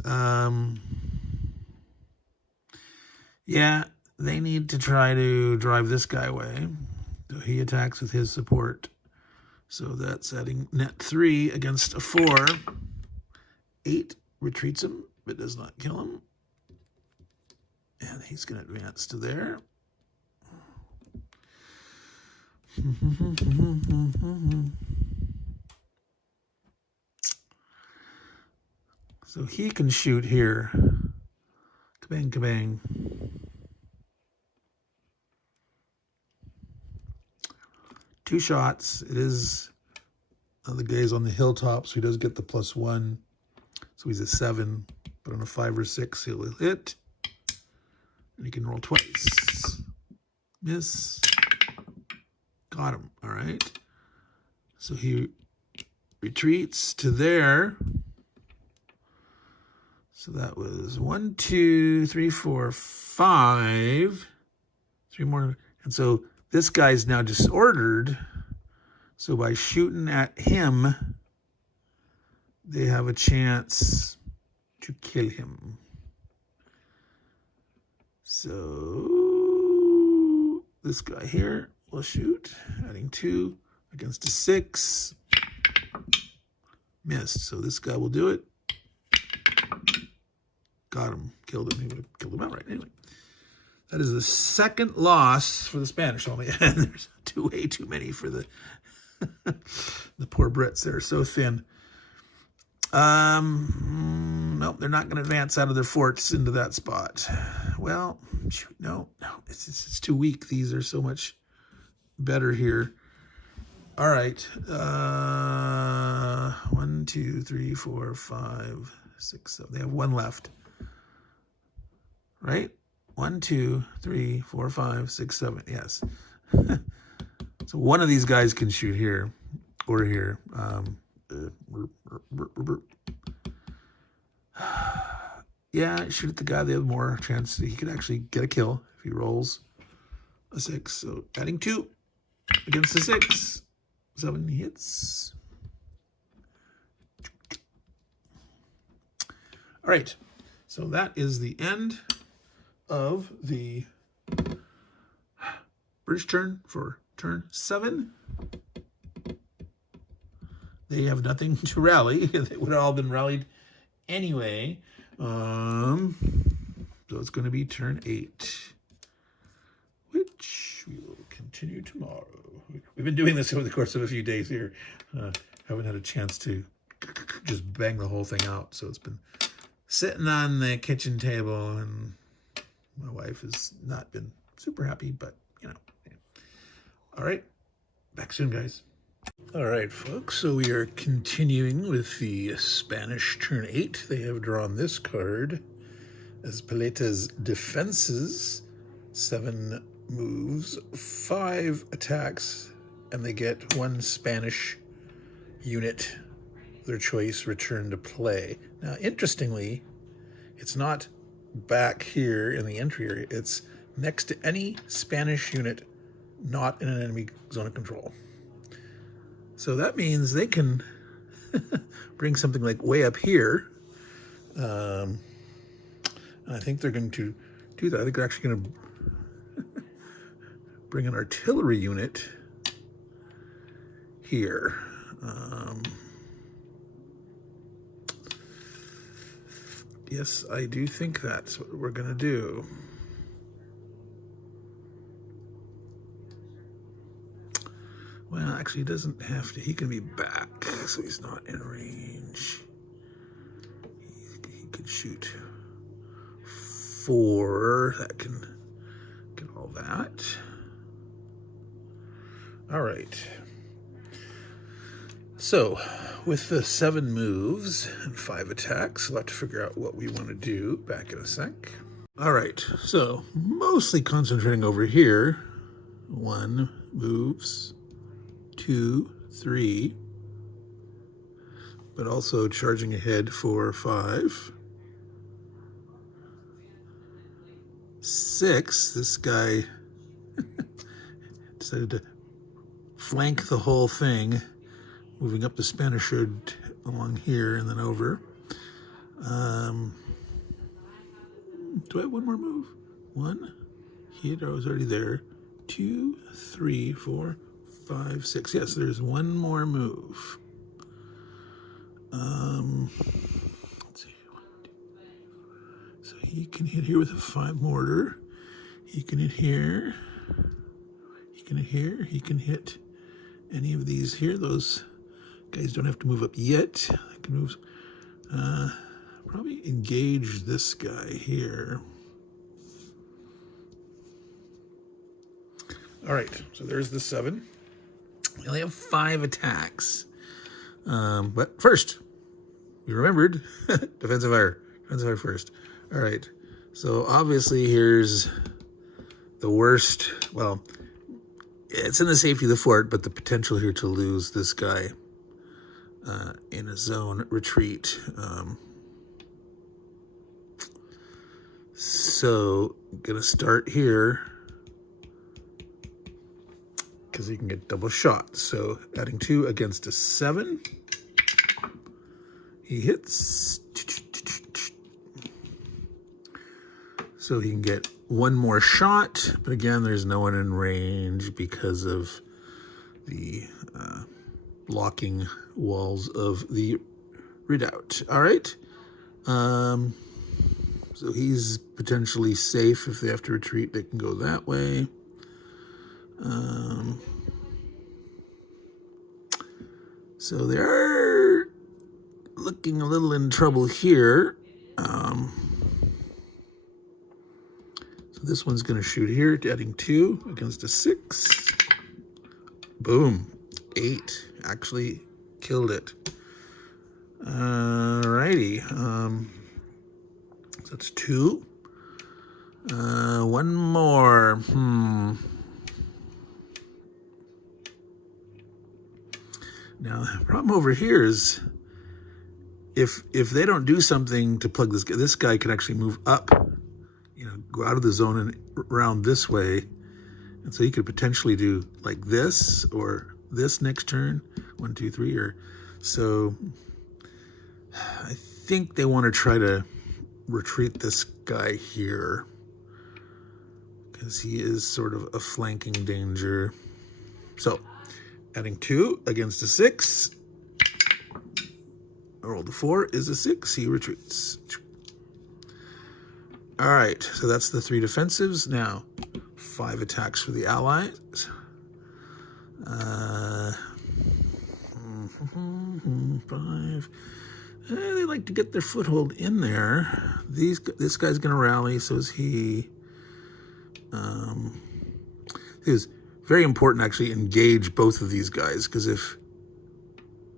Yeah, they need to try to drive this guy away. So he attacks with his support. So that's adding net 3 against a 4. 8 retreats him, but does not kill him. And he's going to advance to there. So he can shoot here. Kabang, kabang. Two shots. It is the guy's on the hilltop, so he does get the +1. So he's a 7, but on a 5 or 6, he'll hit. And he can roll twice. Miss. Got him. All right. So he retreats to there. So that was 1, 2, 3, 4, 5. 3 more. And so this guy's now disordered. So by shooting at him, they have a chance to kill him. So this guy here will shoot, adding 2 against a 6. Missed. So this guy will do it. Got him. Killed him. He would have killed him outright. Anyway, that is the second loss for the Spanish Army. And there's way too many for the the poor Brits. They're so thin. Nope, they're not going to advance out of their forts into that spot. Well, shoot, no, it's too weak. These are so much better here. All right. 1, 2, 3, 4, 5, 6, 7. They have 1 left. Right? 1, 2, 3, 4, 5, 6, 7. Yes. So one of these guys can shoot here or here. Yeah, shoot at the guy. They have more chance that he could actually get a kill if he rolls a 6. So adding 2 against the 6. 7 hits. All right. So that is the end of the British turn for turn 7. They have nothing to rally. They would have all been rallied anyway. So it's going to be turn 8, which we will continue tomorrow. We've been doing this over the course of a few days here. Haven't had a chance to just bang the whole thing out. So it's been sitting on the kitchen table, and my wife has not been super happy, but you know. All right. Back soon, guys. All right, folks, so we are continuing with the Spanish turn 8. They have drawn this card as Paleta's defenses, 7 moves, 5 attacks, and they get 1 Spanish unit, their choice, return to play. Now, interestingly, it's not back here in the entry area. It's next to any Spanish unit not in an enemy zone of control. So that means they can bring something like way up here. And I think they're going to do that. I think they're actually going to bring an artillery unit here. Yes, I do think that's what we're going to do. Well, actually, he doesn't have to. He can be back, so he's not in range. He could shoot 4. That can get all that. All right. So, with the 7 moves and 5 attacks, we'll have to figure out what we want to do back in a sec. All right. So, mostly concentrating over here. 1 moves. 2, 3, but also charging ahead 4, 5, 6. This guy decided to flank the whole thing, moving up the Spanish road along here and then over. Do I have one more move? 1. He was already there. 2, 3, 4, 5, 6. Yes, there's one more move. Let's see. So he can hit here with a 5 mortar. He can hit here. He can hit here. He can hit any of these here. Those guys don't have to move up yet. They can move. Probably engage this guy here. All right, so there's the 7. We only have 5 attacks. But first, we remembered defensive fire. Defensive fire first. All right, so obviously here's the worst. Well, it's in the safety of the fort, but the potential here to lose this guy in a zone retreat. So I'm gonna start here because he can get double shot. So adding 2 against a 7. He hits. So he can get 1 more shot, but again, there's no one in range because of the blocking walls of the redoubt. All right. So he's potentially safe. If they have to retreat, they can go that way. So they're looking a little in trouble here. So this one's going to shoot here, adding 2 against a 6. Boom. 8. Actually killed it. Alrighty. So that's 2. 1 more. Now, the problem over here is if they don't do something to plug this guy can actually move up, go out of the zone and around this way. And so he could potentially do like this or this next turn, 1, 2, 3, or so. I think they want to try to retreat this guy here because he is sort of a flanking danger. So adding 2 against a 6. I rolled a 4 is a 6. He retreats. All right, so that's the 3 defensives. Now, 5 attacks for the allies. 5. They like to get their foothold in there. This guy's going to rally, so is he. It was very important actually engage both of these guys, because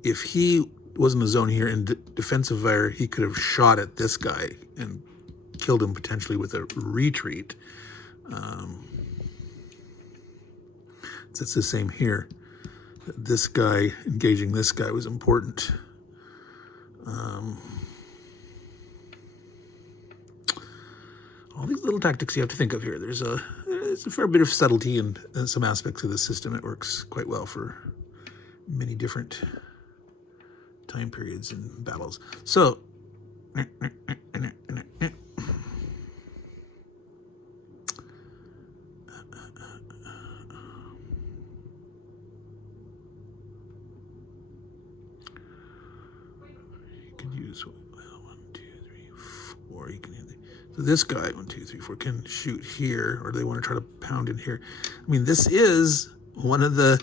if he was in the zone here in defensive fire, he could have shot at this guy and killed him potentially with a retreat. It's the same here. This guy, engaging this guy was important. All these little tactics you have to think of here. There's a fair bit of subtlety in some aspects of the system. It works quite well for many different time periods and battles. So, use 1, 2, 3, 4. You can so this guy 1, 2, 3, 4 can shoot here, or they want to try to pound in here. I mean, this is one of the,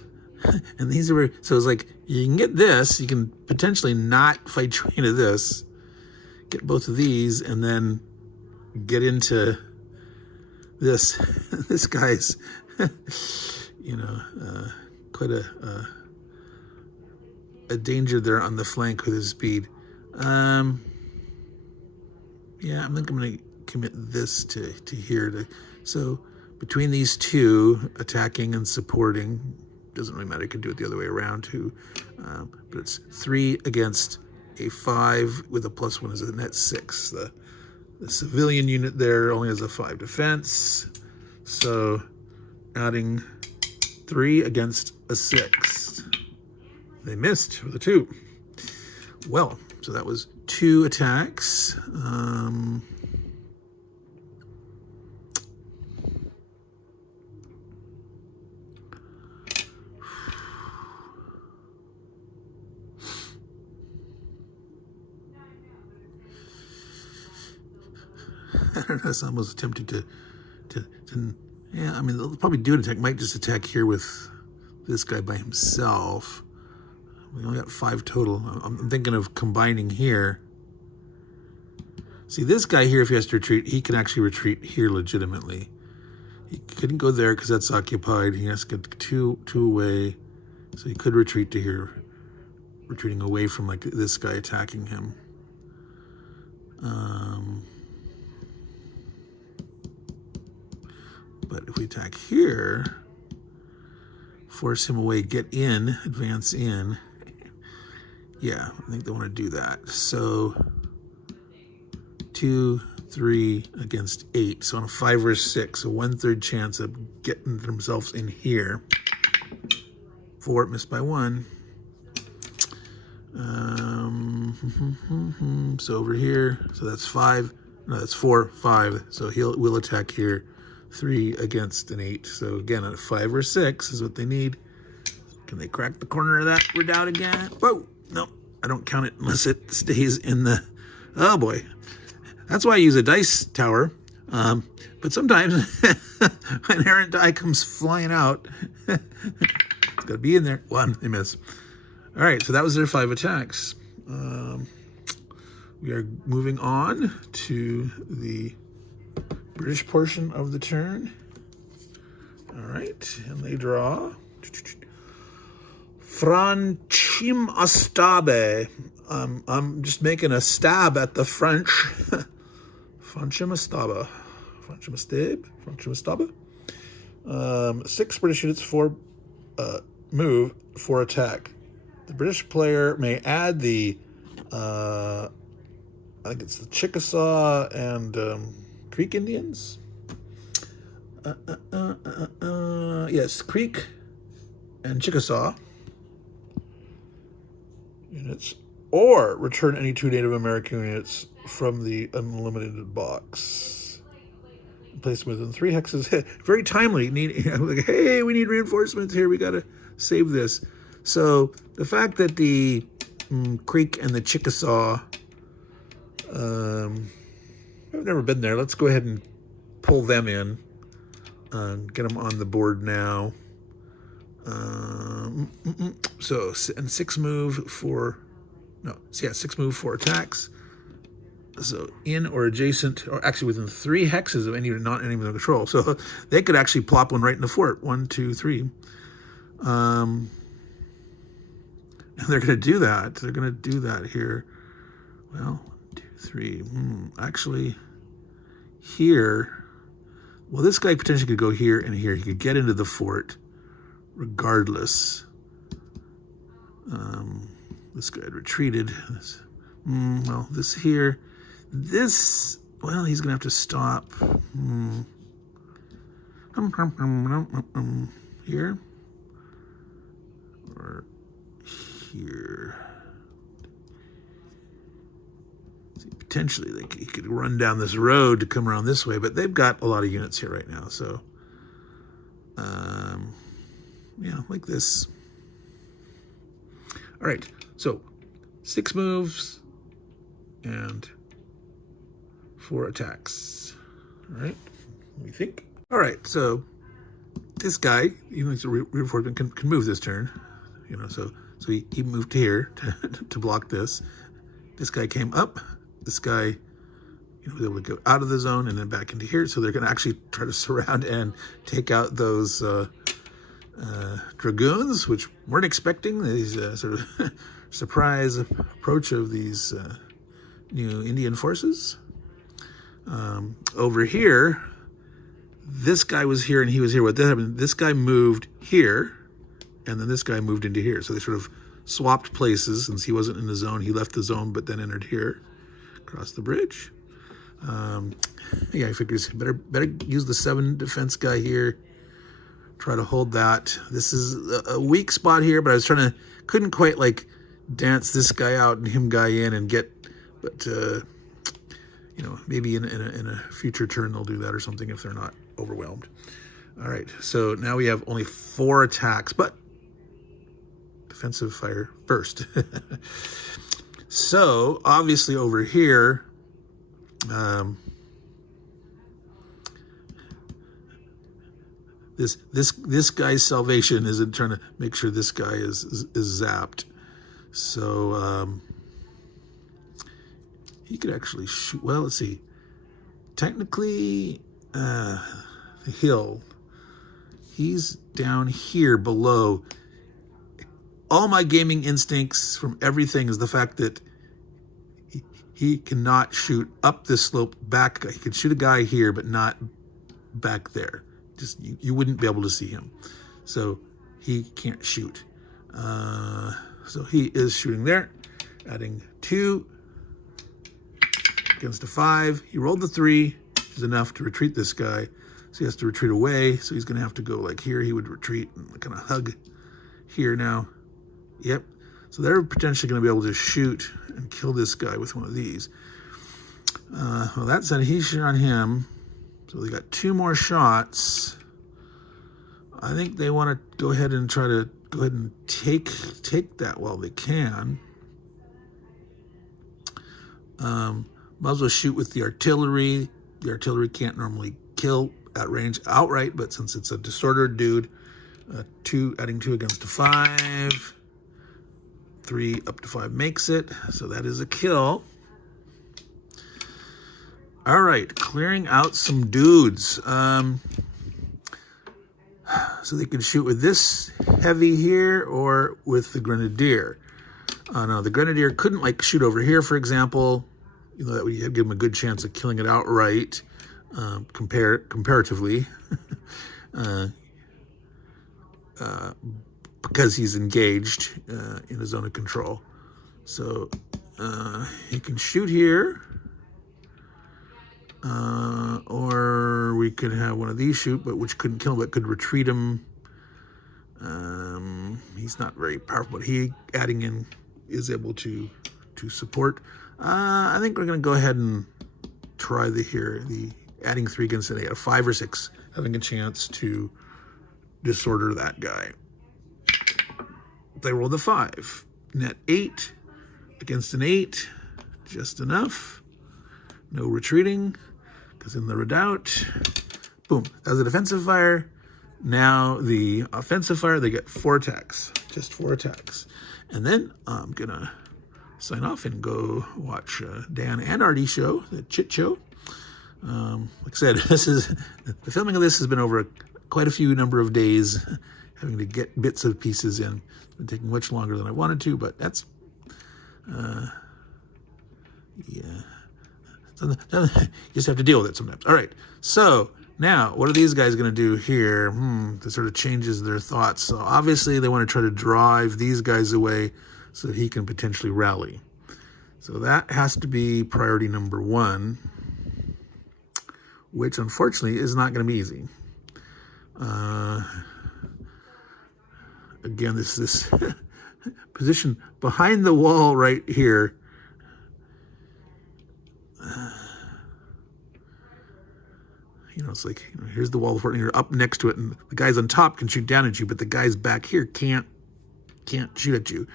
and these are so it's like you can get this. You can potentially not fight your way into this, get both of these, and then get into this. This guy's, quite a danger there on the flank with his speed. Yeah, I think I'm going to commit this to here. So between these two, attacking and supporting, doesn't really matter. You can do it the other way around too. But it's 3 against a 5 with a +1 is a net 6. The civilian unit there only has a 5 defense. So adding 3 against a 6. They missed with a 2. Well, so that was 2 attacks. I don't know, someone was attempting to yeah, I mean, they'll probably do an attack. Might just attack here with this guy by himself. We only got 5 total. I'm thinking of combining here. See, this guy here, if he has to retreat, he can actually retreat here legitimately. He couldn't go there because that's occupied. He has to get two away. So he could retreat to here, retreating away from like this guy attacking him. But if we attack here, force him away, get in, advance in. Yeah, I think they want to do that. So 2, 3 against 8. So on a 5 or 6, a 1/3 chance of getting themselves in here. 4 missed by 1. So over here, so that's 5. No, that's 4, 5. So we'll attack here. 3 against an 8. So again, a 5 or 6 is what they need. Can they crack the corner of that redoubt again? Whoa, no, I don't count it unless it stays in the, oh boy. That's why I use a dice tower. But sometimes an errant die comes flying out. It's got to be in there. 1, they miss. All right, so that was their 5 attacks. We are moving on to the British portion of the turn. All right, and they draw Francim Astabe. I'm just making a stab at the French. Francim Astabe. Francim Astabe. 6 British units, 4 move, 4 attack. The British player may add the I think it's the Chickasaw and Creek Indians. Yes, Creek and Chickasaw units, or return any 2 Native American units from the unlimited box. Place them within 3 hexes. Very timely. Like, hey, we need reinforcements here. We got to save this. So the fact that the Creek and the Chickasaw, I've never been there. Let's go ahead and pull them in. Get them on the board now. So, and 6 move for attacks. So in or adjacent, or actually within 3 hexes of any non-enemy control. So they could actually plop one right in the fort. 1, 2, 3. And they're going to do that. They're going to do that here. Well, 1, 2, 3. Actually, here. Well, this guy potentially could go here and here. He could get into the fort regardless. This guy had retreated. Well, this here. This, well, he's going to have to stop. Here. Or here. See, potentially, he could run down this road to come around this way, but they've got a lot of units here right now, so yeah, like this. All right, so 6 moves and 4 attacks. All right, we think. All right, so this guy, even though he's a reinforcement, can move this turn. So he moved here to block this. This guy came up. This guy, was able to go out of the zone and then back into here. So they're going to actually try to surround and take out those dragoons, which weren't expecting. These sort of surprise approach of these new Indian forces. Over here, this guy was here and he was here. What happened? This guy moved here, and then this guy moved into here. So they sort of swapped places. Since he wasn't in the zone, he left the zone, but then entered here, across the bridge. Yeah, I figured better use the 7 defense guy here. Try to hold that. This is a weak spot here, but I was couldn't quite like dance this guy out and him guy in and get, but maybe in a future turn they'll do that or something if they're not overwhelmed. All right, so now we have only 4 attacks, but defensive fire first. So obviously over here, this guy's salvation isn't trying to make sure this guy is zapped. So he could actually shoot. Well, let's see. Technically, the hill. He's down here below. All my gaming instincts from everything is the fact that he cannot shoot up this slope back. He could shoot a guy here, but not back there. Just you wouldn't be able to see him. So he can't shoot. So he is shooting there, adding 2 against a 5. He rolled the 3, which is enough to retreat this guy. So he has to retreat away. So he's going to have to go like here. He would retreat and kind of hug here now. Yep. So they're potentially going to be able to shoot and kill this guy with one of these. Well, that said, he shot him. So they got 2 more shots. I think they want to go ahead and try to go ahead and take that while they can. Might as well shoot with the artillery. The artillery can't normally kill at range outright, but since it's a disordered dude, 2 adding 2 against a 5. 3 up to 5 makes it. So that is a kill. All right, clearing out some dudes. So they can shoot with this heavy here or with the grenadier. Now the grenadier couldn't like shoot over here, for example. That would give him a good chance of killing it outright, comparatively, because he's engaged in a zone of control. So He can shoot here. Or we could have one of these shoot, but which couldn't kill him, but could retreat him. He's not very powerful, but he adding in is able to support. I think we're going to go ahead and try the adding 3 against a 5 or 6, having a chance to disorder that guy. They roll the 5. Net 8 against an 8, just enough. No retreating, because in the redoubt, boom, that was a defensive fire. Now the offensive fire, they get 4 attacks, just 4 attacks. And then I'm gonna sign off and go watch Dan and Artie's show, the Chit Show. Like I said, the filming of this has been over quite a few number of days, having to get bits of pieces in. It's been taking much longer than I wanted to, but that's, yeah. You just have to deal with it sometimes. All right, so now what are these guys going to do here? That sort of changes their thoughts. So obviously they want to try to drive these guys away so that he can potentially rally. So that has to be priority number 1, which unfortunately is not going to be easy. Again, this position behind the wall right here. It's like, here's the wall of fort, and you're up next to it, and the guys on top can shoot down at you, but the guys back here can't shoot at you.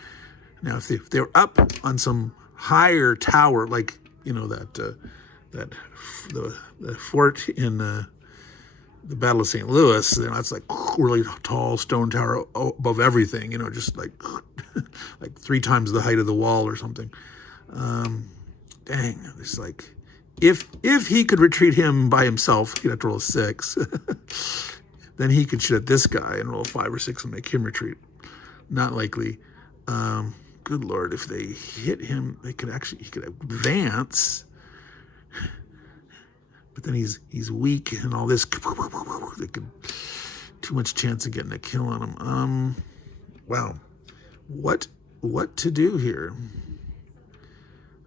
Now, if they were up on some higher tower, like the fort in the Battle of St. Louis, that's like really tall stone tower above everything. Just like like 3 times the height of the wall or something. Dang, it's like. If he could retreat him by himself, he'd have to roll a 6. Then he could shoot at this guy and roll a 5 or 6 and make him retreat. Not likely. Good Lord, if they hit him, he could advance. But then he's weak and all this. They could too much chance of getting a kill on him. Wow, what to do here?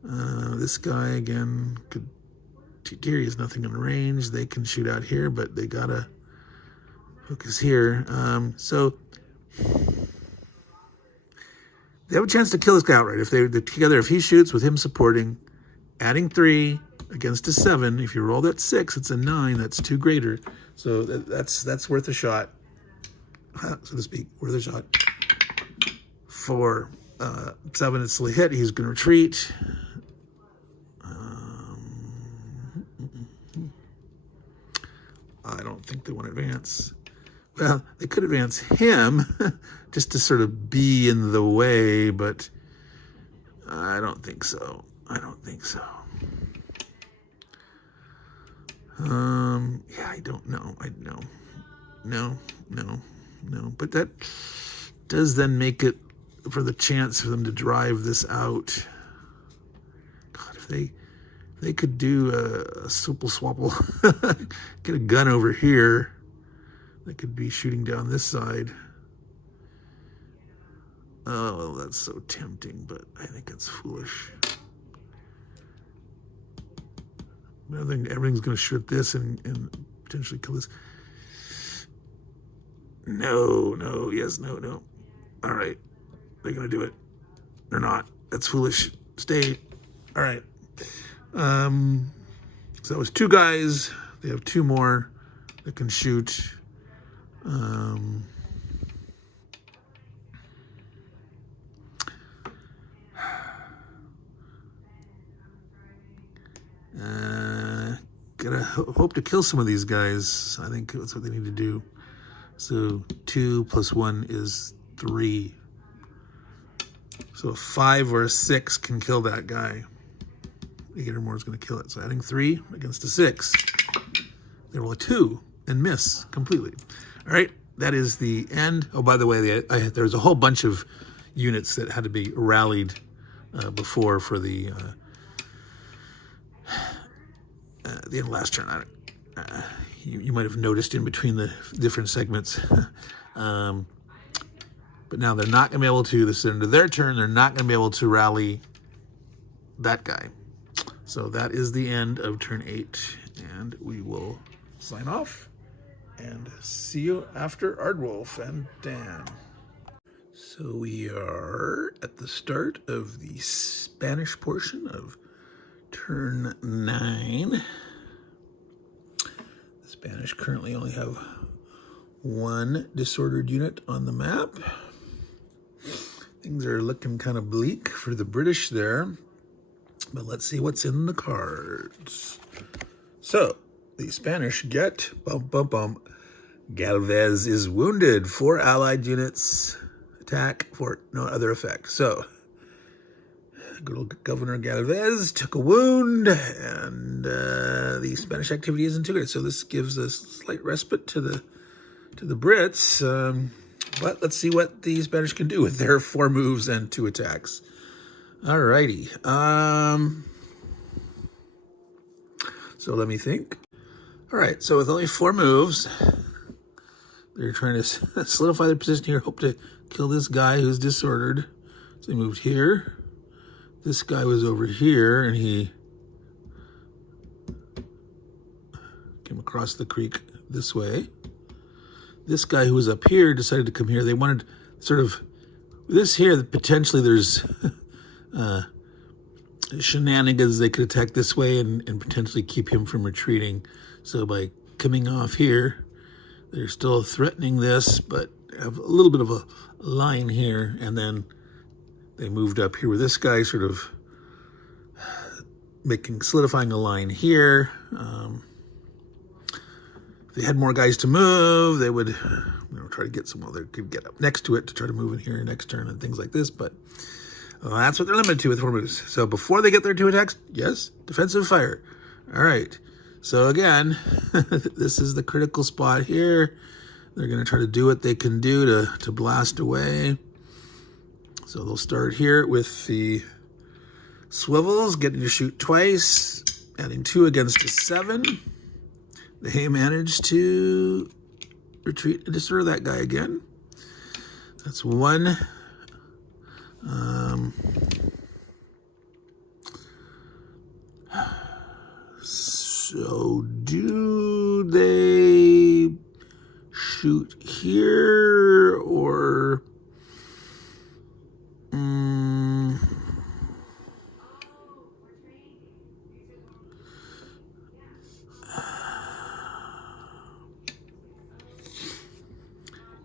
This guy again could. Here, he has nothing in range. They can shoot out here, but they gotta focus here. So they have a chance to kill this guy outright if they're together. If he shoots with him supporting, adding 3 against a 7. If you roll that 6, it's a 9. That's 2 greater. So that's worth a shot, so to speak. Worth a shot. 4, 7. It's still a hit. He's gonna retreat. I don't think they want to advance. Well, they could advance him just to sort of be in the way, but I don't think so. Yeah, I don't know. No. But that does then make it for the chance for them to drive this out. God, if they could do a supple swapple, get a gun over here, they could be shooting down this side. Oh, that's so tempting, but I think it's foolish. I think everything's going to shoot this and potentially kill this. No. All right. They're going to do it. They're not. That's foolish. Stay. All right. So that was 2 guys. They have 2 more that can shoot. Gotta hope to kill some of these guys. I think that's what they need to do. So 2 + 1 is 3. So a 5 or a 6 can kill that guy. 8 or more is going to kill it. So adding 3 against a 6. They roll a 2 and miss completely. All right, that is the end. Oh, by the way, there's a whole bunch of units that had to be rallied before for the end of last turn. You might have noticed in between the different segments. But now they're not going to be able to, this is into their turn, they're not going to be able to rally that guy. So that is the end of turn 8, and we will sign off and see you after Ardwolf and Dan. So we are at the start of the Spanish portion of turn 9. The Spanish currently only have one disordered unit on the map. Things are looking kind of bleak for the British there, but let's see what's in the cards. So the Spanish get, Galvez is wounded. 4 allied units attack for no other effect. So good old Governor Galvez took a wound, and the Spanish activity isn't too good. So this gives a slight respite to the Brits. But let's see what the Spanish can do with their 4 moves and 2 attacks. Alrighty. So let me think. All right, so with only 4 moves, they're trying to solidify their position here, hope to kill this guy who's disordered. So they moved here. This guy was over here, and he came across the creek this way. This guy who was up here decided to come here. They wanted sort of this here, potentially there's shenanigans. They could attack this way and potentially keep him from retreating. So by coming off here, they're still threatening this, but have a little bit of a line here. And then they moved up here with this guy sort of solidifying a line here. If they had more guys to move, they would try to get someone that could get up next to it to try to move in here next turn and things like this. But that's what they're limited to with 4 moves. So before they get their 2 attacks, yes, defensive fire. All right. So again, this is the critical spot here. They're going to try to do what they can do to blast away. So they'll start here with the swivels, getting to shoot twice, adding 2 against a 7. They managed to retreat and destroy that guy again. That's 1. So do they shoot here or...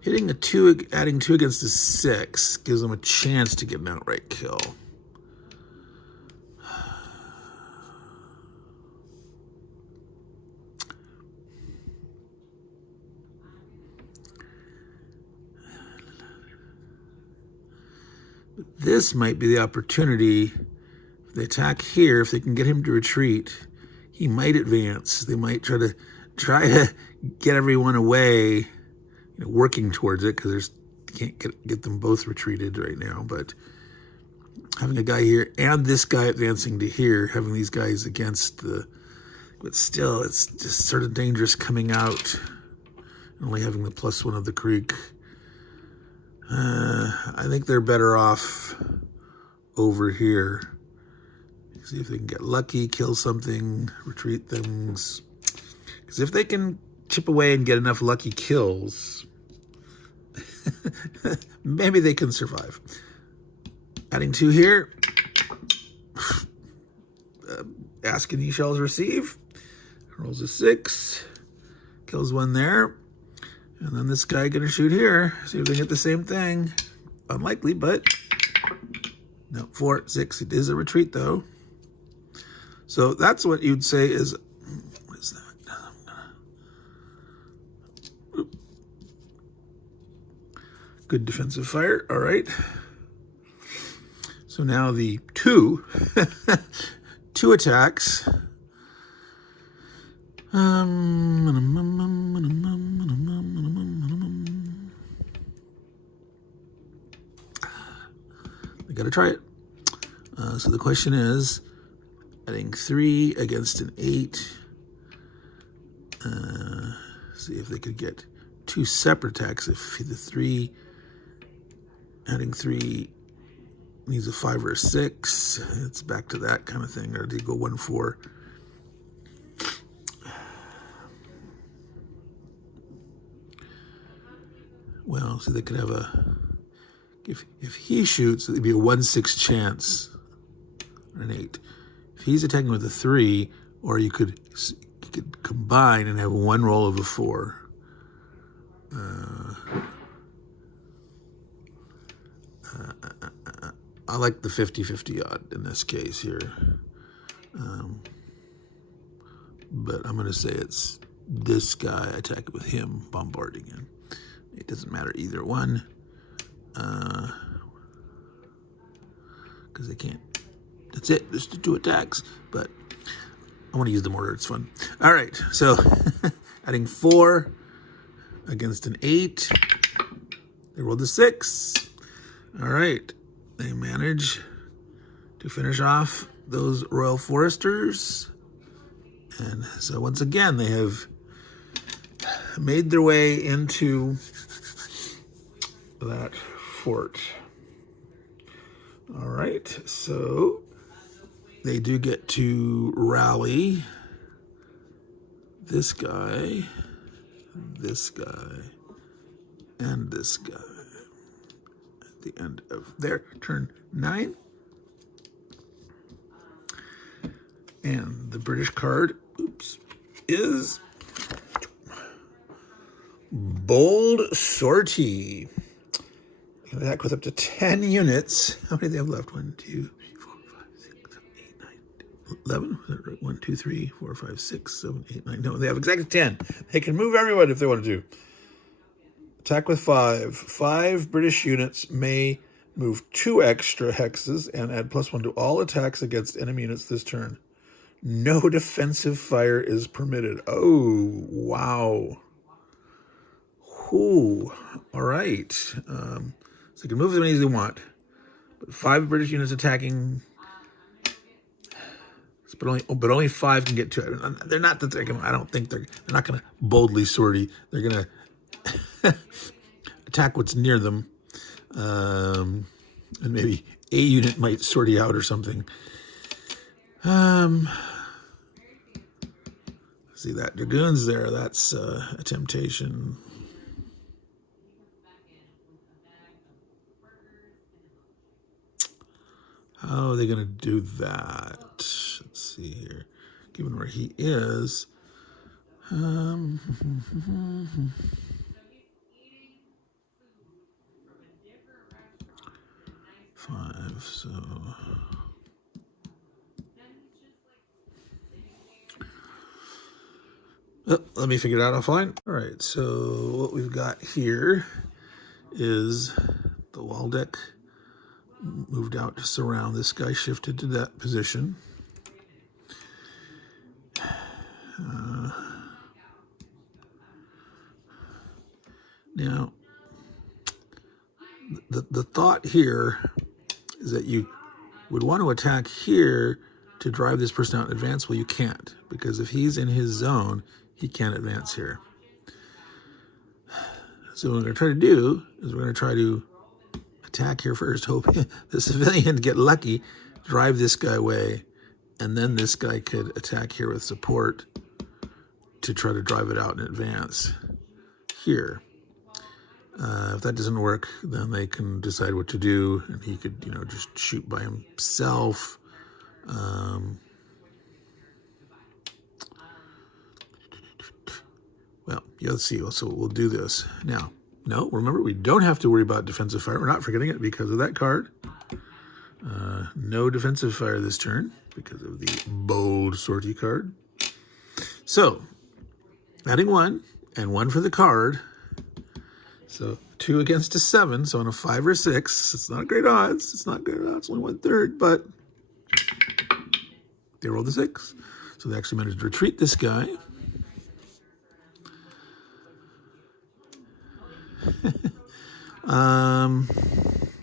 Hitting a 2, adding 2 against a 6 gives them a chance to get an outright kill. But this might be the opportunity. If they attack here, if they can get him to retreat, he might advance. They might try to get everyone away. Working towards it, because you can't get them both retreated right now, but having a guy here and this guy advancing to here, having these guys against but still it's just sort of dangerous coming out, only having the +1 of the creek. I think they're better off over here. See if they can get lucky, kill something, retreat things, because if they can chip away and get enough lucky kills, maybe they can survive. Adding 2 here. Ascony shells receive. Rolls a 6. Kills 1 there. And then this guy gonna shoot here. See if they get the same thing. Unlikely, but no, 4, 6. It is a retreat though. So that's what you'd say is, what is that? Good defensive fire. All right. So now the 2 attacks. They got to try it. So the question is, adding 3 against an 8. See if they could get 2 separate attacks. If the 3, adding 3 Needs a 5 or a 6. It's back to that kind of thing. Or do you go 1-4? Well, so they could have a... If he shoots, it'd be a 1/6 chance. An 8. If he's attacking with a 3, or you could combine and have one roll of a 4. I like the 50-50 odd in this case here. But I'm going to say it's this guy attacking with him bombarding him. It doesn't matter either one. Because they can't. That's it. Just the 2 attacks. But I want to use the mortar. It's fun. All right. So adding 4 against an 8. They rolled a 6. All right. They manage to finish off those Royal Foresters. And so once again, they have made their way into that fort. All right, so they do get to rally this guy, and this guy at the end of their turn 9. And the British card, is Bold Sortie. Attack with up to 10 units. How many do they have left? 1, 2, 3, 4, 5, 6, 7, 8, 9, 11. 1, 2, 3, 4, 5, 6, 7, 8, 9. No, they have exactly 10. They can move everyone if they want to. Attack with 5. 5 British units may move 2 extra hexes and add +1 to all attacks against enemy units this turn. No defensive fire is permitted. Oh, wow. Ooh, all right. So they can move as many as they want. But 5 British units attacking, but only 5 can get to it. They're not that they can. I don't think they're not going to boldly sortie. They're going to attack what's near them, and maybe a unit might sortie out or something. See that dragoons there? That's a temptation. How are they going to do that? Let's see here. Given where he is. 5, so... Oh, let me figure it out offline. All right, so what we've got here is the Waldeck moved out to surround. This guy shifted to that position. Now, the thought here is that you would want to attack here to drive this person out in advance. Well, you can't, because if he's in his zone, he can't advance here. So what we're going to try to do is we're going to try to attack here first, hope the civilian get lucky, drive this guy away, and then this guy could attack here with support to try to drive it out in advance here. If that doesn't work, then they can decide what to do, and he could, just shoot by himself. Well, yeah, let's see. So we'll do this. Now, no, remember, we don't have to worry about defensive fire. We're not forgetting it because of that card. No defensive fire this turn because of the Bold Sortie card. So, adding 1 and 1 for the card. So 2 against a 7. So on a 5 or 6, it's not great odds. It's not good odds. It's only 1/3, but they rolled a 6. So they actually managed to retreat this guy.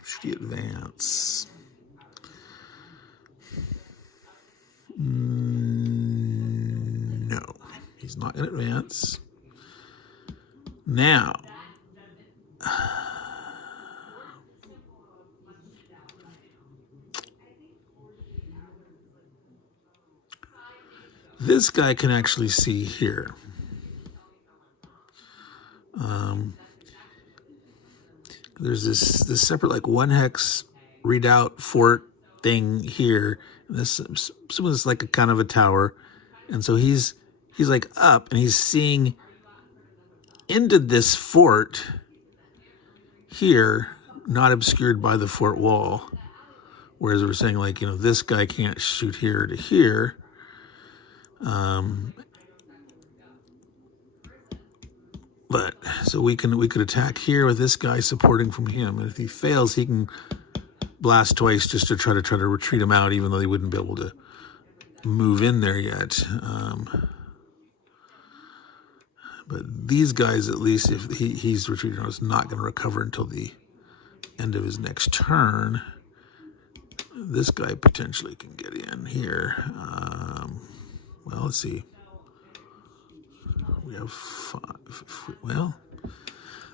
Should he advance? No, he's not going to advance. Now, this guy can actually see here. There's this separate like 1-hex redoubt fort thing here. This is like a kind of a tower, and so he's like up and he's seeing into this fort here, not obscured by the fort wall. Whereas we're saying like, you know, this guy can't shoot here to here. But so we could attack here with this guy supporting from him, and if he fails, he can blast twice just to try to retreat him out, even though they wouldn't be able to move in there yet. But these guys, at least, if he's retreating, is not going to recover until the end of his next turn. This guy potentially can get in here. Well, let's see. We have 5. Well,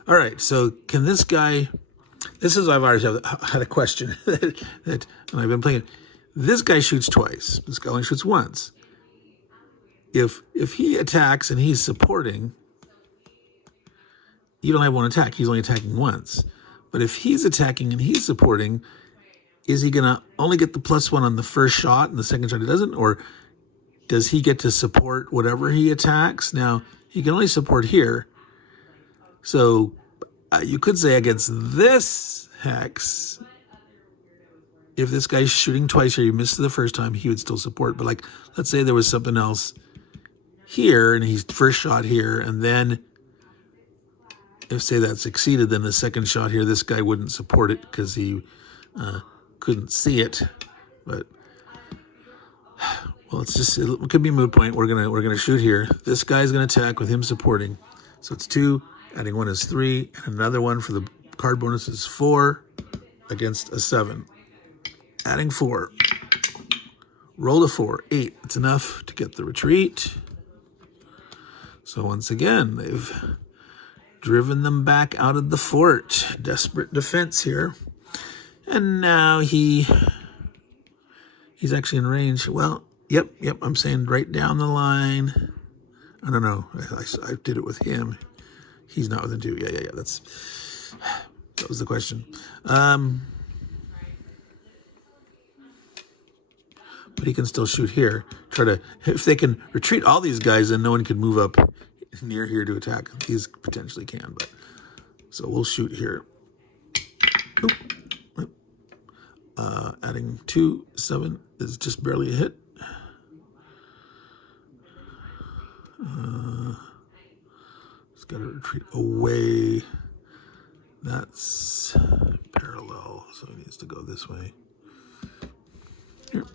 all right. So can this guy? This is I've always had a question that and I've been playing it. This guy shoots twice. This guy only shoots once. If he attacks and he's supporting, you don't have one attack. He's only attacking once. But if he's attacking and he's supporting, is he gonna only get the +1 on the first shot and the second shot he doesn't, or does he get to support whatever he attacks? Now, he can only support here. So you could say against this hex, if this guy's shooting twice here, you missed the first time, he would still support. But like, let's say there was something else here and he's first shot here, and then if say that succeeded, then the second shot here, this guy wouldn't support it because he couldn't see it. But well, it could be a moot point. We're gonna shoot here. This guy's gonna attack with him supporting. So it's 2, adding 1 is 3, and another one for the card bonus is 4 against a 7. Adding 4. Roll a 4, 8. It's enough to get the retreat. So once again, they've driven them back out of the fort. Desperate defense here. And now he's actually in range. Well, yep, I'm saying right down the line. I don't know. I did it with him. He's not within 2. Yeah. That was the question. But he can still shoot here. If they can retreat all these guys, then no one can move up near here to attack. These potentially can, but so we'll shoot here. Oop. Adding 2, 7 is just barely a hit. It's got to retreat away. That's parallel, so it needs to go this way. Here.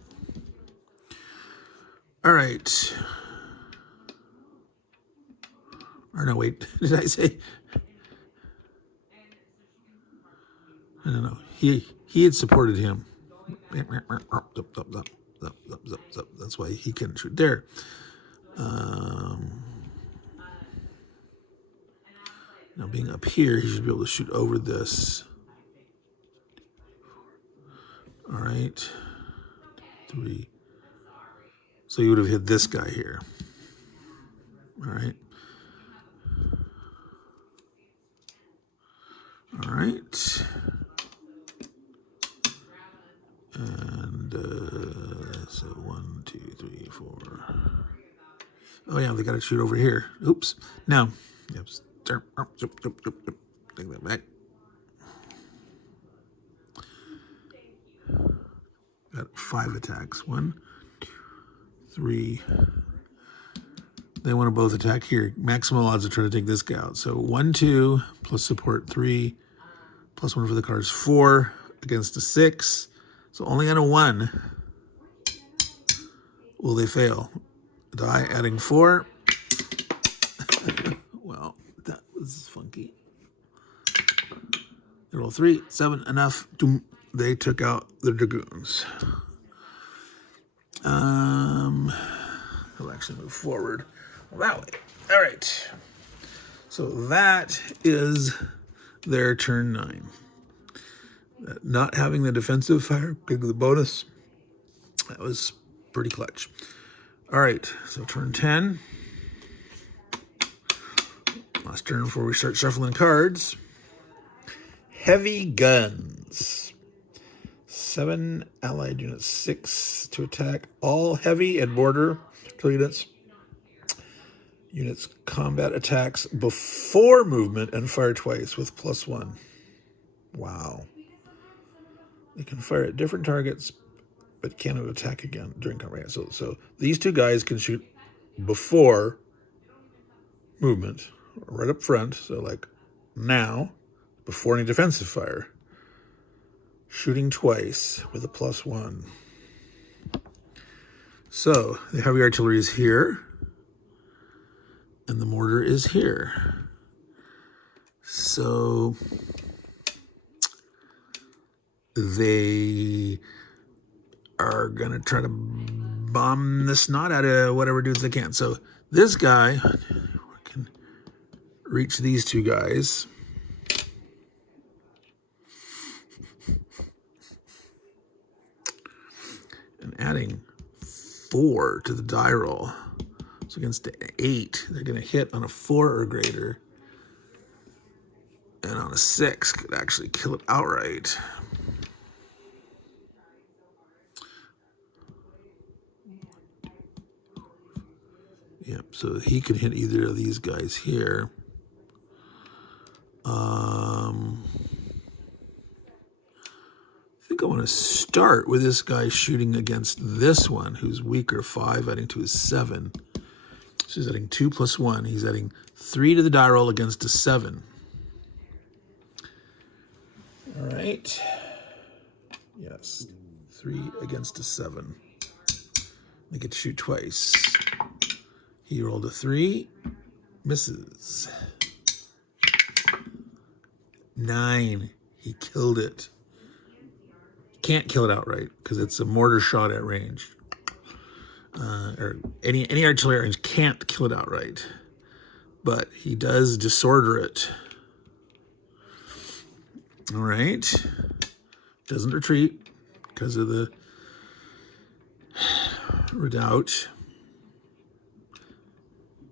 All right. Or no, wait. Did I say? I don't know. He had supported him. That's why he couldn't shoot there. Now being up here, he should be able to shoot over this. All right. 3. So you would have hit this guy here. All right. All right. And so 1, 2, 3, 4. Oh yeah, they got to shoot over here. Oops. Now, yep. Take that back. Got 5 attacks. 1, 2, 3. They want to both attack here. Maximal odds of trying to take this guy out. So 1, 2 plus support 3 plus 1 for the cards 4 against a 6. So only on a 1 will they fail. Die adding 4. Well, that was funky. They roll 3, 7, enough. They took out the dragoons. I'll actually move forward that way. All right. So that is their turn 9. Not having the defensive fire, getting the bonus, that was pretty clutch. All right, so turn 10. Last turn before we start shuffling cards. Heavy guns. 7 allied units, 6 to attack all heavy and border units. Units combat attacks before movement and fire twice with +1. Wow. They can fire at different targets, but cannot attack again during combat. So these two guys can shoot before movement, right up front. So like now, before any defensive fire. Shooting twice with a +1. So the heavy artillery is here, and the mortar is here. So they are going to try to bomb the snot out of whatever dudes they can. So this guy can reach these two guys. And adding 4 to the die roll. So against the 8, they're going to hit on a 4 or greater. And on a 6, could actually kill it outright. Yep, so he could hit either of these guys here. I think I want to start with this guy shooting against this one, who's weaker, 5, adding to his 7. So he's adding 2 + 1. He's adding 3 to the die roll against a 7. All right. Yes, 3 against a 7. They get to shoot twice. He rolled a 3, misses. 9, he killed it. Can't kill it outright because it's a mortar shot at range. Or any artillery range can't kill it outright. But he does disorder it. All right. Doesn't retreat because of the redoubt.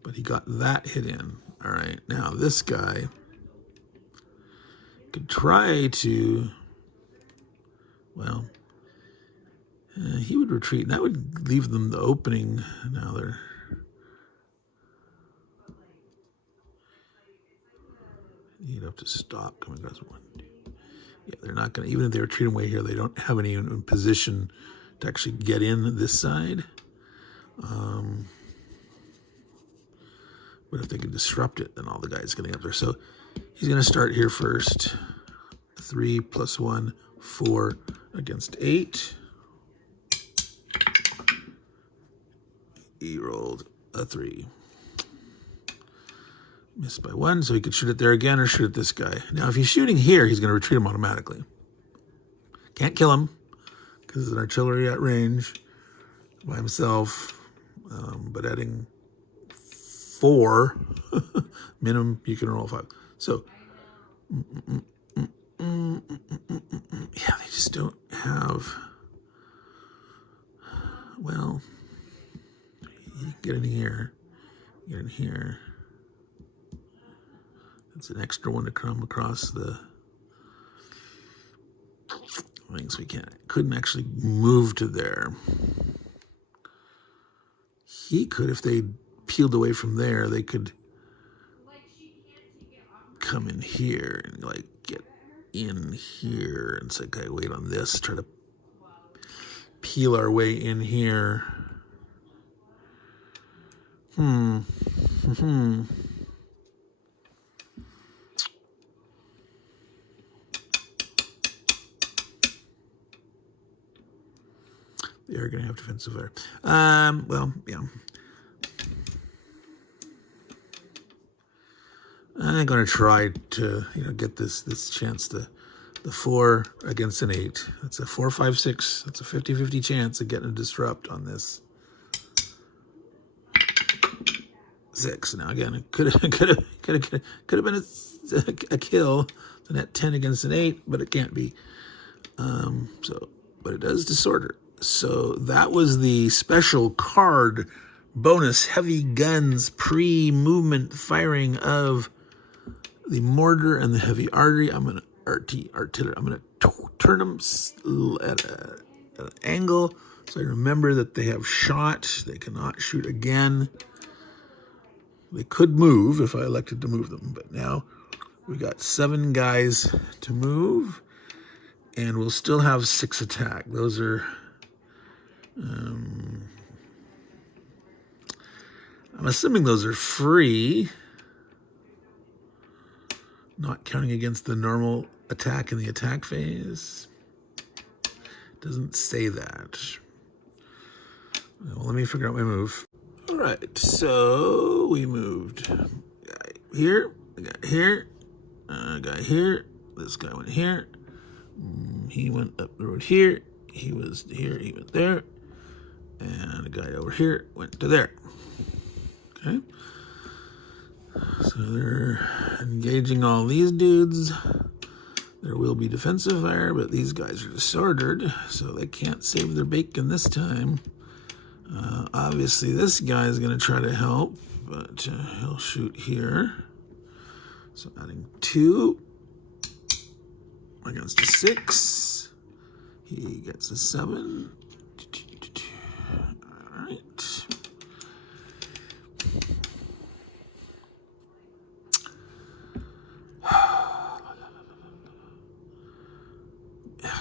But he got that hit in. All right. Now this guy could try to... Well, he would retreat, and that would leave them the opening. Now they're... You'd have to stop coming across 1, 2. Yeah, they're not going to... Even if they retreat away here, they don't have any in position to actually get in this side. But if they can disrupt it, then all the guys getting up there. So he's going to start here first. 3 + 1, 4 against 8. He rolled a 3. Missed by 1, so he could shoot it there again or shoot at this guy. Now, if he's shooting here, he's going to retreat him automatically. Can't kill him because it's an artillery at range by himself. But adding 4 minimum, you can roll 5. So, yeah, they just don't have... Well, you can get in here, get in here. It's an extra one to come across the things. We couldn't actually move to there. He could, if they peeled away from there, they could come in here and like get in here and say, okay, wait on this, try to peel our way in here. They are going to have defensive fire. Well, yeah. I'm going to try to, get this chance to the 4 against an 8. That's a 4, 5, 6. That's a 50-50 chance of getting a disrupt on this 6. Now again, it could have been a kill. The net 10 against an 8, but it can't be. But it does disorder. So that was the special card Bonus, heavy guns, pre-movement firing of the mortar and the heavy artillery. I'm going to artillery. I'm going to turn them at an angle so I remember that they have shot. They cannot shoot again. They could move if I elected to move them, but now we got 7 guys to move, and we'll still have 6 attack. Those are, I'm assuming those are free, not counting against the normal attack in the attack phase. Doesn't say that. Well, let me figure out my move. All right, so we moved. Guy here, a guy here, a guy here. This guy went here. He went up the road here. He was here, he went there. And a guy over here went to there. Okay. So they're engaging all these dudes. There will be defensive fire, but these guys are disordered, so they can't save their bacon this time. Obviously, this guy is going to try to help, but he'll shoot here. So adding 2 against a 6. He gets a 7. All right.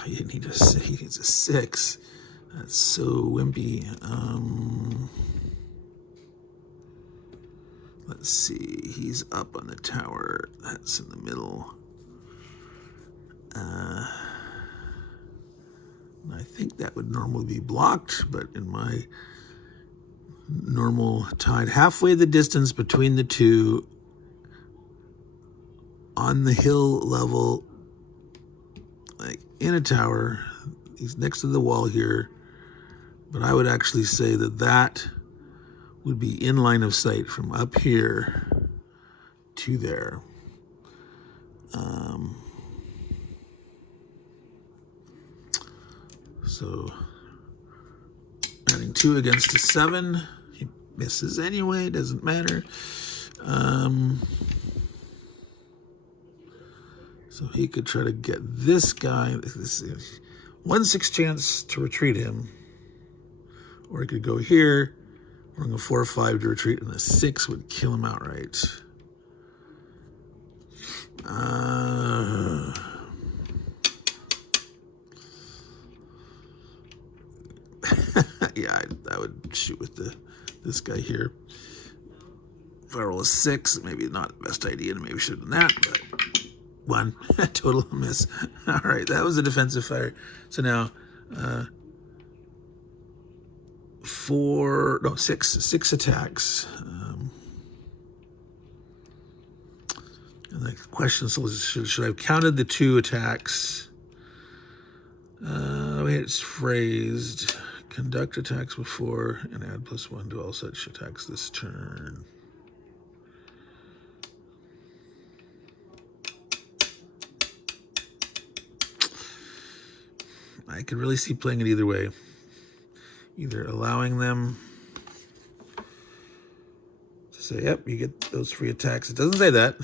He needs a 6. That's so wimpy. Let's see. He's up on the tower. That's in the middle. I think that would normally be blocked, but in my normal tide, halfway the distance between the two on the hill level, like in a tower. He's next to the wall here, but I would actually say that that would be in line of sight from up here to there. So adding 2 against a 7, he misses anyway, doesn't matter. So he could try to get this guy, this is 1/6 chance to retreat him. Or he could go here, running a 4 or 5 to retreat, and a 6 would kill him outright. Yeah, I would shoot with this guy here. If I roll a 6, maybe not the best idea, and maybe should have done that, but 1, total miss. All right, that was a defensive fire. So now, 6 attacks. And the question is, should I have counted the 2 attacks? The way it's phrased, conduct attacks before and add +1 to all such attacks this turn. I could really see playing it either way. Either allowing them to say, yep, you get those free attacks. It doesn't say that.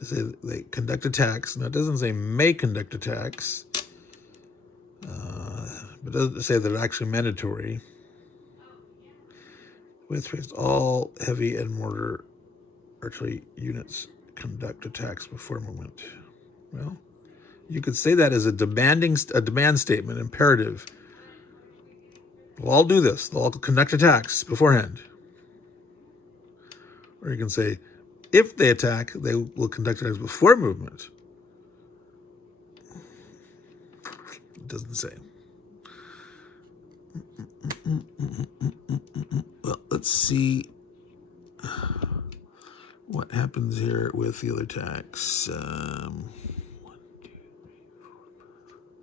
It says they conduct attacks. Now, it doesn't say may conduct attacks. But it doesn't say they're actually mandatory. With all heavy and mortar artillery units conduct attacks before movement. Well, you could say that as a demand statement, imperative. They'll all do this. They'll all conduct attacks beforehand. Or you can say, if they attack, they will conduct attacks before movement. It doesn't say. Well, let's see what happens here with the other attacks. 1, 2, 3, 4,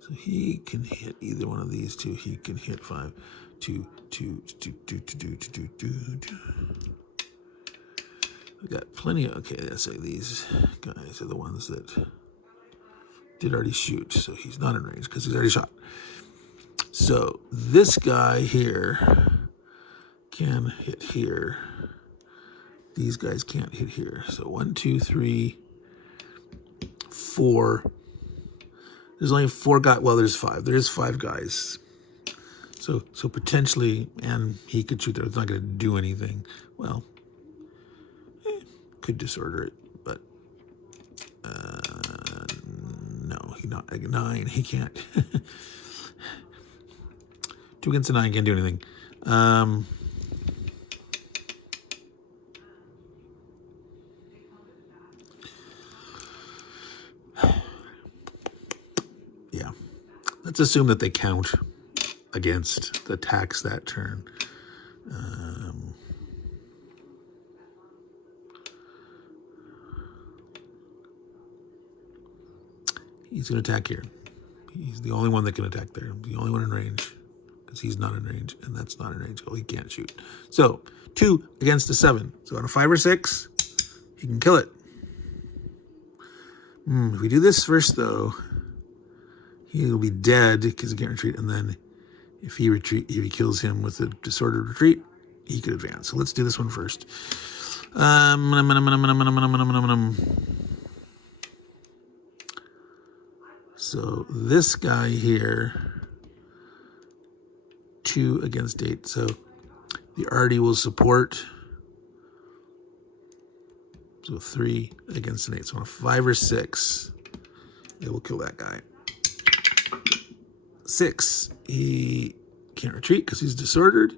5. So he can hit either one of these 2. He can hit 5, 2, 2, 2, 2, 2, 2, 2, 2. We got plenty of, okay, let's say these guys are the ones that did already shoot, so he's not in range because he's already shot. So this guy here can hit here. These guys can't hit here. So 1, 2, 3, 4. There's only 4 guys. Well, there's 5. There's 5 guys. So potentially, and he could shoot there. It's not going to do anything. Well, could disorder it, but no, he's not like 9. He can't. 2 against a 9 can't do anything. Yeah, let's assume that they count against the attacks that turn. He's going to attack here. He's the only one that can attack there. The only one in range, because he's not in range, and that's not in range. Oh, he can't shoot. So 2 against a 7. So on a 5 or 6, he can kill it. If we do this first, though, he'll be dead because he can't retreat. And then if he kills him with a disordered retreat, he could advance. So let's do this one first. So this guy here, 2 against 8. So the Artie will support. So 3 against an 8. So on a 5 or 6, it will kill that guy. 6, he can't retreat because he's disordered.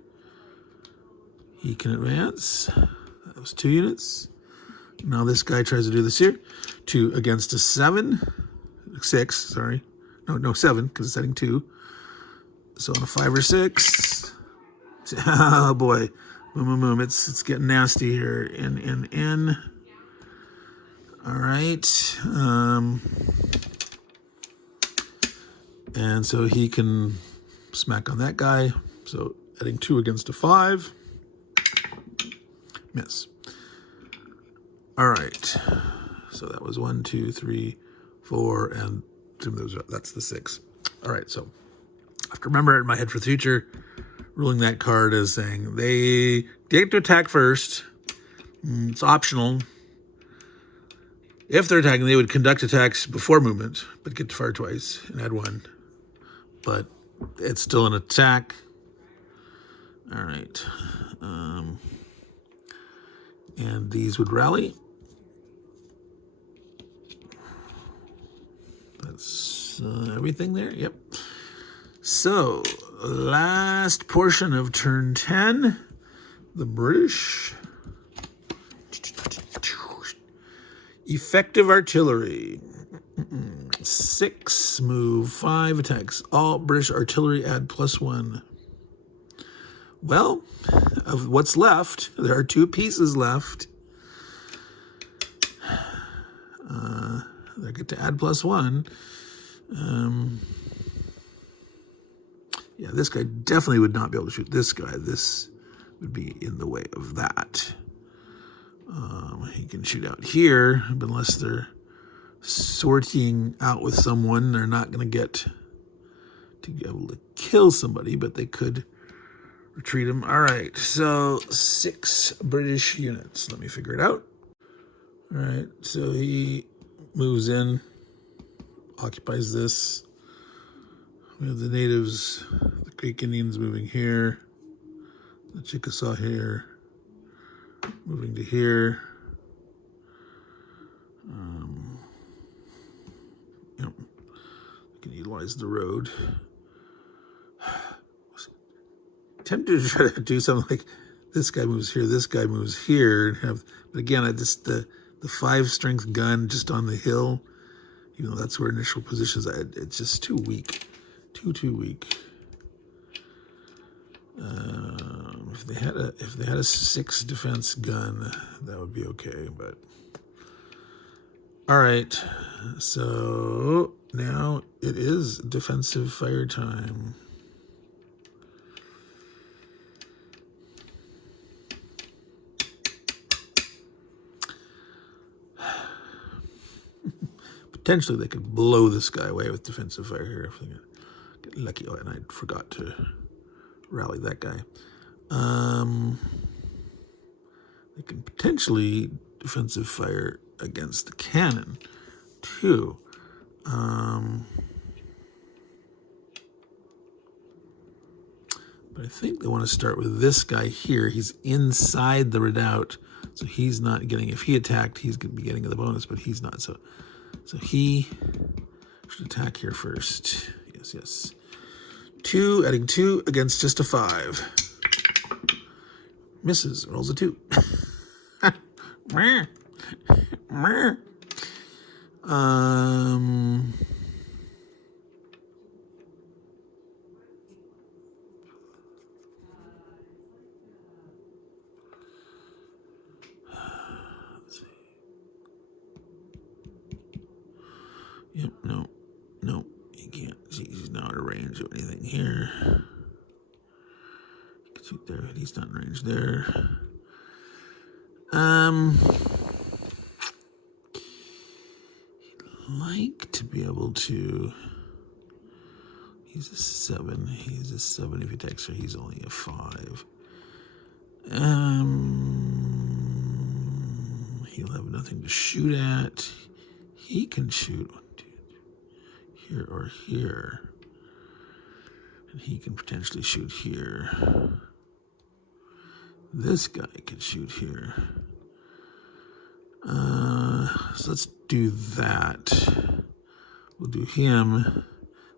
He can advance. That was 2 units. Now this guy tries to do this here. 2 against a 7. 6, sorry. No, 7, because it's setting 2. So on a 5 or 6. Oh boy. Boom. It's getting nasty here. In. All right. And so he can smack on that guy. So adding 2 against a 5. Miss. All right. So that was 1, 2, 3, 4, and that's the 6. All right, so I have to remember it in my head for the future, ruling that card as saying they get to attack first. It's optional. If they're attacking, they would conduct attacks before movement, but get to fire twice and add 1. But it's still an attack. All right. And these would rally. That's everything there. Yep. So, last portion of turn 10. The British. Effective artillery. 6, move, 5, attacks. All British artillery add +1. Well, of what's left, there are 2 pieces left. They get to add +1. Yeah, this guy definitely would not be able to shoot this guy. This would be in the way of that. He can shoot out here, but unless they're sorting out with someone, they're not going to get to be able to kill somebody, but they could retreat him. All right, so 6 British units. Let me figure it out. All right, so he moves in, occupies this. We have the natives, the Creek Indians moving here, the Chickasaw here, moving to here. Yep. We can utilize the road. Tempted to try to do something like this guy moves here, this guy moves here, and have. But again, the 5-strength gun just on the hill. You know, that's where initial positions. It's just too weak, too weak. If they had a 6 defense gun, that would be okay. But all right, so now it is defensive fire time. Potentially, they could blow this guy away with defensive fire here if they get lucky. Oh, and I forgot to rally that guy. They can potentially defensive fire against the cannon, too. But I think they want to start with this guy here. He's inside the redoubt, so he's not getting, if he attacked, he's going to be getting the bonus, but he's not. So he should attack here first. Yes. 2, adding 2 against just a 5. Misses, rolls a 2. Yep, no, he can't. He's not out of range of anything here. He can shoot there, but he's not in range there. He'd like to be able to. He's a 7. He's a 7 if he attacks her. He's only a 5. He'll have nothing to shoot at. He can shoot here or here. And he can potentially shoot here. This guy can shoot here. So let's do that. We'll do him.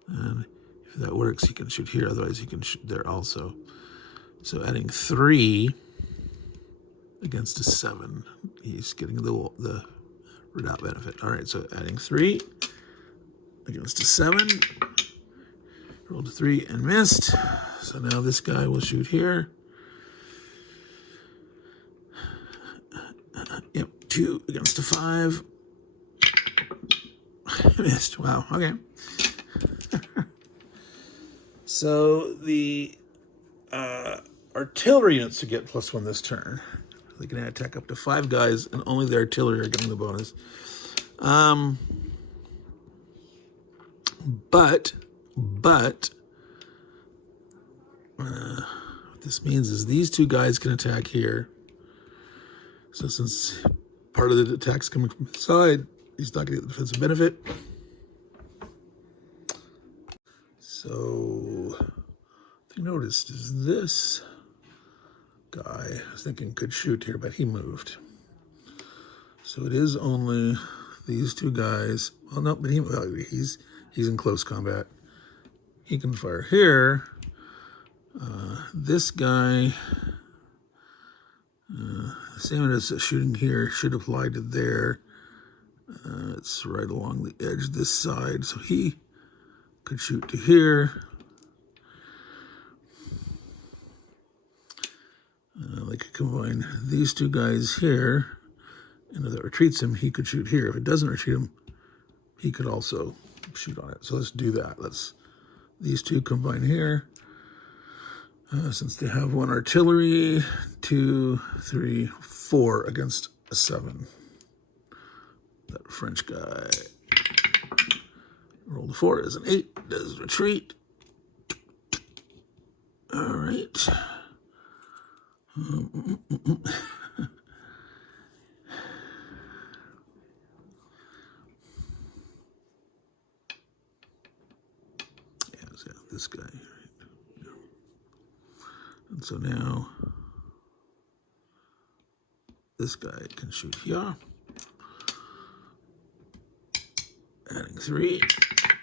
And if that works, he can shoot here. Otherwise, he can shoot there also. So adding 3 against a 7. He's getting the redoubt benefit. All right, so adding 3 against a 7. Rolled a 3 and missed. So now this guy will shoot here. Yep, 2 against a 5. Missed. Wow, okay. So the artillery units to get +1 this turn. They can attack up to 5 guys, and only the artillery are getting the bonus. But what this means is these 2 guys can attack here. So since part of the attack's coming from his side, he's not going to get the defensive benefit. So I noticed is this guy, I was thinking could shoot here, but he moved. So it is only these 2 guys. Well, no, but he's in close combat. He can fire here. This guy, same as shooting here, should apply to there. It's right along the edge this side, so he could shoot to here. They could combine these 2 guys here, and if that retreats him, he could shoot here. If it doesn't retreat him, he could also shoot on it. So let's do that. These 2 combine here. Since they have 1 artillery, 2, 3, 4 against a 7. That French guy rolled a 4 as an 8, does retreat. All right. This guy, right? Yeah. And so now this guy can shoot here. Adding 3,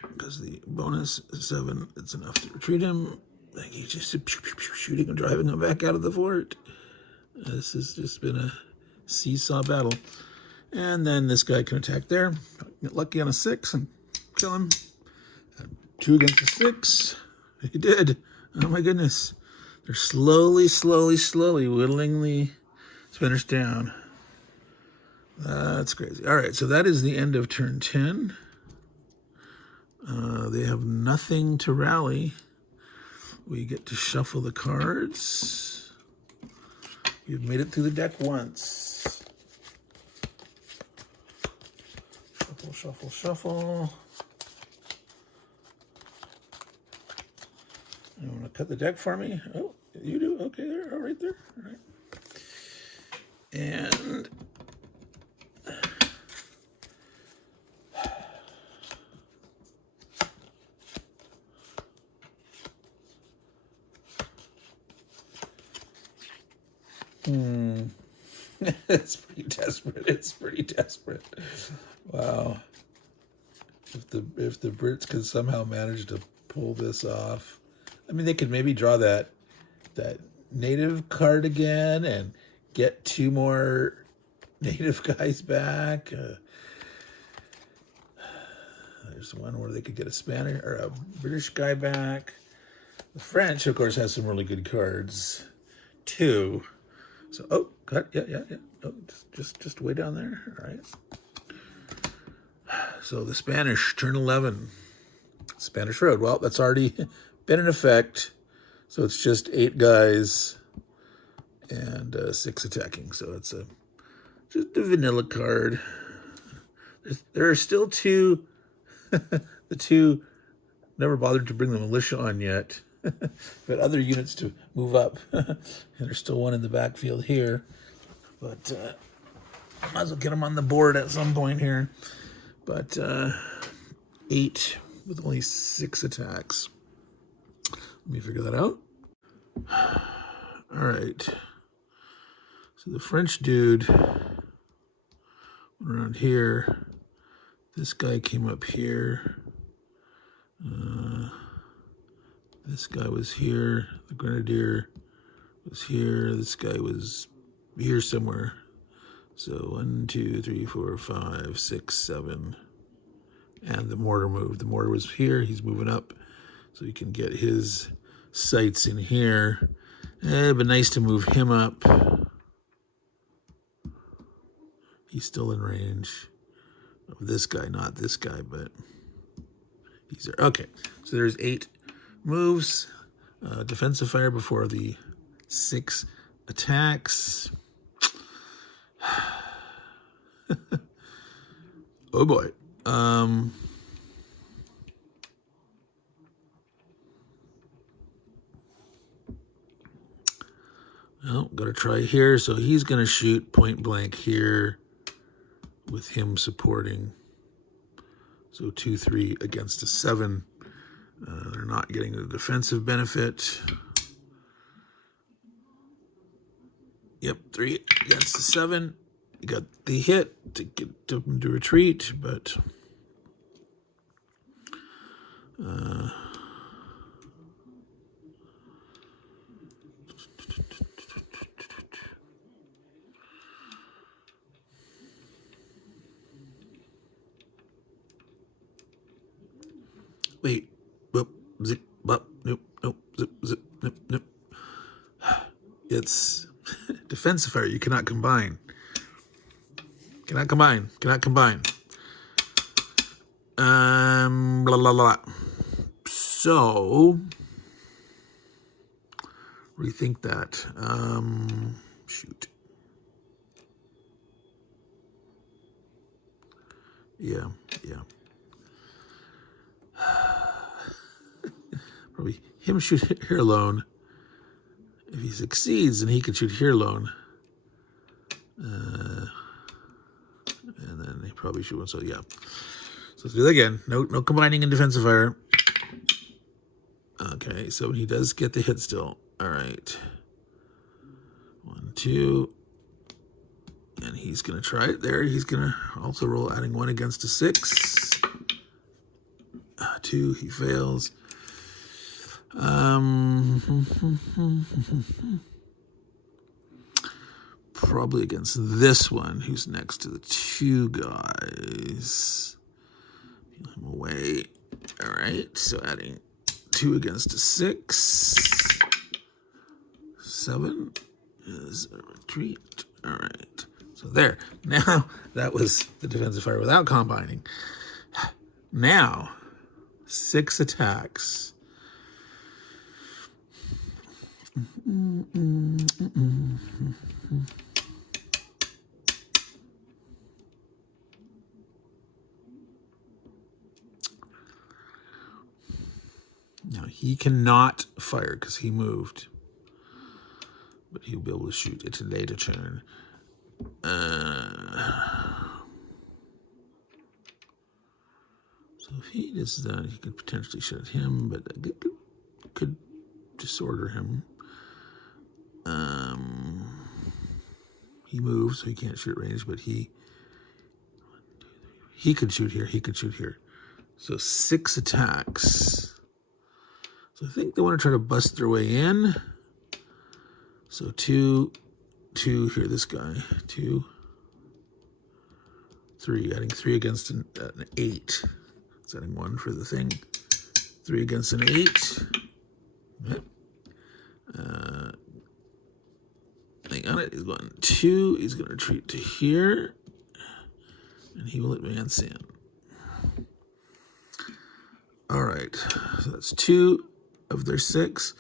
because the bonus is 7, it's enough to retreat him. Like he's just shooting and driving him back out of the fort. This has just been a seesaw battle. And then this guy can attack there. Get lucky on a 6 and kill him. 2 against a 6. He did. Oh my goodness. They're slowly whittling the spinners down. That's crazy. All right, so that is the end of turn 10. They have nothing to rally. We get to shuffle the cards. We've made it through the deck once. Shuffle. I want to cut the deck for me? Oh, you do? Okay, there. Oh, right there. All right. And it's pretty desperate. It's pretty desperate. Wow. If the Brits could somehow manage to pull this off, I mean, they could maybe draw that native card again and get 2 more native guys back. There's one where they could get a Spanish or a British guy back. The French, of course, has some really good cards too. So, oh, cut, yeah. Oh, just way down there. All right. So the Spanish, turn 11. Spanish Road. Well, that's already been in effect. So it's just 8 guys and 6 attacking. So it's just a vanilla card. There are still 2. The 2 never bothered to bring the militia on yet. But other units to move up. And there's still 1 in the backfield here. But might as well get them on the board at some point here. But 8 with only 6 attacks. Let me figure that out. All right. So the French dude went around here. This guy came up here. This guy was here. The Grenadier was here. This guy was here somewhere. So 1, 2, 3, 4, 5, 6, 7. And the mortar moved. The mortar was here. He's moving up. So he can get his sights in here. It'd be nice to move him up. He's still in range of this guy, not this guy, but he's there. Okay, so there's 8 moves. Defensive fire before the 6 attacks. Oh boy. Well, gotta try here. So he's gonna shoot point blank here with him supporting. So 2, 3 against a 7. They're not getting the defensive benefit. Yep, 3 against the 7. You got the hit to get them to retreat, but wait, whoop, zip, whoop, nope, zip, nope. It's defensive fire. You cannot combine. Cannot combine. Blah, blah, blah. So, rethink that. Shoot. Yeah. Probably him shoot here alone. If he succeeds, then he can shoot here alone. And then he probably shoot one. So yeah. So let's do that again. No combining in defensive fire. Okay, so he does get the hit still. All right. 1, 2. And he's going to try it there. He's going to also roll adding 1 against a 6. 2, he fails. Probably against this one, who's next to the 2 guys. Peel him away. All right, so adding 2 against a 6. 7 is a retreat. All right, so there. Now, that was the defensive fire without combining. Now, 6 attacks. Now He cannot fire because he moved. But he'll be able to shoot at a later turn. So if he does that, he could potentially shoot at him, but could disorder him. He moves, so he can't shoot at range, but he could shoot here, he could shoot here. So 6 attacks. So I think they want to try to bust their way in. So 2 here, this guy. 2, 3, adding 3 against an 8. Setting 1 for the thing. 3 against an 8. Yep. Hang on it. He's going 2. He's going to retreat to here. And he will advance in. All right. So that's 2 of their 6.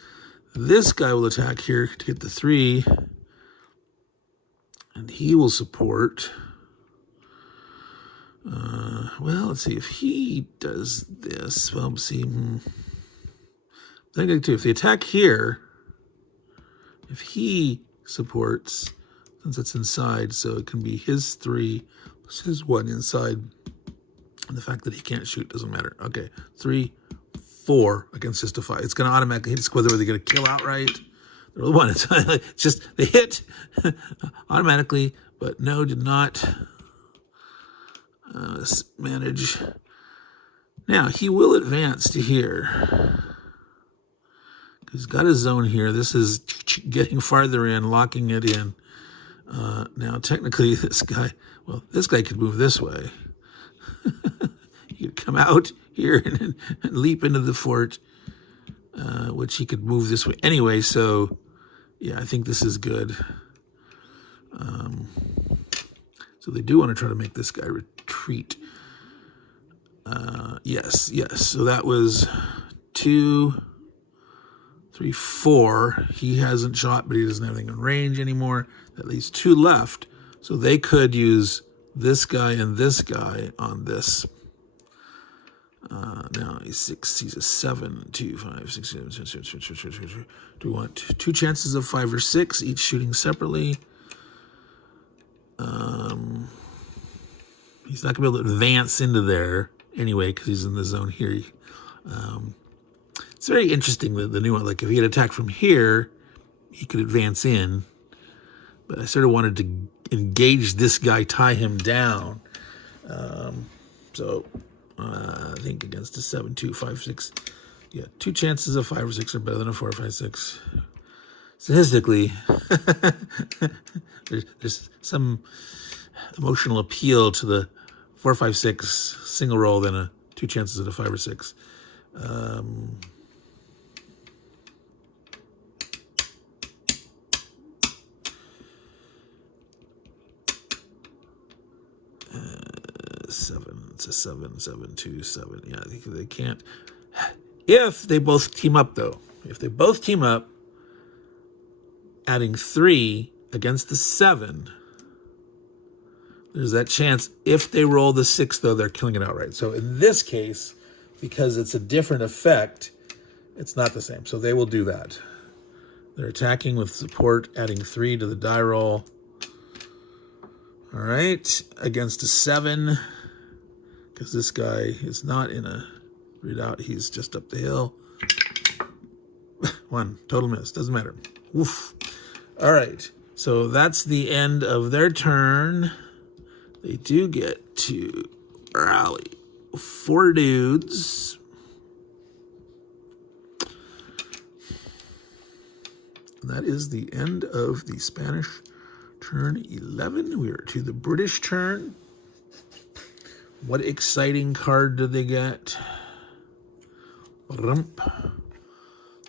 This guy will attack here to get the 3. And he will support. Well, let's see if he does this. Well, see. If they attack here, if he supports, since it's inside, so it can be his 3 plus his 1 inside. And the fact that he can't shoot doesn't matter. Okay, 3, 4 against just a 5. It's going to automatically hit whether they're going to kill outright. They're the one. It's just they hit automatically, but no, did not manage. Now he will advance to here. He's got his zone here. This is getting farther in, locking it in. Now technically, this guy could move this way. He could come out here and leap into the fort, which he could move this way anyway. So, yeah, I think this is good. So they do want to try to make this guy retreat. Yes. So that was 2, 3, 4. He hasn't shot, but he doesn't have anything in range anymore. That leaves 2 left. So they could use this guy and this guy on this. Now he's 6. He's a 7, 2, 5, 6, 7, 7. Do we want 2 chances of 5 or 6, each shooting separately? He's not going to be able to advance into there anyway because he's in the zone here. It's very interesting, the new one. Like if he had attacked from here, he could advance in. But I sort of wanted to engage this guy, tie him down. So I think against a 7, 2, 5, 6. Yeah, 2 chances of 5 or 6 are better than a 4, 5, 6. Statistically, there's some emotional appeal to the 4, 5, 6 single roll than a 2 chances at a 5 or 6. 7. It's a 7, 7, 2, 7. Yeah, I think they can't. If they both team up, though. If they both team up, adding 3 against the 7, there's that chance. If they roll the 6, though, they're killing it outright. So in this case, because it's a different effect, it's not the same. So they will do that. They're attacking with support, adding 3 to the die roll. All right, against a 7, because this guy is not in a readout. He's just up the hill. 1, total miss, doesn't matter. Woof. All right, so that's the end of their turn. They do get to rally 4 dudes. And that is the end of the Spanish turn 11. We are to the British turn. What exciting card do they get? Rump.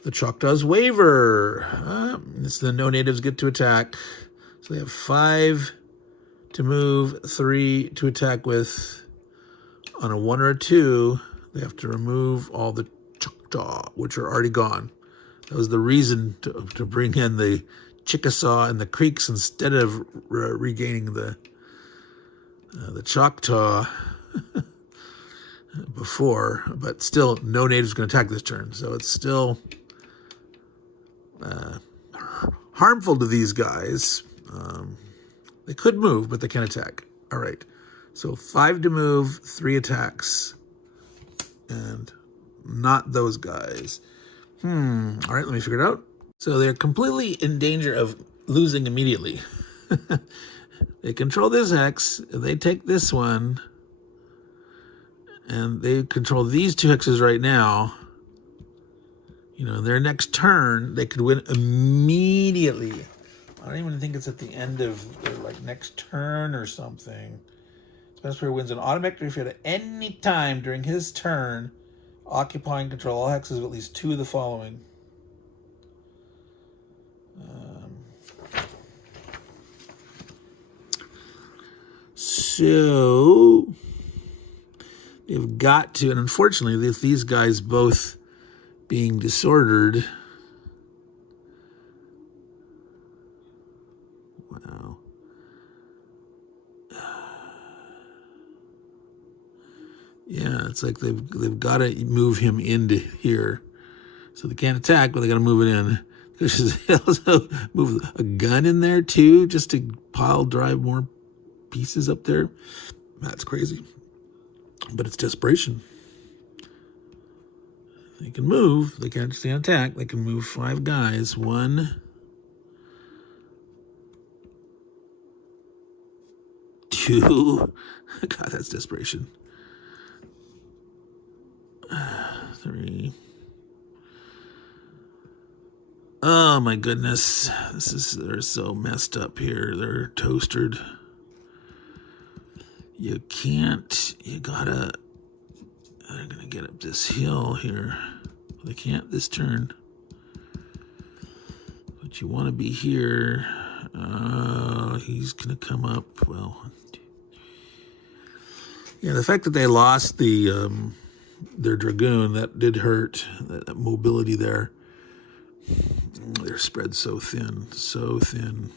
The Choctaws Waiver. It's the no natives get to attack. So they have 5 to move, 3 to attack with. On a 1 or a 2, they have to remove all the Choctaw, which are already gone. That was the reason to bring in the Chickasaw and the Creeks instead of regaining the Choctaw. before, but still no native's going to attack this turn. So it's still harmful to these guys. They could move, but they can't attack. All right. So 5 to move, 3 attacks. And not those guys. All right, let me figure it out. So they're completely in danger of losing immediately. They control this hex. They take this one. And they control these 2 hexes right now. You know, their next turn, they could win immediately. I don't even think it's at the end of their next turn or something. Special player wins an automatic defeat at any time during his turn, occupying control all hexes of at least 2 of the following. So they've got to, and unfortunately, with these guys both being disordered. Wow. Yeah, it's like they've got to move him into here. So they can't attack, but they got to move it in. They also move a gun in there too, just to drive more pieces up there. That's crazy. But it's desperation. They can move. They can't stay on attack. They can move 5 guys. 1, 2. God, that's desperation. 3. Oh my goodness. They're so messed up here. They're toasted. You can't, they're gonna get up this hill here. They can't this turn. But you want to be here. He's gonna come up. Well, yeah, the fact that they lost their dragoon, that did hurt. That mobility there. They're spread so thin, so thin.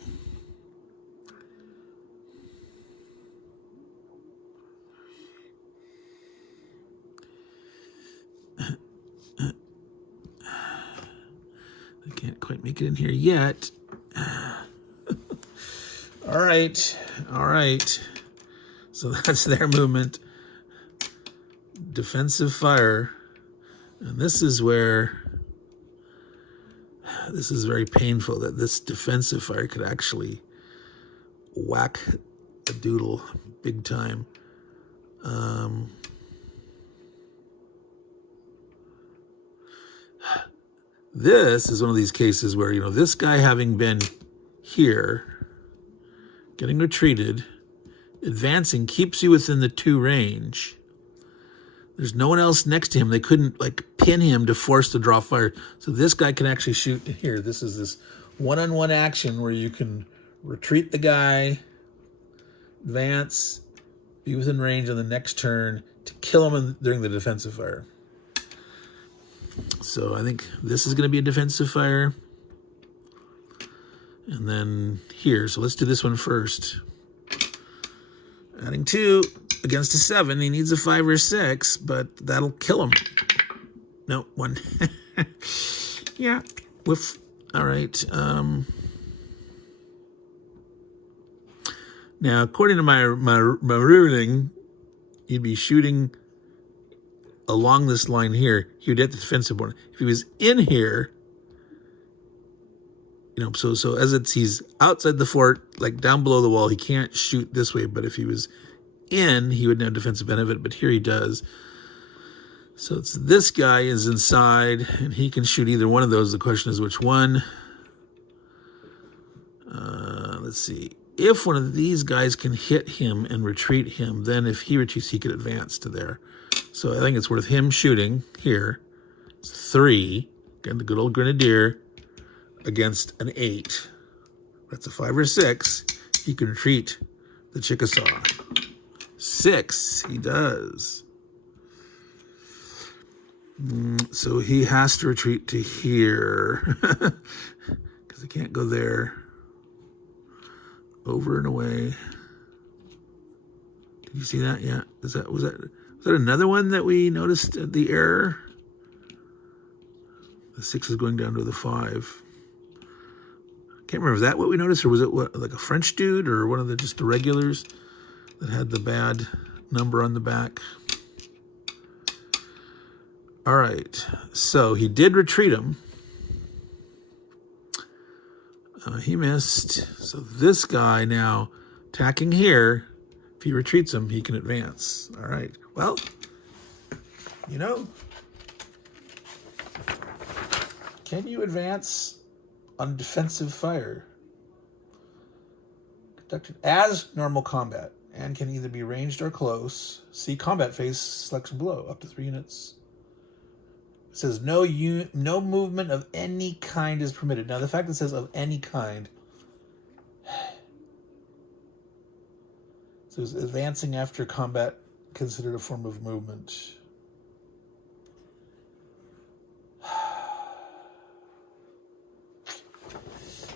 I can't quite make it in here yet. All right. So that's their movement. Defensive fire. And this is where this is very painful, that this defensive fire could actually whack a doodle big time. This is one of these cases where, this guy having been here, getting retreated, advancing, keeps you within the 2 range. There's no one else next to him. They couldn't pin him to force to draw fire. So this guy can actually shoot here. This is this one-on-one action where you can retreat the guy, advance, be within range on the next turn to kill him during the defensive fire. So I think this is going to be a defensive fire. And then here. So let's do this one first. Adding 2 against a 7. He needs a 5 or 6, but that'll kill him. No, 1. Yeah. Woof. All right. Now, according to my ruling, he'd be shooting along this line here. He would hit the defensive border. If he was in here, so as he's outside the fort, down below the wall, he can't shoot this way. But if he was in, he would have defensive benefit. But here he does. So it's this guy is inside, and he can shoot either one of those. The question is which one. Let's see. If one of these guys can hit him and retreat him, then if he retreats, he could advance to there. So I think it's worth him shooting here. It's 3. Again, the good old grenadier against an 8. That's a 5 or 6. He can retreat the Chickasaw. 6, he does. So he has to retreat to here because he can't go there. Over and away. Did you see that? Yeah. Was Is that another one that we noticed the error? The 6 is going down to the 5. Can't remember, was that what we noticed, or was it what, like a French dude, or one of the just the regulars that had the bad number on the back? All right, so he did retreat him. He missed. So this guy now attacking here, if he retreats him, he can advance. All right, well, you know, can you advance on defensive fire? Conducted as normal combat and can either be ranged or close. See combat phase selection below, up to 3 units. It says no movement of any kind is permitted. Now the fact that it says of any kind, so is advancing after combat considered a form of movement?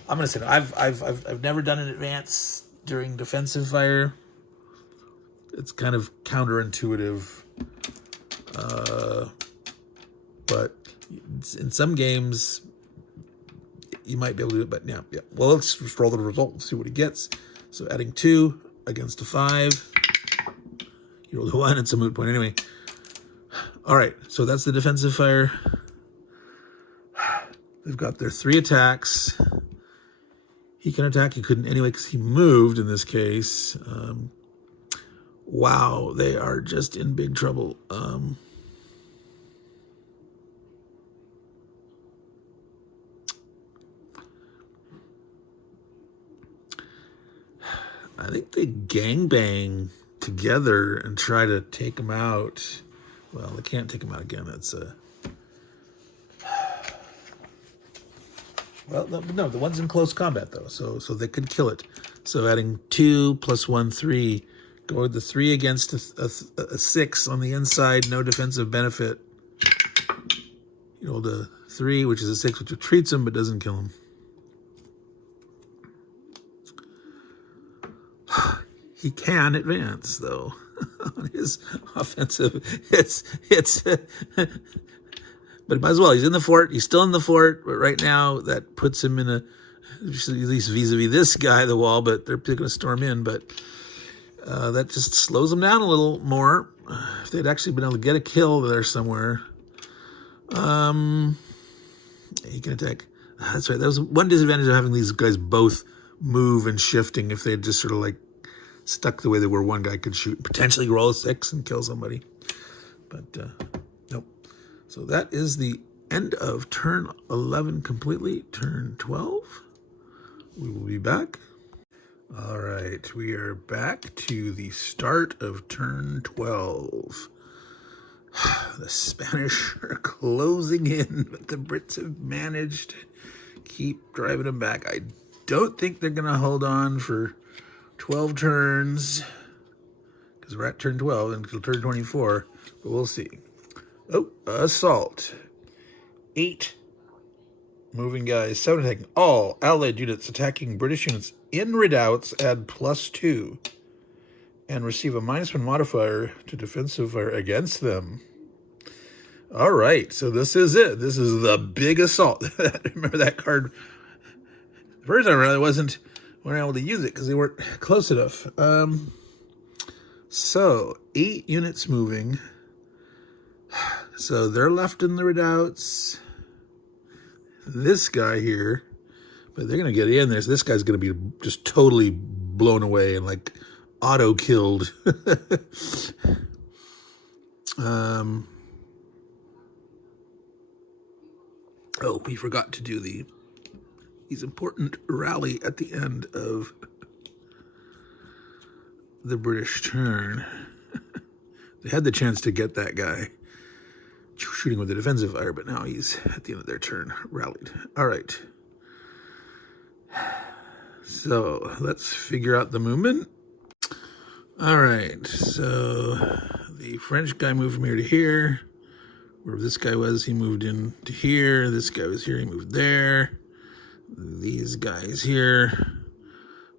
I'm gonna say no. I've never done an advance during defensive fire. It's kind of counterintuitive, but in some games you might be able to do it. But yeah. Well, let's just roll the result and see what he gets. So adding 2 against a 5. You rolled a 1. It's a moot point anyway. All right. So that's the defensive fire. They've got their 3 attacks. He can attack. He couldn't anyway because he moved in this case. Wow, they are just in big trouble. I think they gangbang together and try to take him out. Well, they can't take him out again. That's a... Well, no, the one's in close combat, though, so they could kill it. So adding 2 plus 1, 3. Go with the 3 against a 6 on the inside, no defensive benefit. You roll the 3, which is a 6, which retreats him but doesn't kill him. He can advance, though, on his offensive. It's but it might as well. He's in the fort. He's still in the fort, but right now that puts him in a, at least vis-a-vis this guy, the wall, but they're going to storm in, but that just slows them down a little more. If they'd actually been able to get a kill there somewhere. He can attack. That's right. That was one disadvantage of having these guys both move and shifting. If they had just sort of like stuck the way they were, one guy could shoot, potentially roll a 6 and kill somebody. But nope. So that is the end of turn 11 completely. Turn 12. We will be back. All right, we are back to the start of turn 12. The Spanish are closing in, but the Brits have managed to keep driving them back. I don't think they're going to hold on for 12 turns, because we're at turn 12 until turn 24, but we'll see. Oh, assault. 8 moving guys, 7 attacking. All allied units attacking British units in redoubts add +2 and receive a -1 modifier to defensive fire against them. All right, so this is it. This is the big assault. Remember that card? The first time around, weren't able to use it because they weren't close enough. So 8 units moving. So they're left in the redoubts. This guy here, but they're going to get in there. So this guy's going to be just totally blown away and like auto killed. Oh, we forgot to do these important rally at the end of the British turn. They had the chance to get that guy shooting with the defensive fire, but now he's at the end of their turn rallied. All right. So let's figure out the movement. All right. So the French guy moved from here to here. Where this guy was, he moved in to here. This guy was here, he moved there. These guys here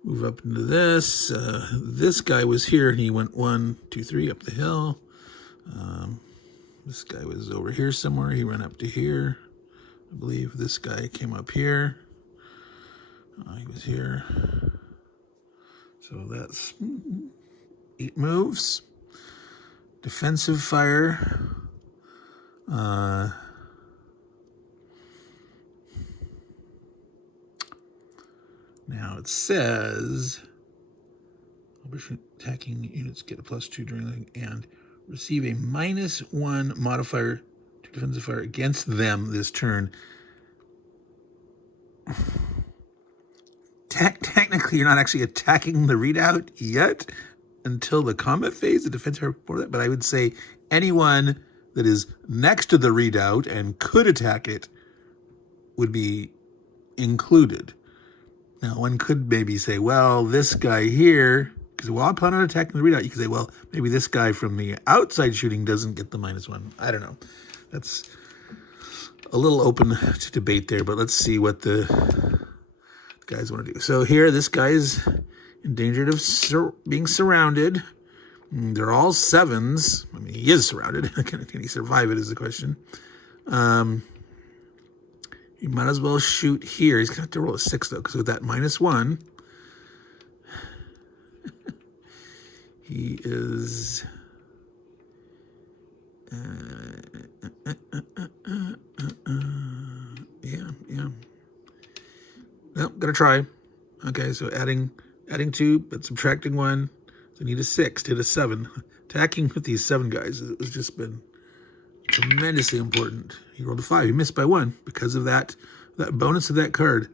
move up into this. This guy was here, and he went 1, 2, 3 up the hill. This guy was over here somewhere. He ran up to here. I believe this guy came up here. He was here. So that's 8 moves. Defensive fire. Now it says attacking units get a +2 during and receive a -1 modifier to defensive fire against them this turn. Technically, you're not actually attacking the readout yet until the combat phase, the defense fire before that. But I would say anyone that is next to the readout and could attack it would be included. Now, one could maybe say, well, this guy here, because while I plan on attacking the readout, you could say, well, maybe this guy from the outside shooting doesn't get the -1. I don't know. That's a little open to debate there, but let's see what the guys want to do. So here, this guy's in danger of being surrounded. They're all 7s. I mean, he is surrounded. Can he survive it is the question. You might as well shoot here. He's going to have to roll a 6, though, because with that -1, he is... yeah. No, gotta try. Okay, so adding 2, but subtracting 1. So I need a 6 to hit a 7. Attacking with these 7 guys has just been tremendously important. He rolled a 5. He missed by 1 because of that bonus of that card.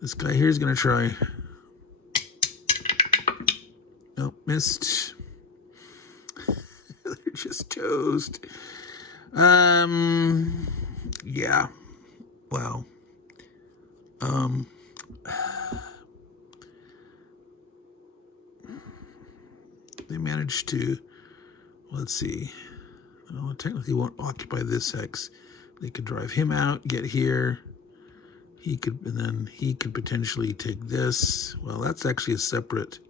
This guy here is going to try. Nope, missed. They're just toast. Yeah. Wow. They managed to, let's see. Well, technically won't occupy this hex. They could drive him out, get here. And then he could potentially take this. Well, that's actually a separate.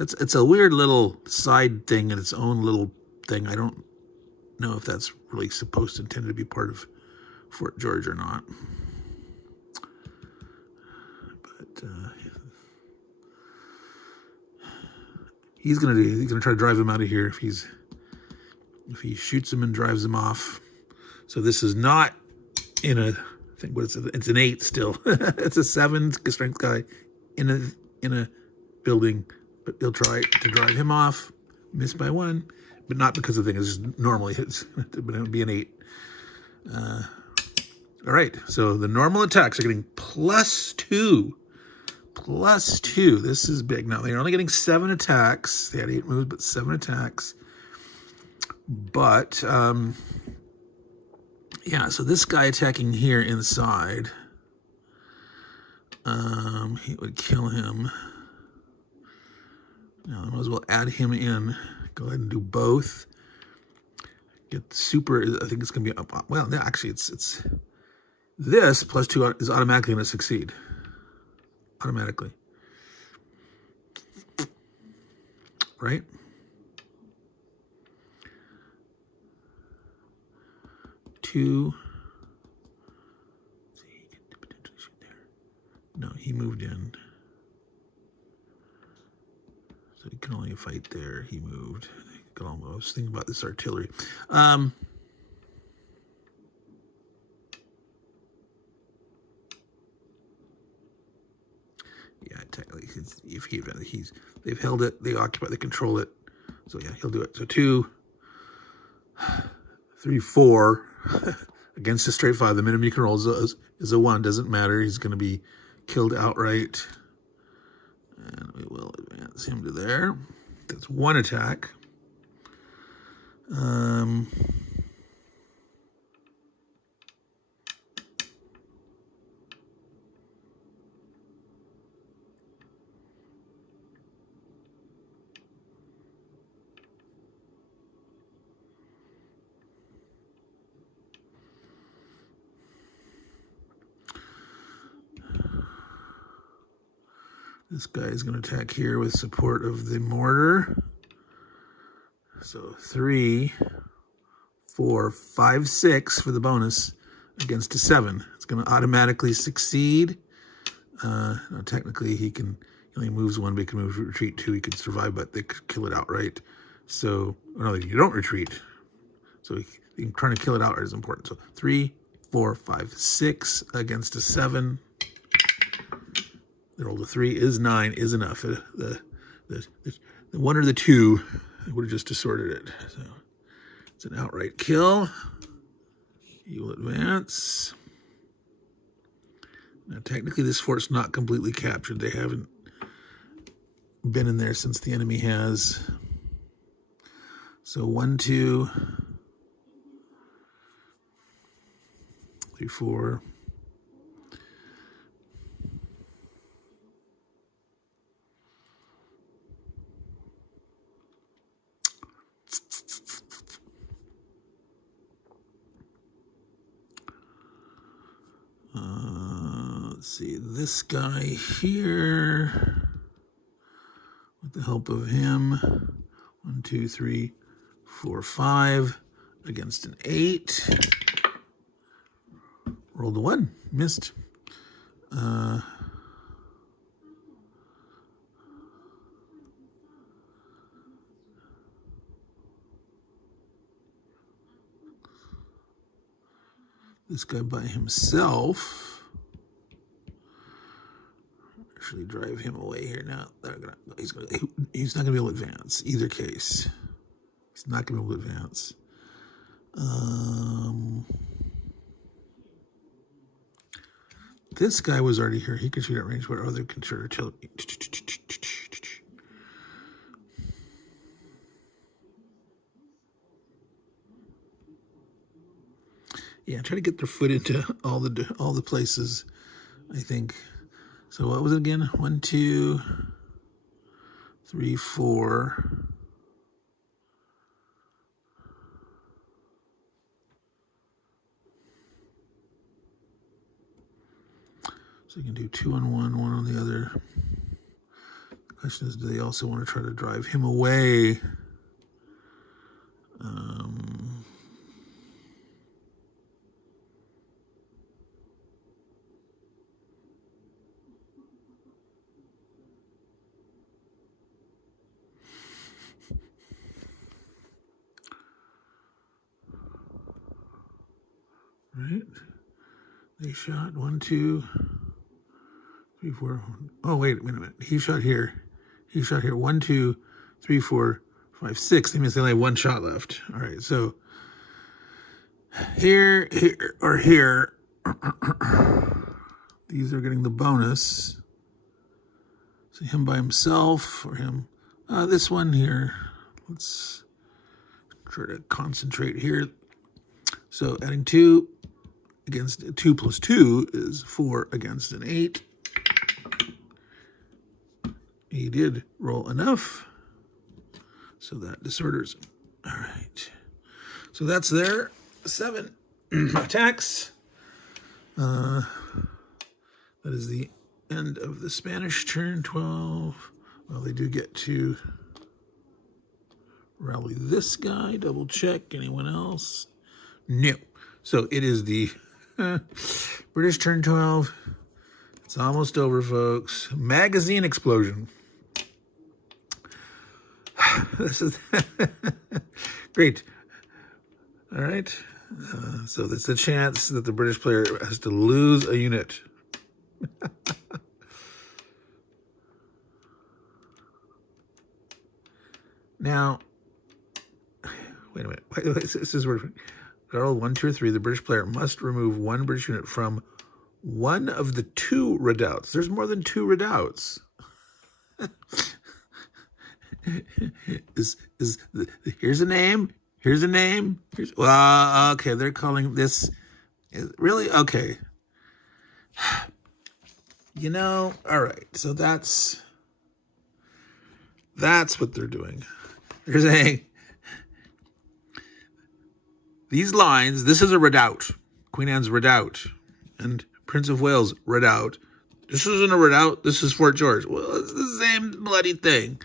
It's a weird little side thing and its own little thing. I don't know if that's really supposed to intend to be part of Fort George or not. But he's gonna try to drive him out of here if he shoots him and drives him off. So this is not in a thing. It's an 8 still. It's a 7 strength guy in a building, but he'll try to drive him off. Miss by 1, but not because the thing is normally hits. But it would be an 8. All right. So the normal attacks are getting +2. +2. This is big. Now they're only getting 7 attacks. They had 8 moves, but 7 attacks. But yeah. So this guy attacking here inside, he would kill him. Now I might as well add him in. Go ahead and do both. Get super. I think it's gonna be up. Well, no, actually, it's this +2 is automatically going to succeed. Automatically. Right? Two. See, he could potentially shoot there. No, he moved in. So he can only fight there. He moved. I was thinking about this artillery. Yeah, technically, they've held it, they occupy, they control it. So yeah, he'll do it. So 2, 3, 4 against a straight 5. The minimum you can roll is a 1. Doesn't matter. He's going to be killed outright. And we will advance him to there. That's 1 attack. This guy is going to attack here with support of the mortar. So 3, 4, 5, 6 for the bonus against a 7. It's going to automatically succeed. No, technically, he only moves 1, but he can move retreat 2. He could survive, but they could kill it outright. So, no, you don't retreat. So trying to kill it outright is important. So 3, 4, 5, 6 against a 7. The roll to 3 is 9, is enough. The 1 or the 2 would have just distorted it. So it's an outright kill. He will advance. Now, technically, this fort's not completely captured. They haven't been in there since the enemy has. So 1, 2, 3, 4. Let's see, this guy here, with the help of him, 1, 2, 3, 4, 5 against an 8. Rolled a 1, missed. This guy by himself. Actually, drive him away here now. He's not gonna be able to advance either case. He's not gonna be able to advance. This guy was already here. He could shoot at range, but other can shoot artillery. Yeah, try to get their foot into all the places, I think. So what was it again? 1, 2, 3, 4. So you can do 2 on one, 1 on the other. The question is, do they also want to try to drive him away? Right? They shot 1, 2, 3, 4. Oh, wait a minute. He shot here. He shot here. 1, 2, 3, 4, 5, 6. That means they only have 1 shot left. All right. So here, or here. These are getting the bonus. So him by himself, or him. This one here. Let's try to concentrate here. So adding 2 against 2 plus 2 is 4 against an 8. He did roll enough, so that disorders him. All right. So that's their 7 attacks. That is the end of the Spanish turn. 12. Well, they do get to rally this guy. Double check. Anyone else? No. So it is the British turn 12. It's almost over, folks. Magazine explosion. This is great. All right. So there's a chance that the British player has to lose a unit. Now, wait a minute. This is where Battle 1, 2, or 3. The British player must remove 1 British unit from one of the 2 redoubts. There's more than 2 redoubts. Here's a name. Here's a name. Well, okay, they're calling this really okay. You know, all right. So that's what they're doing. They're saying these lines. This is a redoubt, Queen Anne's redoubt, and Prince of Wales redoubt. This isn't a redoubt. This is Fort George. Well, it's the same bloody thing.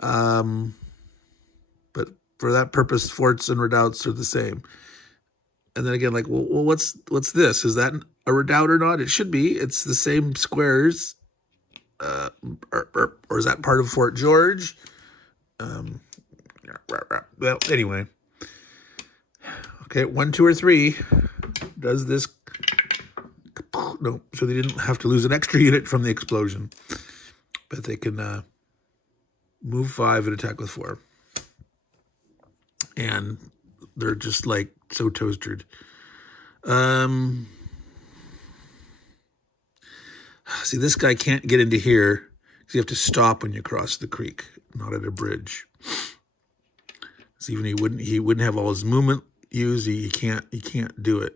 But for that purpose, forts and redoubts are the same. And then again, like, well, what's this? Is that a redoubt or not? It should be. It's the same squares. Or is that part of Fort George? Well, anyway. Okay, 1, 2, or 3. Does this... No, so they didn't have to lose an extra unit from the explosion. But they can move 5 and attack with 4. And they're just like so toasted. See, this guy can't get into here because you have to stop when you cross the creek, not at a bridge. So even he wouldn't have all his movement used. He can't do it.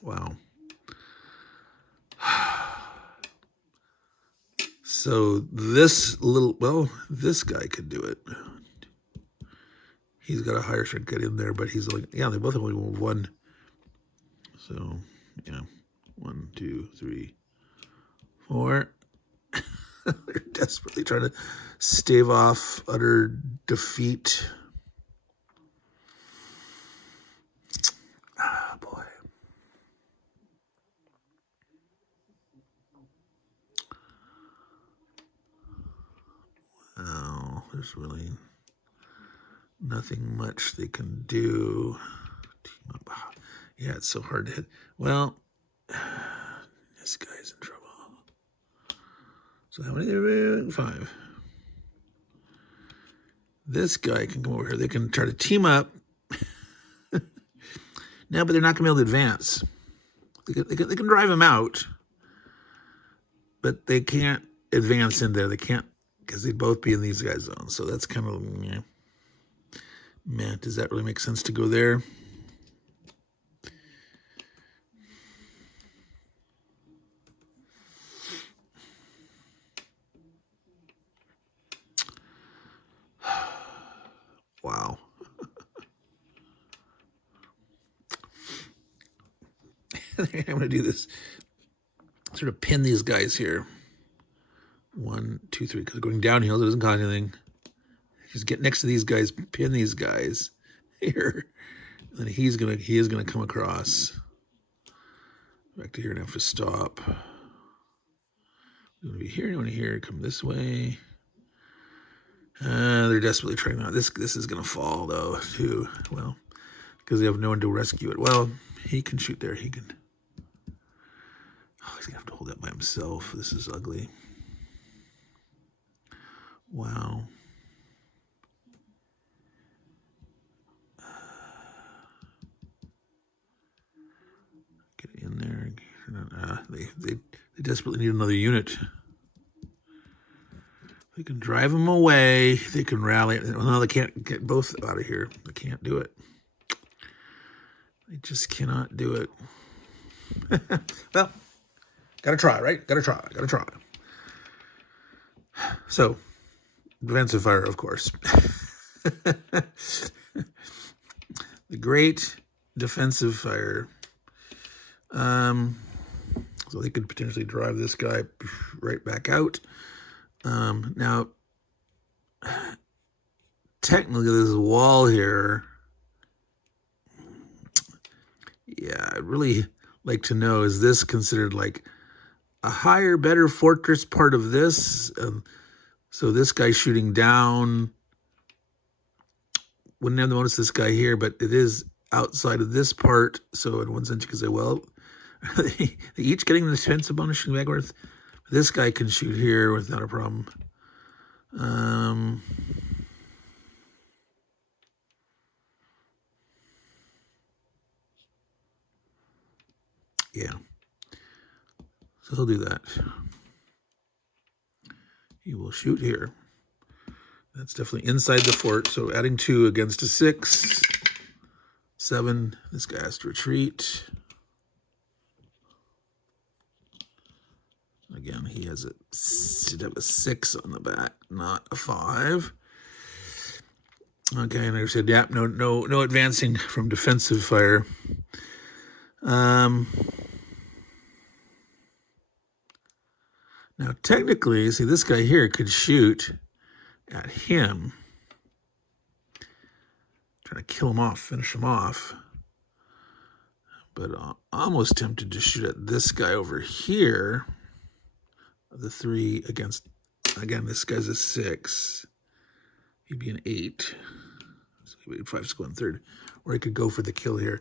Wow. So this guy could do it. He's got a higher strength get in there, but he's like, yeah, they both only move 1. So, yeah, 1, 2, 3, 4. They're desperately trying to stave off utter defeat. Ah, boy. Wow, there's really nothing much they can do. Yeah, it's so hard to hit. Well, this guy's in trouble. So how many there? 5. This guy can come over here. They can try to team up. No, but they're not going to be able to advance. They can drive him out, but they can't advance in there. They can't, because they'd both be in these guys' zones. So that's kind of, man, does that really make sense to go there? Wow. I'm going to do this. Sort of pin these guys here. 1, 2, 3. Because going downhill, it doesn't cause anything. Just get next to these guys, pin these guys here. And then he is gonna come across. Back to here and have to stop. You want to be here, you want to here, come this way. They're desperately trying out. This is gonna fall though, too. Well, because they have no one to rescue it. Well, he can shoot there, he can. Oh, he's gonna have to hold that by himself. This is ugly. Wow. Get in there. They desperately need another unit. They can drive them away. They can rally. No, they can't get both out of here. They can't do it. They just cannot do it. Well, gotta try, right? Gotta try. So, defensive fire, of course. The great defensive fire. So they could potentially drive this guy right back out. Now, technically, this wall here, yeah, I'd really like to know, is this considered like a higher, better fortress part of this? So this guy shooting down wouldn't have noticed this guy here, but it is outside of this part. So in one sense, you could say, well, they each getting the defensive bonus shooting backwards. This guy can shoot here without a problem. Yeah. So he'll do that. He will shoot here. That's definitely inside the fort. So adding 2 against a 6. 7. This guy has to retreat. Again, he should have a 6 on the back, not a 5. Okay, and I said, yeah, no advancing from defensive fire. Now, technically, see, this guy here could shoot at him, trying to kill him off, finish him off. But I'm almost tempted to shoot at this guy over here. The 3 against, again, this guy's a 6. He'd be an 8. So he'd be 5 square and third. Or he could go for the kill here.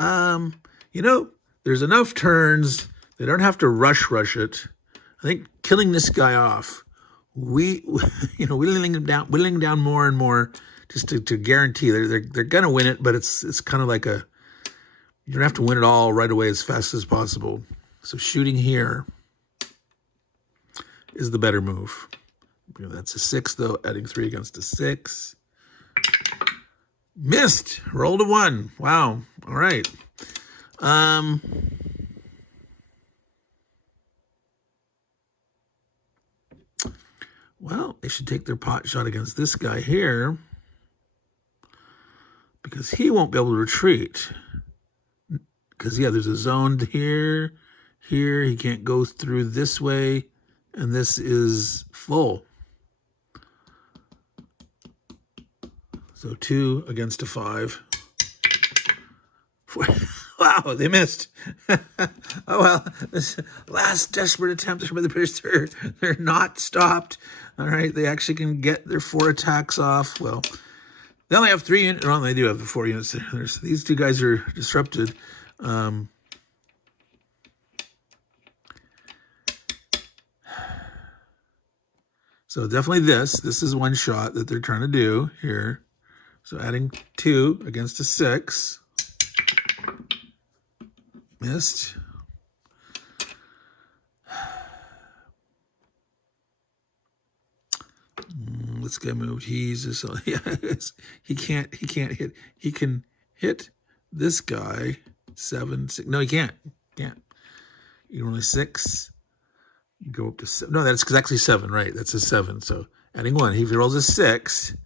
You know, there's enough turns. They don't have to rush it. I think killing this guy off, whittling him down more and more, just to guarantee they're gonna win it. But it's kind of like you don't have to win it all right away as fast as possible. So shooting here is the better move. That's a 6 though. Adding 3 against a 6. Missed. Rolled a 1. Wow. All right. Well, they should take their pot shot against this guy here because he won't be able to retreat. Because, yeah, there's a zone here. He can't go through this way, and this is full. So 2 against a 5. Wow, they missed. Oh, well, this last desperate attempt by the British, they're not stopped. All right, they actually can get their 4 attacks off. Well, they only have 3 units. Well, they do have the 4 units. These 2 guys are disrupted. So definitely this is one shot that they're trying to do here. So adding 2 against a 6. Missed. This guy moved. He's just, yeah, he can't hit. He can hit this guy 7, 6. No, he can't. You're only 6. You go up to 7. No, that's actually 7, right? That's a 7. So adding 1. If he rolls a 6,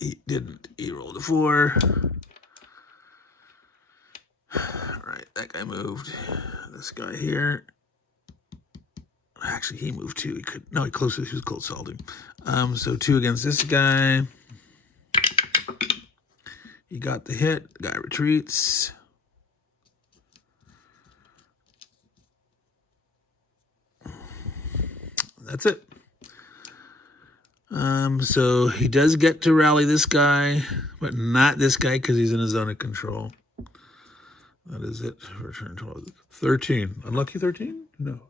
he didn't. He rolled a 4. All right, that guy moved. This guy here. Actually, he moved too. He could. No, he closed. He was cold salting. So 2 against this guy. He got the hit. The guy retreats. That's it. So he does get to rally this guy, but not this guy because he's in a zone of control. That is it for turn 12. 13. Unlucky 13? Who knows?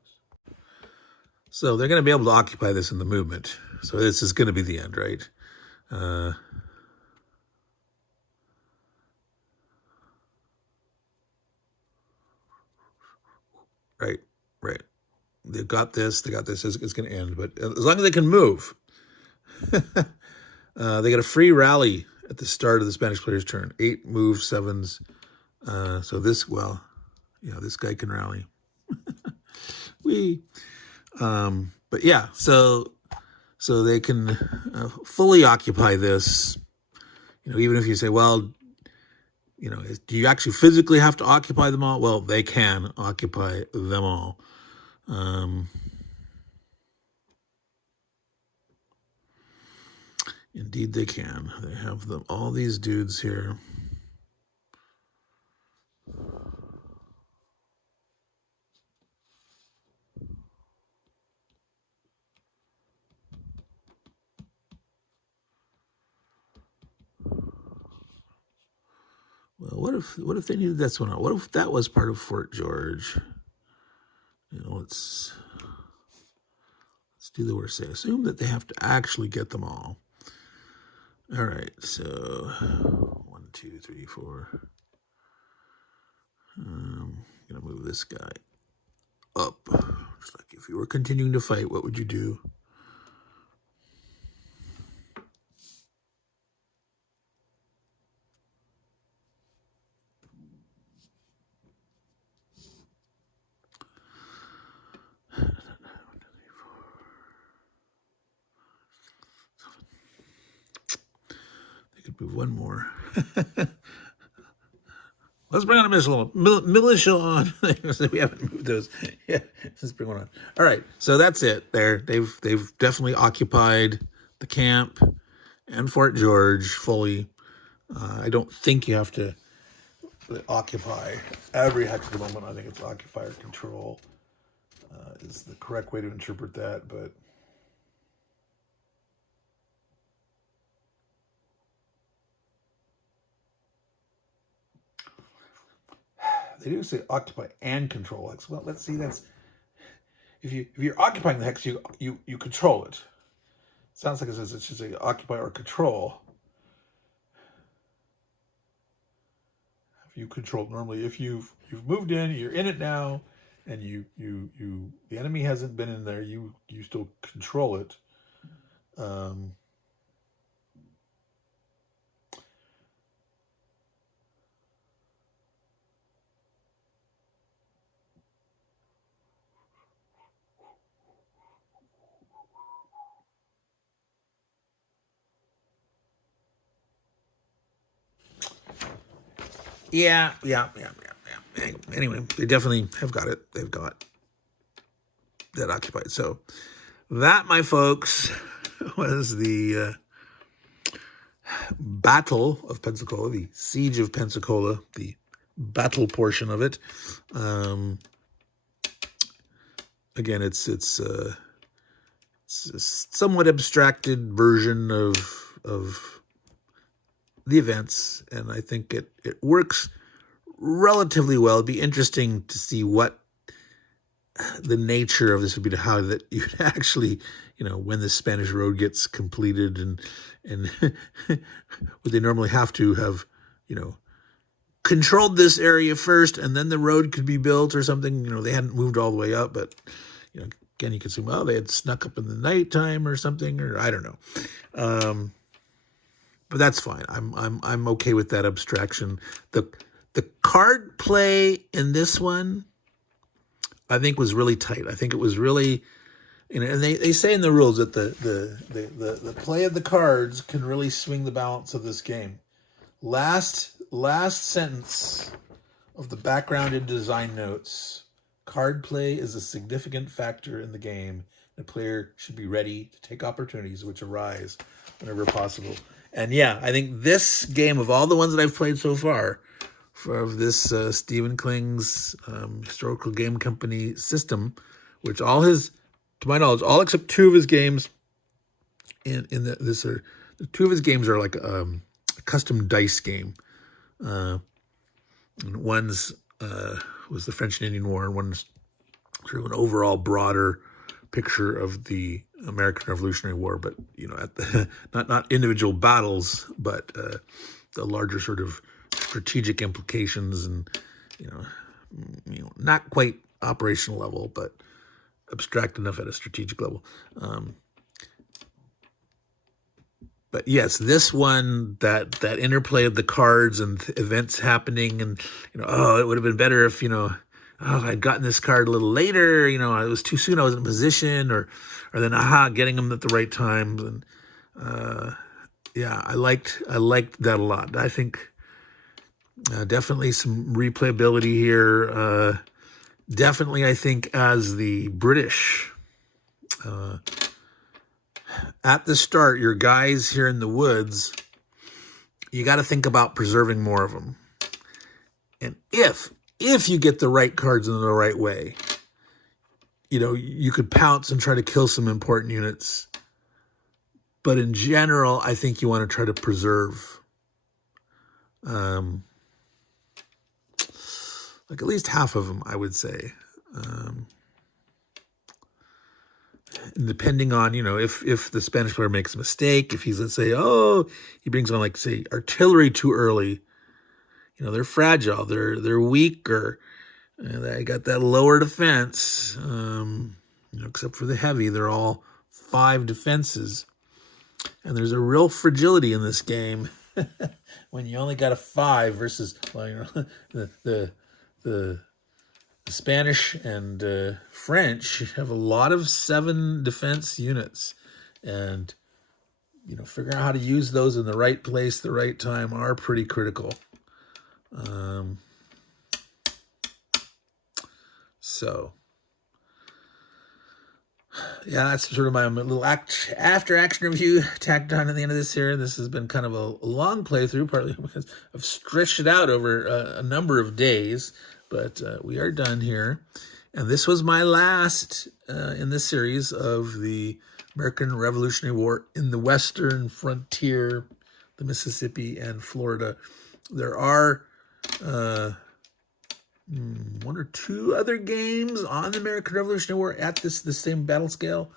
So they're going to be able to occupy this in the movement. So this is going to be the end, right? Right. They got this. It's going to end. But as long as they can move. They got a free rally at the start of the Spanish player's turn. 8 move, 7s. So this, well, yeah, this guy can rally. But yeah, so they can fully occupy this. Even if you say, well, do you actually physically have to occupy them all? Well, they can occupy them all. Indeed, they can. They have all these dudes here. Well, what if they needed this one out? What if that was part of Fort George? Let's do the worst. Say, assume that they have to actually get them all. All right, so 1, 2, 3, 4. I'm gonna move this guy up. Just like if you were continuing to fight, what would you do? They could move one more. Let's bring on a militia on. We haven't moved those. Yeah, let's bring one on. All right, so that's it. They've definitely occupied the camp and Fort George fully. I don't think you have to occupy every hex at the moment. I think it's occupy or control is the correct way to interpret that, but. They do say occupy and control hex. Well, let's see. That's if you're occupying the hex, you control it. Sounds like it says it should say occupy or control. If you control normally, if you've moved in, you're in it now, and the enemy hasn't been in there, you still control it. Yeah. Anyway, they definitely have got it. They've got that occupied. So that, my folks, was the Battle of Pensacola, the Siege of Pensacola, the battle portion of it. Again, it's a somewhat abstracted version of the events, and I think it works relatively well. It'd be interesting to see what the nature of this would be, to how that you'd actually, when the Spanish road gets completed, and would they normally have to have, controlled this area first and then the road could be built or something. They hadn't moved all the way up, but again, you could assume, well, they had snuck up in the nighttime or something, or I don't know. But that's fine. I'm okay with that abstraction. The card play in this one, I think, was really tight. I think it was really, and they say in the rules that the play of the cards can really swing the balance of this game. Last sentence of the background and design notes: card play is a significant factor in the game. The player should be ready to take opportunities which arise whenever possible. And yeah, I think this game, of all the ones that I've played so far, of this Stephen Kling's historical game company system, which to my knowledge, all except two of his games two of his games are like a custom dice game. One's was the French and Indian War, and one's sort of an overall broader picture of the American Revolutionary War, but at the not individual battles, but the larger sort of strategic implications, and not quite operational level, but abstract enough at a strategic level. But yes, this one, that interplay of the cards and events happening, and it would have been better if I'd gotten this card a little later, it was too soon, I was in position, or then getting them at the right time. And yeah, I liked that a lot. I think definitely some replayability here. Definitely, I think, as the British, at the start, your guys here in the woods, you got to think about preserving more of them. And if you get the right cards in the right way, you could pounce and try to kill some important units. But in general, I think you want to try to preserve like at least half of them, I would say. Depending on, if the Spanish player makes a mistake, if he's, let's say, he brings on, like, say, artillery too early, they're fragile, they're weak, or they got that lower defense, except for the heavy, they're all 5 defenses. And there's a real fragility in this game when you only got a 5 versus, the Spanish and French have a lot of 7 defense units, and figuring out how to use those in the right place, the right time, are pretty critical. So, yeah, that's sort of my little after action review tacked on at the end of this here. This has been kind of a long playthrough, partly because I've stretched it out over a number of days, but we are done here. And this was my last in this series of the American Revolutionary War in the Western frontier, the Mississippi and Florida. There are one or two other games on the American Revolutionary War at the same battle scale.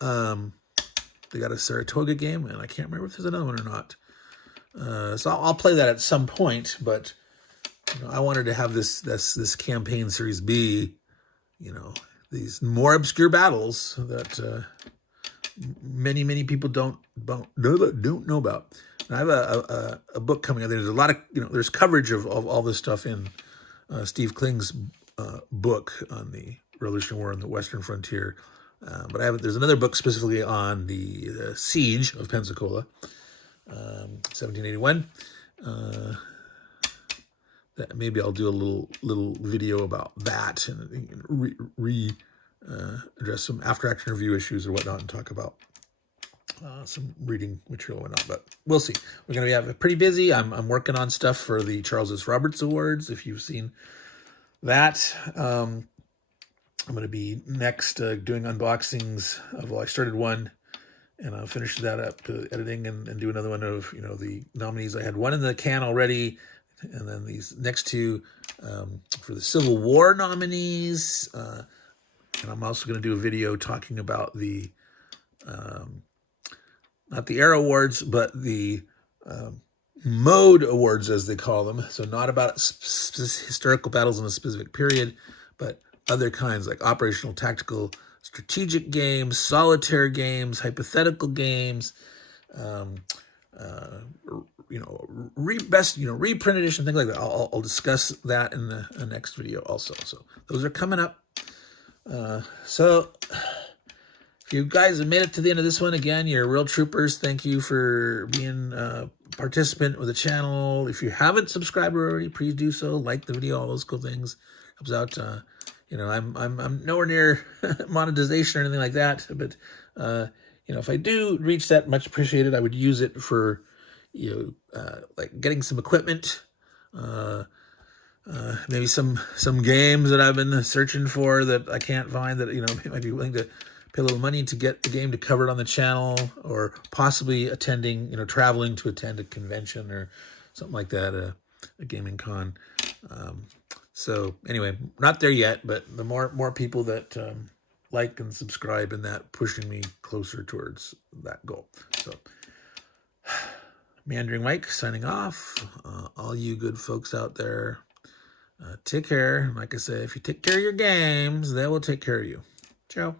They got a Saratoga game, and I can't remember if there's another one or not. So I'll play that at some point, but I wanted to have this campaign series be, these more obscure battles that many people don't know about. And I have a book coming out. There's a lot of there's coverage of all this stuff in Steve Kling's book on the Revolutionary War on the Western frontier. But there's another book specifically on the siege of Pensacola, 1781. That maybe I'll do a little video about that and address some after action review issues or whatnot and talk about some reading material and whatnot. But we'll see. We're going to be pretty busy. I'm working on stuff for the Charles S. Roberts Awards. If you've seen that, I'm going to be next doing unboxings of. Well, I started one, and I'll finish that up editing and do another one of the nominees. I had one in the can already. And then these next two for the Civil War nominees. And I'm also going to do a video talking about the, not the Era Awards, but the Mode Awards, as they call them. So not about historical battles in a specific period, but other kinds like operational, tactical, strategic games, solitaire games, hypothetical games, reprint edition, things like that. I'll discuss that in the next video also. So those are coming up. So if you guys have made it to the end of this one, again, you're real troopers. Thank you for being a participant with the channel. If you haven't subscribed already, please do so. Like the video, all those cool things. Helps out. I'm nowhere near monetization or anything like that, but if I do reach that, much appreciated. I would use it for like getting some equipment, maybe some games that I've been searching for that I can't find, that might be willing to pay a little money to get the game to cover it on the channel, or possibly attending, traveling to attend a convention or something like that, a gaming con. So anyway, not there yet, but the more people that like and subscribe, and that pushing me closer towards that goal. So Meandering Mike signing off. All you good folks out there, take care. Like I said, if you take care of your games, they will take care of you. Ciao.